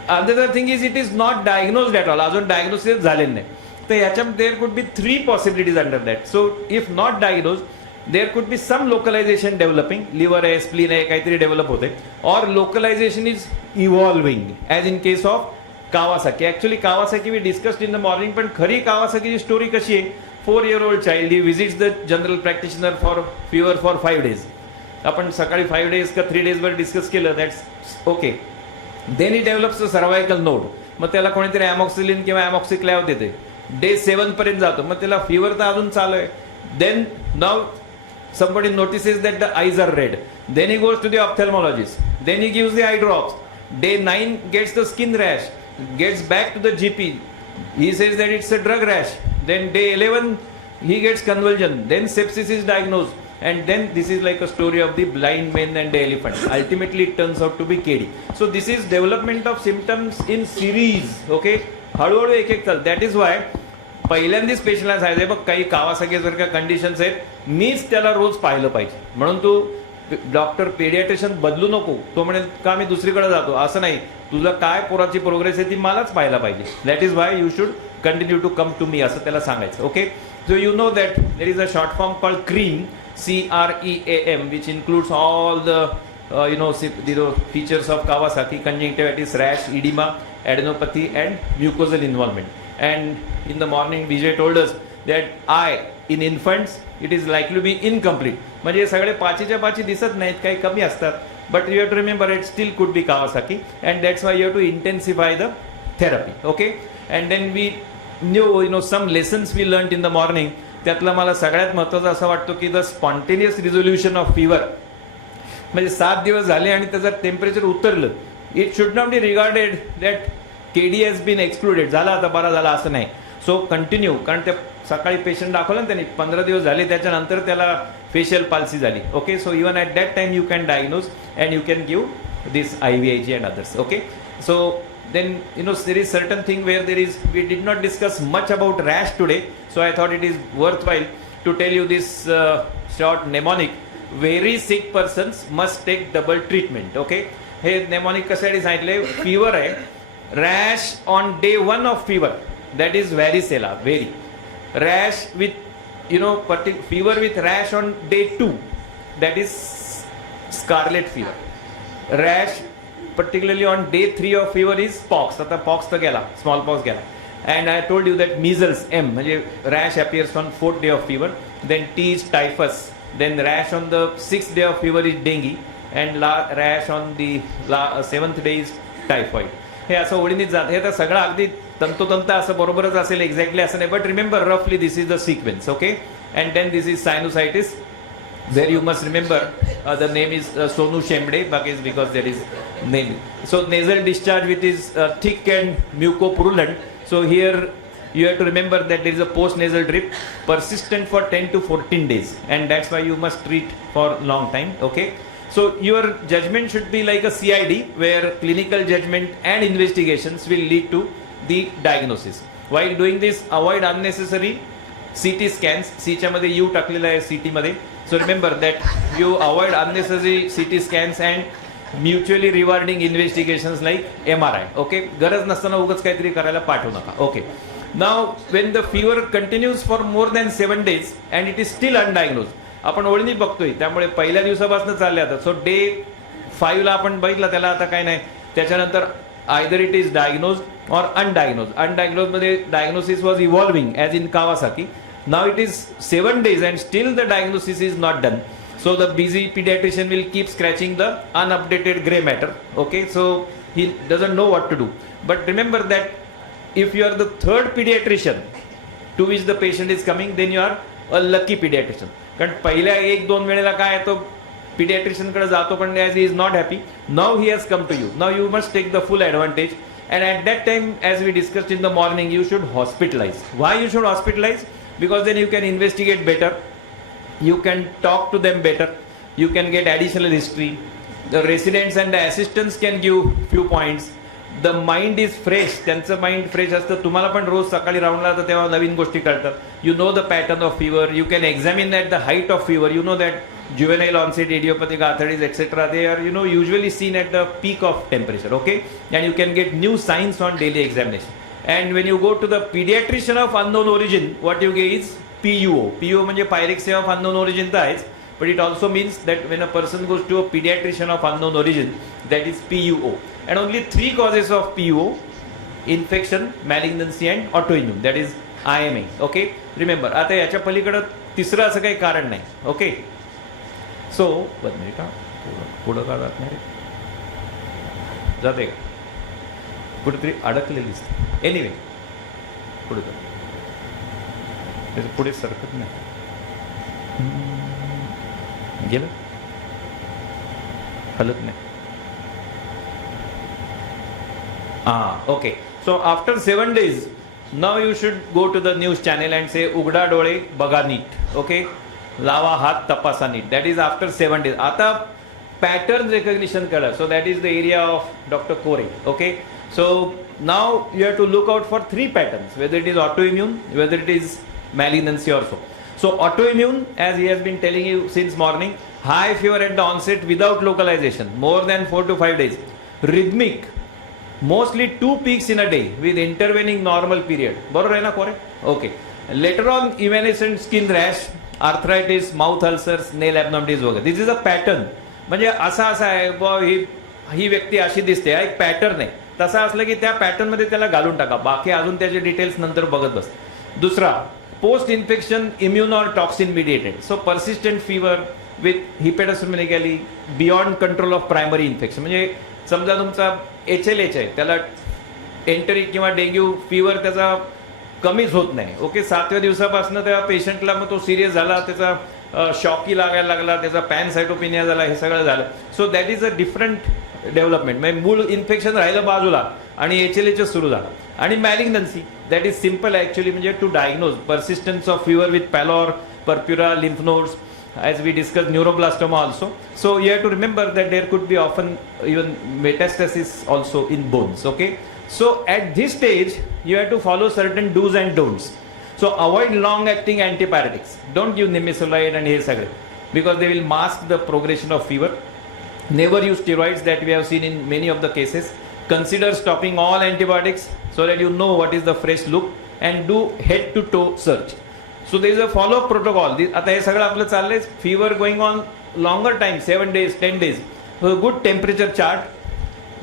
Other thing is it is not diagnosed at all. अजून diagnosis झालेलं नाही. तर याच्यामध्ये there could be 3 possibilities under that. So if not diagnose there could be some localisation developing. Liver आहे, स्प्लीन आहे, काहीतरी डेव्हलप होते. और localisation is evolving as in case of Kawasaki. Actually Kawasaki we discussed in the morning, पण खरी कावासाकीची story कशी आहे? 4-year-old child, he visits the general practitioner for fever for 5 days. आपण सकाळी 5 days का 3 days वर डिस्कस केलं, that's okay. Then he develops a cervical node. मग त्याला कोणीतरी ॲमॉक्सिलिन किंवा ॲमॉक्सिक्लॅव देते. डे 7 पर्यंत जातो, मग त्याला फिवर तर अजून चालू आहे. Then now somebody notices that the eyes are red. Then he goes to the ophthalmologist. Then he gives the eye drops. Day 9 gets the skin rash. Gets back to the GP. He says that it's a drug rash. Then day 11 he gets convulsion. Then sepsis is diagnosed. And then this is like a story of the blind man and the elephant. Ultimately it turns out to be KD. So this is development of symptoms in series. Okay. हळूहळू एक एक चाल. That is why पहिल्यांदाच पेशंटला सांगायचं बघ काही Kawasaki जर का कंडिशन्स आहेत, मीच त्याला रोज पाहिलं पाहिजे. म्हणून तू डॉक्टर पेडियाट्रिशियन बदलू नको. तो म्हणेल का मी दुसरीकडे जातो, असं नाही. तुझं काय पोराची प्रोग्रेस आहे ती मलाच पाहायला पाहिजे. That is why you should continue to come to me, असं त्याला सांगायचं. Okay so you know that there is a short form called CREAM, CREAM, which includes all the features of Kawasaki: conjunctivitis, rash, edema, adenopathy, and mucosal involvement. And in the morning, Vijay told us that in infants, it is likely to be incomplete. म्हणजे सगळे 5च्या 5 दिसत नाहीत, काही कमी असतात. But you have to remember it still could be Kawasaki, and that's why you have to intensify the therapy. Okay, and then we knew some lessons we learned in the morning. त्यातला मला सगळ्यात महत्त्वाचं असं वाटतं की the spontaneous resolution of fever. म्हणजे 7 दिवस झाले आणि त्याचं टेम्परेचर उतरलं, it should not be regarded that KD has been excluded. झाला आता बरा झाला असं नाही. सो कंटिन्यू, कारण त्या सकाळी पेशंट दाखवलं ना त्यांनी, 15 दिवस झाले, त्याच्यानंतर त्याला फेशियल पाल्सी झाली. Okay so even at that time you can diagnose and you can give this IVIG and others. Okay so then there is certain thing where we did not discuss much about rash today, so I thought it is worthwhile to tell you this short mnemonic. Very sick persons must take double treatment. Okay, hey mnemonic कशासाठी सांगितले? fever आहे, rash on day 1 of fever, that is varicella, very. Rash with fever with rash on day 2, that is scarlet fever. Rash particularly on day 3 of fever is pox. आता pox तर गेला, small pox गेला. And I told you that measles, M, rash appears on 4th day of fever. Then T is typhus. Then rash on the 6th day of fever is dengue. And rash on the 7th day is typhoid. हे असं ओढीने जात हे तर सगळं अगदी तंतोतंत असं बरोबरच असेल exactly असं नाही बट रिमेंबर रफली this is the sequence okay and then this is sinusitis there you must remember the name is Sonu Shemde because there is name. So nasal discharge which is thick and mucopurulent. So here you have to remember that there is a post nasal drip persistent for 10 to 14 days and that's why you must treat for long time. Okay, so your judgment should be like a CID where clinical judgment and investigations will lead to the diagnosis. While doing this, avoid unnecessary CT scans. C च्या मध्ये U टाकलेला आहे CT मध्ये. So remember that you avoid unnecessary CT scans and mutually rewarding investigations like MRI. Okay, गरज नसताना उगाच काहीतरी करायला पाठवू नका. Okay, now when the fever continues for more than 7 days and it is still undiagnosed, आपण ओळीने बघतोय त्यामुळे पहिल्या दिवसापासून चालले आता. सो डे 5 ला आपण बघितलं त्याला आता काय नाही. त्याच्यानंतर either it is diagnosed or undiagnosed. Undiagnosed मध्ये diagnosis was evolving as in Kawasaki. Now it is 7 days and still the diagnosis is not done. So the busy pediatrician will keep scratching the unupdated gray matter. Okay, so he doesn't know what to do. But remember that if you are the third pediatrician to which the patient is coming, then you are a lucky pediatrician. कारण पहिल्या 1-2 वेळेला काय तो pediatrician कडे जातो पण as he is not happy, now he has come to you. Now you must take the full advantage. And at that time, as we discussed in the morning, you should hospitalize. Why you should hospitalize? Because then you can investigate better, you can talk to them better, you can get additional history, the residents and the assistants can give few points, the mind is fresh, त्यांचं mind fresh असतं. तुम्हाला पण रोज सकाळी राऊंडला तर तेव्हा नवीन गोष्टी कळतात. You know the pattern of fever, you can examine at the height of fever, you know that juvenile onset idiopathic arthritis etc. they are usually seen at the peak of temperature. Okay, and you can get new signs on daily examination. And when you go to the pediatrician of unknown origin, what you get is PUO. PUO म्हणजे pyrexia of unknown origin तर आहेच, but it also means that when a person goes to a pediatrician of unknown origin, that is PUO. And only 3 causes of PUO: infection, malignancy and autoimmune, that is IMA. Okay, remember आता याच्या पलीकडे तिसरं असं काही कारण नाही. Okay, सो 1 minute पुढं का जात नाही जाते का कुठेतरी अडकलेली दिसते. एनिवे पुढे जात पुढे सरकत नाही गेलं हलत नाही. Okay, so after 7 days now you should go to the news channel and say उघडा डोळे बघा नीट. ओके, लावा हात तपासा नीट. That is after 7 days. आता पॅटर्न रेकग्निशन कळलं. So that is the area of doctor Kore. Okay, so now you have to look out for 3 patterns, whether it is autoimmune, whether it is malignancy or so. So autoimmune, as he has been telling you since morning, high fever at the onset without localization, more than 4 to 5 days, rhythmic, mostly 2 peaks in a day with intervening normal period. बरोबर आहे ना कोरे? Okay, later on evanescent skin rash, arthritis, mouth ulcers, nail abnormalities वगैरे. This is a pattern. म्हणजे असा आहे बुवा ही व्यक्ती अशी दिसते, हा एक पॅटर्न आहे. तसा असलं की त्या पॅटर्न मध्ये त्याला घालून टाका, बाकी अजून त्याचे डिटेल्स नंतर बघत बस. दुसरा, post infection immune or toxin mediated. So persistent fever with hepatosplenomegaly beyond control of primary infection. म्हणजे समजा तुमचा HLH आहे, त्याला एंटरिक किंवा डेंग्यू फीवर त्याचा कमीच होत नाही. ओके, 7व्या दिवसापासून त्या पेशंटला मग तो सिरियस झाला, त्याचा शॉकी लागायला लागला, त्याचा पॅनसायटोपिनिया झाला, हे सगळं झालं. सो that is a different development. म्हणजे मूळ इन्फेक्शन राहिलं बाजूला आणि HLH सुरू झालं. आणि malignancy, that is simple actually, म्हणजे to diagnose persistence of fever with pallor, purpura, lymph nodes, as we discussed neuroblastoma also. So you have to remember that there could be often even metastasis also in bones. Okay, so at this stage you have to follow certain do's and don'ts. So avoid long acting antipyretics. Don't give nimesulide and here because they will mask the progression of fever. Never use steroids, that we have seen in many of the cases. Consider stopping all antibiotics so that you know what is the fresh look, and do head to toe search. So there is a follow-up protocol. आता हे सगळं आपलं चाललंय. Fever going on longer time, 7 days, 10 days. So good temperature chart.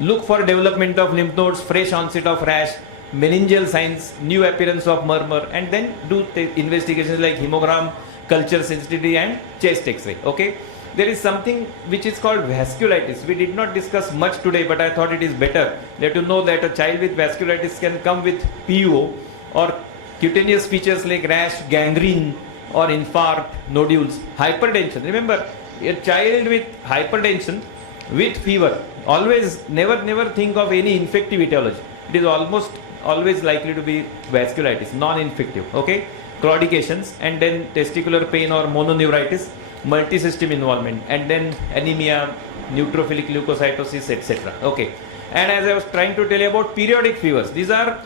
Look for development of lymph nodes, fresh onset of rash, meningeal signs, new appearance of murmur, and then do investigations like hemogram, culture sensitivity, and chest X-ray. Okay, there is something which is called vasculitis. We did not discuss much today, but I thought it is better that to know that a child with vasculitis can come with PUO or cutaneous features like rash, gangrene, or infarct, nodules, hypertension. Remember, a child with hypertension with fever, always never think of any infective etiology. It is almost always likely to be vasculitis, non-infective. Okay, claudications, and then testicular pain or mononeuritis, multisystem involvement, and then anemia, neutrophilic leukocytosis, etc. Okay, and as I was trying to tell you about periodic fevers, these are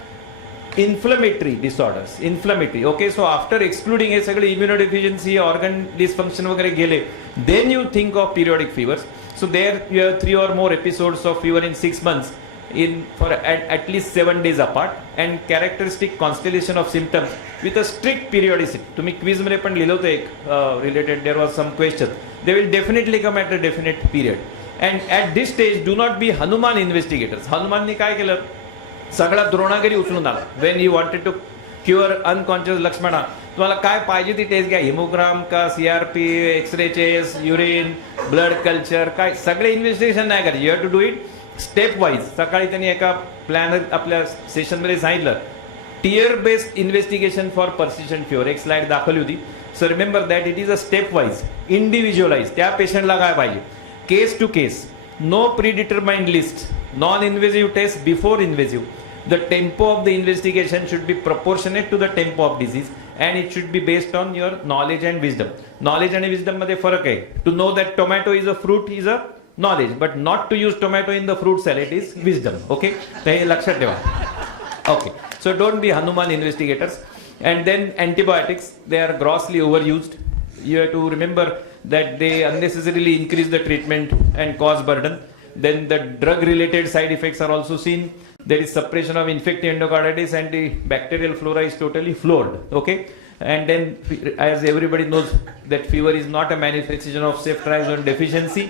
inflammatory disorders. Inflammatory. Okay, so after excluding a immunodeficiency, organ dysfunction वगैरह गेले, then you think of periodic fevers. So there you have 3 or more episodes of fever in 6 months, in for at least 7 days apart, and characteristic constellation of symptoms with a strict periodicity. To me quiz में पण लिहिलं होतं एक related, there was some question. They will definitely come at a definite period. And at this stage, do not be Hanuman investigators. Hanuman ने काय केलं? सगळा द्रोणागिरी उचलून आला. When he wanted to cure unconscious Lakshmana, तुम्हाला काय पाहिजे ती टेस्ट घ्या, हिमोग्राम का, CRP, x ray chest, urine, blood culture, काय सगळे इन्व्हेस्टिगेशन नाही करायचे. You have to do it step wise. सकाळी त्यांनी एका प्लॅनर आपल्या सेशनमध्ये सांगितलं, tier based investigation for persistent fever. एक स्लाइड दाखवली होती. So remember that it is a step wise, individualise. त्या पेशंटला काय पाहिजे, case to case, no predetermined list, non-invasive test before invasive. The tempo of the investigation should be proportionate to the tempo of disease, and it should be based on your knowledge and wisdom. Knowledge and wisdom मध्ये फरक आहे. To know that tomato is a fruit is a knowledge, but not to use tomato in the fruit salad is wisdom. Okay, ते लक्षात ठेवा. Okay, so don't be Hanuman investigators. And then antibiotics, they are grossly overused. You have to remember that they unnecessarily increase the treatment and cause burden. Then the drug-related side effects are also seen. There is suppression of infective endocarditis, and the bacterial flora is totally floored. Okay, and then as everybody knows that fever is not a manifestation of ceftriaxone deficiency,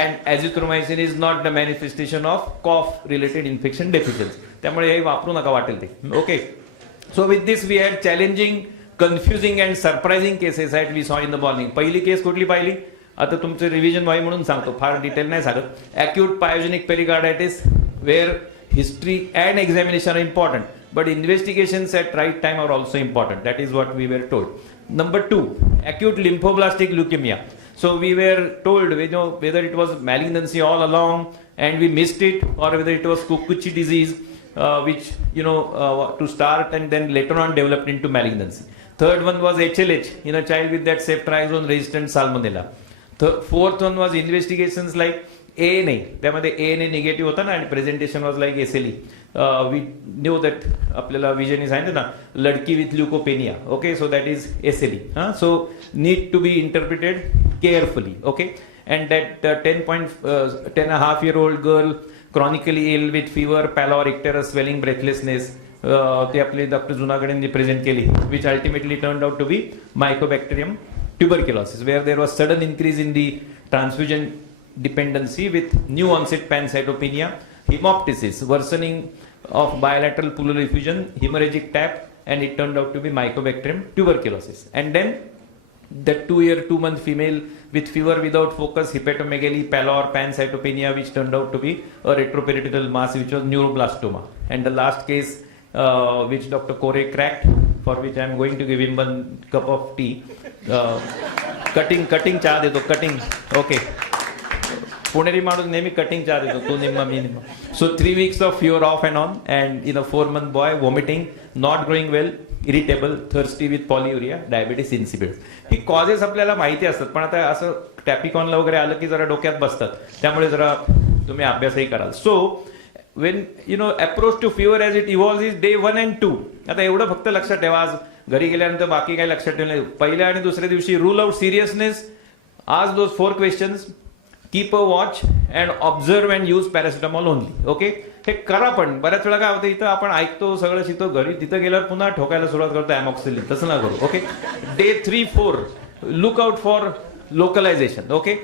and azithromycin is not the manifestation of cough-related infection deficiency. त्यामुळे हे वापरू नका वाटेल ते. Okay, so with this we had challenging, confusing and surprising cases that we saw in the morning. पहिली case कुठली पाहिली? आता तुमचं रिव्हिजन व्हावी म्हणून सांगतो, फार डिटेल नाही सांगत. Acute pyogenic pericarditis, where history and examination are important, but investigations at right time are also important. That is what we were told. Number 2, acute lymphoblastic leukemia. So we were told, whether it was malignancy all along and we missed it, or whether it was Kukuchi disease, which to start and then later on developed into malignancy. Third one was HLH in a child with that ceftriaxone resistant salmonella. Fourth one was investigations like ANA. त्यामध्ये ANA negative होता ना, आणि presentation was like SLE. We knew that आपल्याला vision is सांगितलं ना, लडकी with leucopenia. Okay, so that is SLE. So need to be interpreted carefully. Okay, and that 10.5-year-old girl chronically ill with fever, pallor, icterus, swelling, breathlessness. ते आपले doctor जुनागडेंनी present केली, which ultimately turned out to be Mycobacterium tuberculosis, where there was sudden increase in the transfusion dependency with new onset pancytopenia, hemoptysis, worsening of bilateral pleural effusion, hemorrhagic tap, and it turned out to be Mycobacterium tuberculosis. And then the 2-month female with fever without focus, hepatomegaly, pallor, pancytopenia, which turned out to be a retroperitoneal mass, which was neuroblastoma. And the last case, which Dr. Kore cracked, for which I am going to give him 1 cup of tea. Cutting चहा देतो, cutting. Okay, Puneri माणूस नेहमी cutting चहा देतो, तू निम्मा मी निम्मा. सो 3 weeks of fever off and on, and in a 4-month boy vomiting, not growing well, irritable, thirsty with polyuria, diabetes insipidus. He causes आपल्याला माहिती असतात, पण आता असं टॅपिकॉनला वगैरे आलं की जरा डोक्यात बसतात, त्यामुळे जरा तुम्ही अभ्यासही कराल. सो when approach to fever as it evolves is day 1 and 2. आता एवढं फक्त लक्षात ठेवा. आज घरी गेल्यानंतर बाकी काही लक्षात ठेवलं. पहिल्या आणि दुसऱ्या दिवशी रूल आउट सिरियसनेस, आज those 4 questions, keep a watch and observe and use paracetamol only. Okay, हे करा. पण बऱ्याच वेळा काय होतं, इथं आपण ऐकतो, सगळं शिकतो, घरी तिथं गेल्यावर पुन्हा ठोकायला सुरुवात करतो ॲमॉक्सिलिन. तसं ना करू. Okay, day 3-4 look out for localisation. Okay,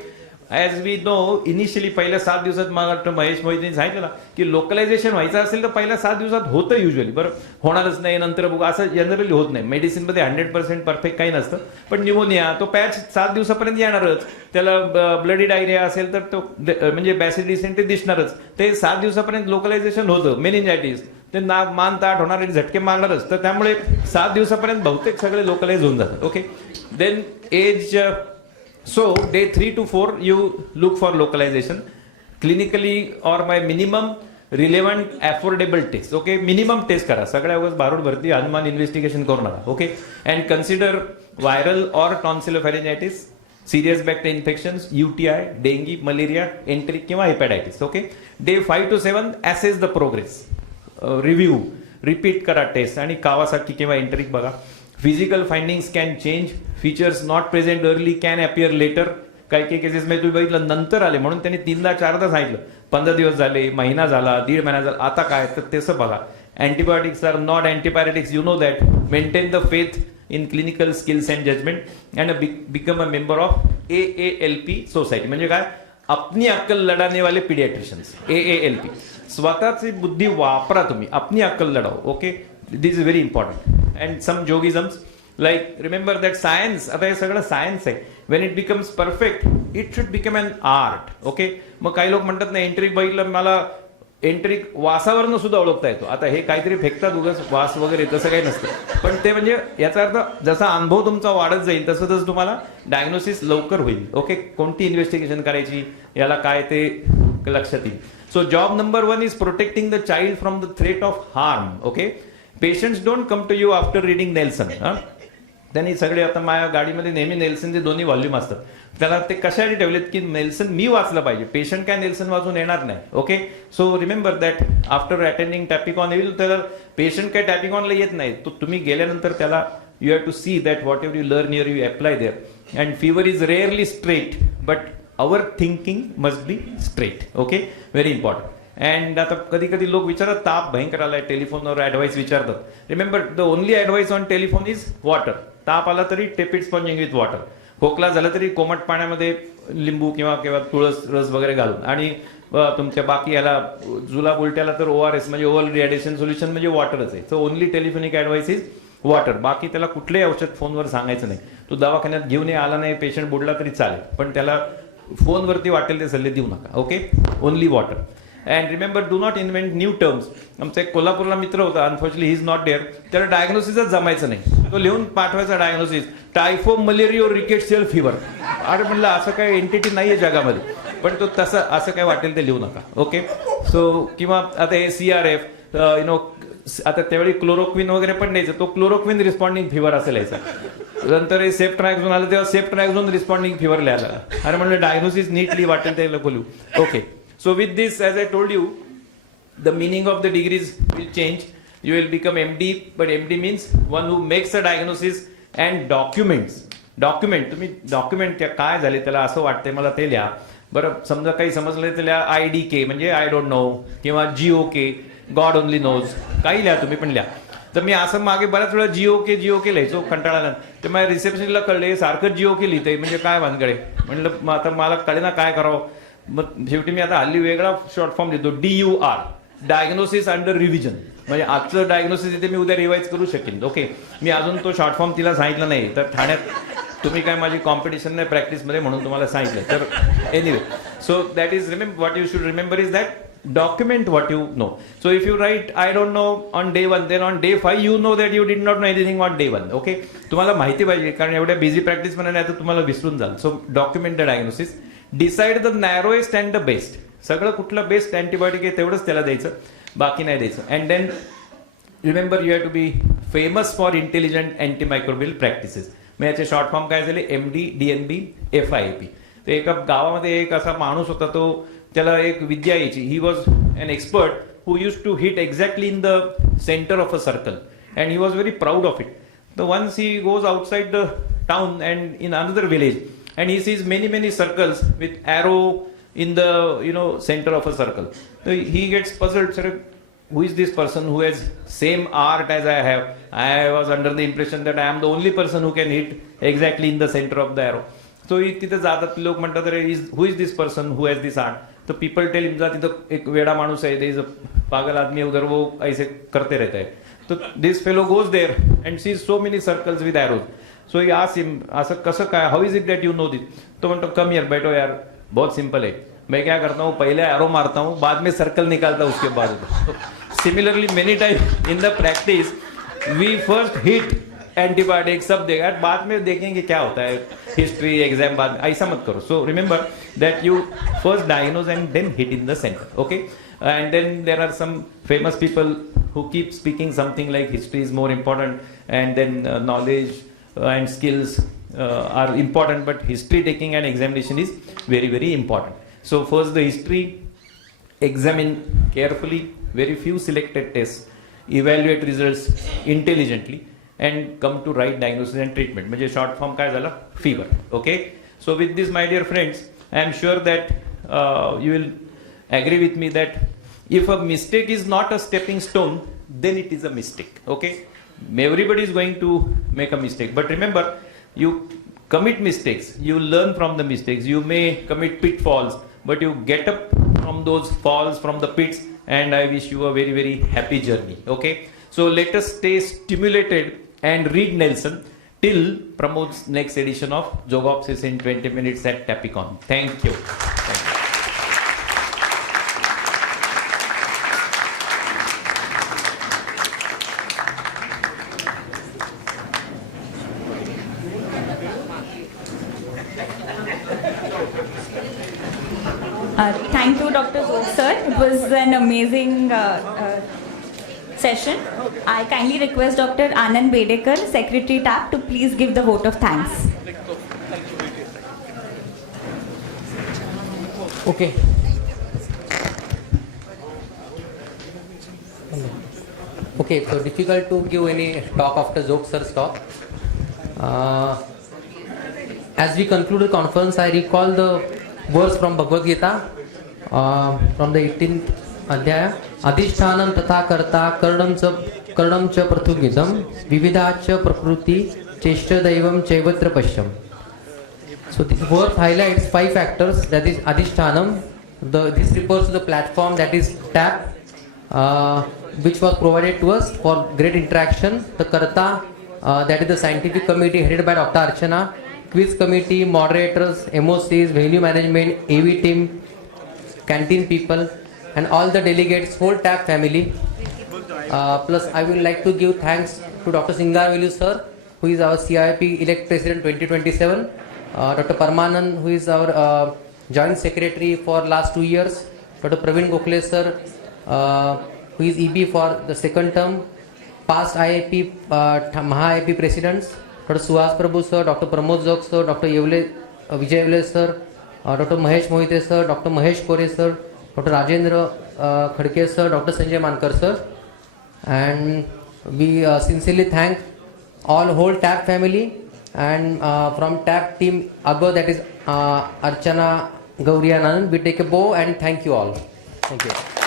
as we know initially पहिल्या 7 दिवसात मला महेश मोहितेंनी सांगितलं ना की लोकलायझेशन व्हायचं असेल तर पहिल्या 7 दिवसात होतं युजली, बरं होणारच नाही नंतर बघू असं जनरली होत नाही. मेडिसिनमध्ये 100% परफेक्ट काही नसतं, पण न्यूमोनिया तो पॅच 7 दिवसापर्यंत येणारच. त्याला ब्लडी डायरिया असेल तर तो म्हणजे बॅसिल डिसेंट्री दिसणारच. ते 7 दिवसापर्यंत लोकलायझेशन होतं. मेनिंजायटिस ते मान ताट होणार, झटके मारणारच. तर त्यामुळे 7 दिवसापर्यंत बहुतेक सगळे लोकलाइज होऊन जातात. Okay, then as so day 3 to 4 you look for localization clinically or by minimum relevant affordable test. Okay, minimum test करा. सगळ्या उगाच बारूड भरती अनुमान इन्व्हेस्टिगेशन करू नका. Okay, and consider viral or tonsillopharyngitis, serious bacteria infections, UTI, dengue, malaria, enteric किंवा hepatitis. Okay, day 5 to 7 assess the progress, review, repeat करा test आणि कावासाकी किंवा एंटेरिक बघा. Physical findings can change, features not present early can appear later. काही काही केसेसमध्ये तुम्ही बघितलं नंतर आले म्हणून त्यांनी 3दा 4दा सांगितलं. 15 दिवस झाले, महिना झाला, 1.5 महिना झाला, आता काय, तर तसं बघा. Antibiotics are not antipyretics, you know that. Maintain the faith in clinical skills and judgement and become a member of AALP society. म्हणजे काय, अपनी अक्कल लढाने वाले पीडियाट्रिशियन्स, AALP. स्वतःची बुद्धी वापरा तुम्ही, अपनी अक्कल लढाओ. Okay, this is very important. And some जोगिझम्स लाईक रिमेंबर दॅट सायन्स, आता हे सगळं सायन्स आहे. When it becomes perfect it should become an art. Okay, मग काही लोक म्हणतात ना एंट्रिक बघितलं मला एंट्रिक वासावरनं सुद्धा ओळखता येतो. आता हे काहीतरी फेकतात उगाच वास वगैरे, तसं काही नसतं. पण ते म्हणजे याचा अर्थ जसा अनुभव तुमचा वाढत जाईल तसं तसं तुम्हाला डायग्नोसिस लवकर होईल. ओके, कोणती इन्व्हेस्टिगेशन करायची, याला काय ते लक्षात येईल. So job number 1 is protecting the child from the threat of harm. Okay, patients don't come to you after reading Nelson. त्यांनी सगळे, आता माझ्या गाडीमध्ये नेहमी नेल्सनचे 2 व्हॉल्यूम असतात. त्याला ते कशासाठी ठेवलेत की नेल्सन मी वाचलं पाहिजे, पेशंट काय नेल्सन वाचून येणार नाही. Okay, so remember that after attending TAPICON त्याला पेशंट काय टॅपिकॉनला येत नाही, तो तुम्ही गेल्यानंतर त्याला you have to see that whatever you learn your you apply there. And fever is rarely straight but our thinking must be straight. Okay, very important. And आता कधी कधी लोक विचारतात ताप भयंकर आलाय, टेलिफोनवर ॲडवाईस विचारतात. Remember the only advice on telephone is water. ताप आला तरी टेपिड स्पॉन्जिंग विथ वॉटर. खोकला झाला तरी कोमट पाण्यामध्ये लिंबू किंवा किंवा तुळस रस वगैरे घालून. आणि तुमच्या बाकी याला जुलाब उलट्याला तर ORS म्हणजे ओव्हल रिॲडिशन सोल्युशन म्हणजे वॉटरच आहे. So only telephonic advice is water. बाकी त्याला कुठलेही औषध फोनवर सांगायचं नाही. तो दवाखान्यात घेऊन आला नाही, पेशंट बुडला तरी चालेल, पण त्याला फोनवरती वाटेल ते सल्ले देऊ नका. Okay, only water. And remember do not invent new terms. आमचा एक कोल्हापूरला मित्र होता, unfortunately he is not there. त्याला डायग्नोसिसच जमायचं नाही. तो लिहून पाठवायचा diagnosis typho malario rickettsial fever. अरे म्हणलं असं काही एंटिटी नाही आहे जगामध्ये, पण तो तसं असं काय वाटेल ते लिहू नका. ओके, सो किंवा आता हे CRF आता त्यावेळी क्लोरोक्विन वगैरे पण द्यायचं, तो क्लोरोक्विन रिस्पॉन्डिंग फीवर असेल यायचा. नंतर हे सेफ्ट्रॅक्झोन आलं तेव्हा सेफ्ट्रॅक्झोन रिस्पॉन्डिंग फीवर लिहायला. अरे म्हणलं डायग्नोसिस नीटली वाटेल ते लिहू. Okay, so with this, as I told you, the meaning of the degrees will change. You will become MD, but MD means one who makes a diagnosis and documents. Document, तुम्ही document काय झाले त्याला असं वाटतंय मला ते लिहा. बरं, समजा काही समजलं तर लिहा IDK म्हणजे आय डोंट नो, किंवा GOK गॉड ओनली नोज, काही लिहा तुम्ही पण लिहा. तर मी असं मागे बऱ्याच वेळा GOK लिहायचो, कंटाळाला. ते माझ्या रिसेप्शनला कळले सारखं GOK लिहितंय म्हणजे काय भानगडे. म्हणलं आता मला कळेना काय करावं. मग शेवटी मी आता हल्ली वेगळा शॉर्ट फॉर्म लिहितो, DUR, डायग्नोसिस अंडर रिव्हिजन. म्हणजे आजचं डायग्नोसिस इथे मी उद्या रिवाईज करू शकेन. ओके, मी अजून तो शॉर्ट फॉर्म तिला सांगितलं नाही. तर ठाण्यात तुम्ही काय माझी कॉम्पिटिशन नाही प्रॅक्टिसमध्ये म्हणून तुम्हाला सांगितलं. तर anyway, so that is remember what you should remember is that document what you know. So if you write I don't know on day 1, then on day 5 you know that you did not know anything on day 1. Okay, तुम्हाला माहिती पाहिजे कारण एवढ्या busy practice मध्ये नाही तर तुम्हाला विसरून जाल. So document the diagnosis, decide the narrowest and the best. सगळं कुठलं बेस्ट अँटीबायोटिक आहे तेवढंच त्याला द्यायचं, बाकी नाही द्यायचं. And then remember you have to be famous for intelligent antimicrobial practices. मग याचे शॉर्ट फॉर्म काय झाले, MD, DNB, FIAP. तर एका गावामध्ये एक असा माणूस होता, तो त्याला एक विद्या यायची. He was an expert who use to hit exactly in the centre of a circle and he was very proud of it. तर once he goes outside the town and in another village and he sees many circles with arrow in the center of a circle. So he gets puzzled, sir, who is this person who has same art as I have? I was under the impression that I am the only person who can hit exactly in the center of the arrow. सो तिथे जातात लोक म्हणतात अरे who is this person who has this art. तो people tell him तिथं एक वेडा माणूस आहे, इज अ पागल आदमी उधर वो ऐसे करते रहता है. तो this fellow goes there and see so many circles with arrows. So he asked him असं कसं काय, how is it that you know this. तो म्हणतो कम हियर बैठो यार, बहुत सिंपल है, मैं क्या करता हूँ पहले एरो मारता हूँ, बाद में सर्कल निकालता हूँ उसके बाद. Similarly many time in the practice we first hit antibiotic सब देगा, बाद में देखेंगे क्या होता है, हिस्ट्री एग्जाम बाद, ऐसा मत करो. So remember that you first diagnose and then hit in the centre. Okay. And then there are some famous people who keep speaking something like history is more important, and then knowledge and skills are important, but history taking an examination is very, very important. So first the history, examine carefully, very few selected tests, evaluate results intelligently, and come to right diagnosis and treatment. म्हणजे short form काय झालं, fever. Okay. So with this, my dear friends, I am sure that you will agree with me that if a mistake is not a stepping stone, then it is a mistake. Okay. Everybody is going to make a mistake, but remember, you commit mistakes, you learn from the mistakes, you may commit pitfalls, but you get up from those falls, from the pits, and I wish you a very, very happy journey. Okay. So let us stay stimulated and read Nelson till Pramod's next edition of Jogopsis in 20 minutes at Tapicon. Thank you. Thank you. Thank you, Dr. Zog sir. It was an amazing session. I kindly request Dr. Anand Bedekar, Secretary TAP, to please give the vote of thanks. Okay. Okay, so difficult to give any talk after Zog sir's talk. As we conclude the conference, I recall the verse from Bhagavad Gita, from the 18th Adhyaya. Adhishtanam tatha karta karnam cha prathugitam vividhacha prakriti cheshta daivam chaivatra pashyam. So this verse highlights 5 factors, that is Adhishtanam. This refers to the platform, that is TAP, which was provided to us for great interaction. The Karta, that is the scientific committee headed by Dr. Archana, quiz committee, moderators, MOCs, venue management, AV team, canteen people, and all the delegates, whole TAP family. Plus, I would like to give thanks to Dr. Singarvelu sir, who is our CIP elect president 2027. Dr. Parmanand, who is our joint secretary for last 2 years. Dr. Praveen Gokhale sir, who is EB for the second term. Past IIP, Maha IIP presidents. Dr. Suhas Prabhu sir, Dr. Pramod Zog sir, Dr. Vijay Yevle sir, Dr. Mahesh Mohite sir, Dr. Mahesh Kore sir, Dr. Rajendra Khadke sir, Dr. Sanjay Mankar sir. And we sincerely thank all whole TAP family, and from TAP team Agro, that is Archana, Gauri and Anand, we take a bow and thank you all. Thank you.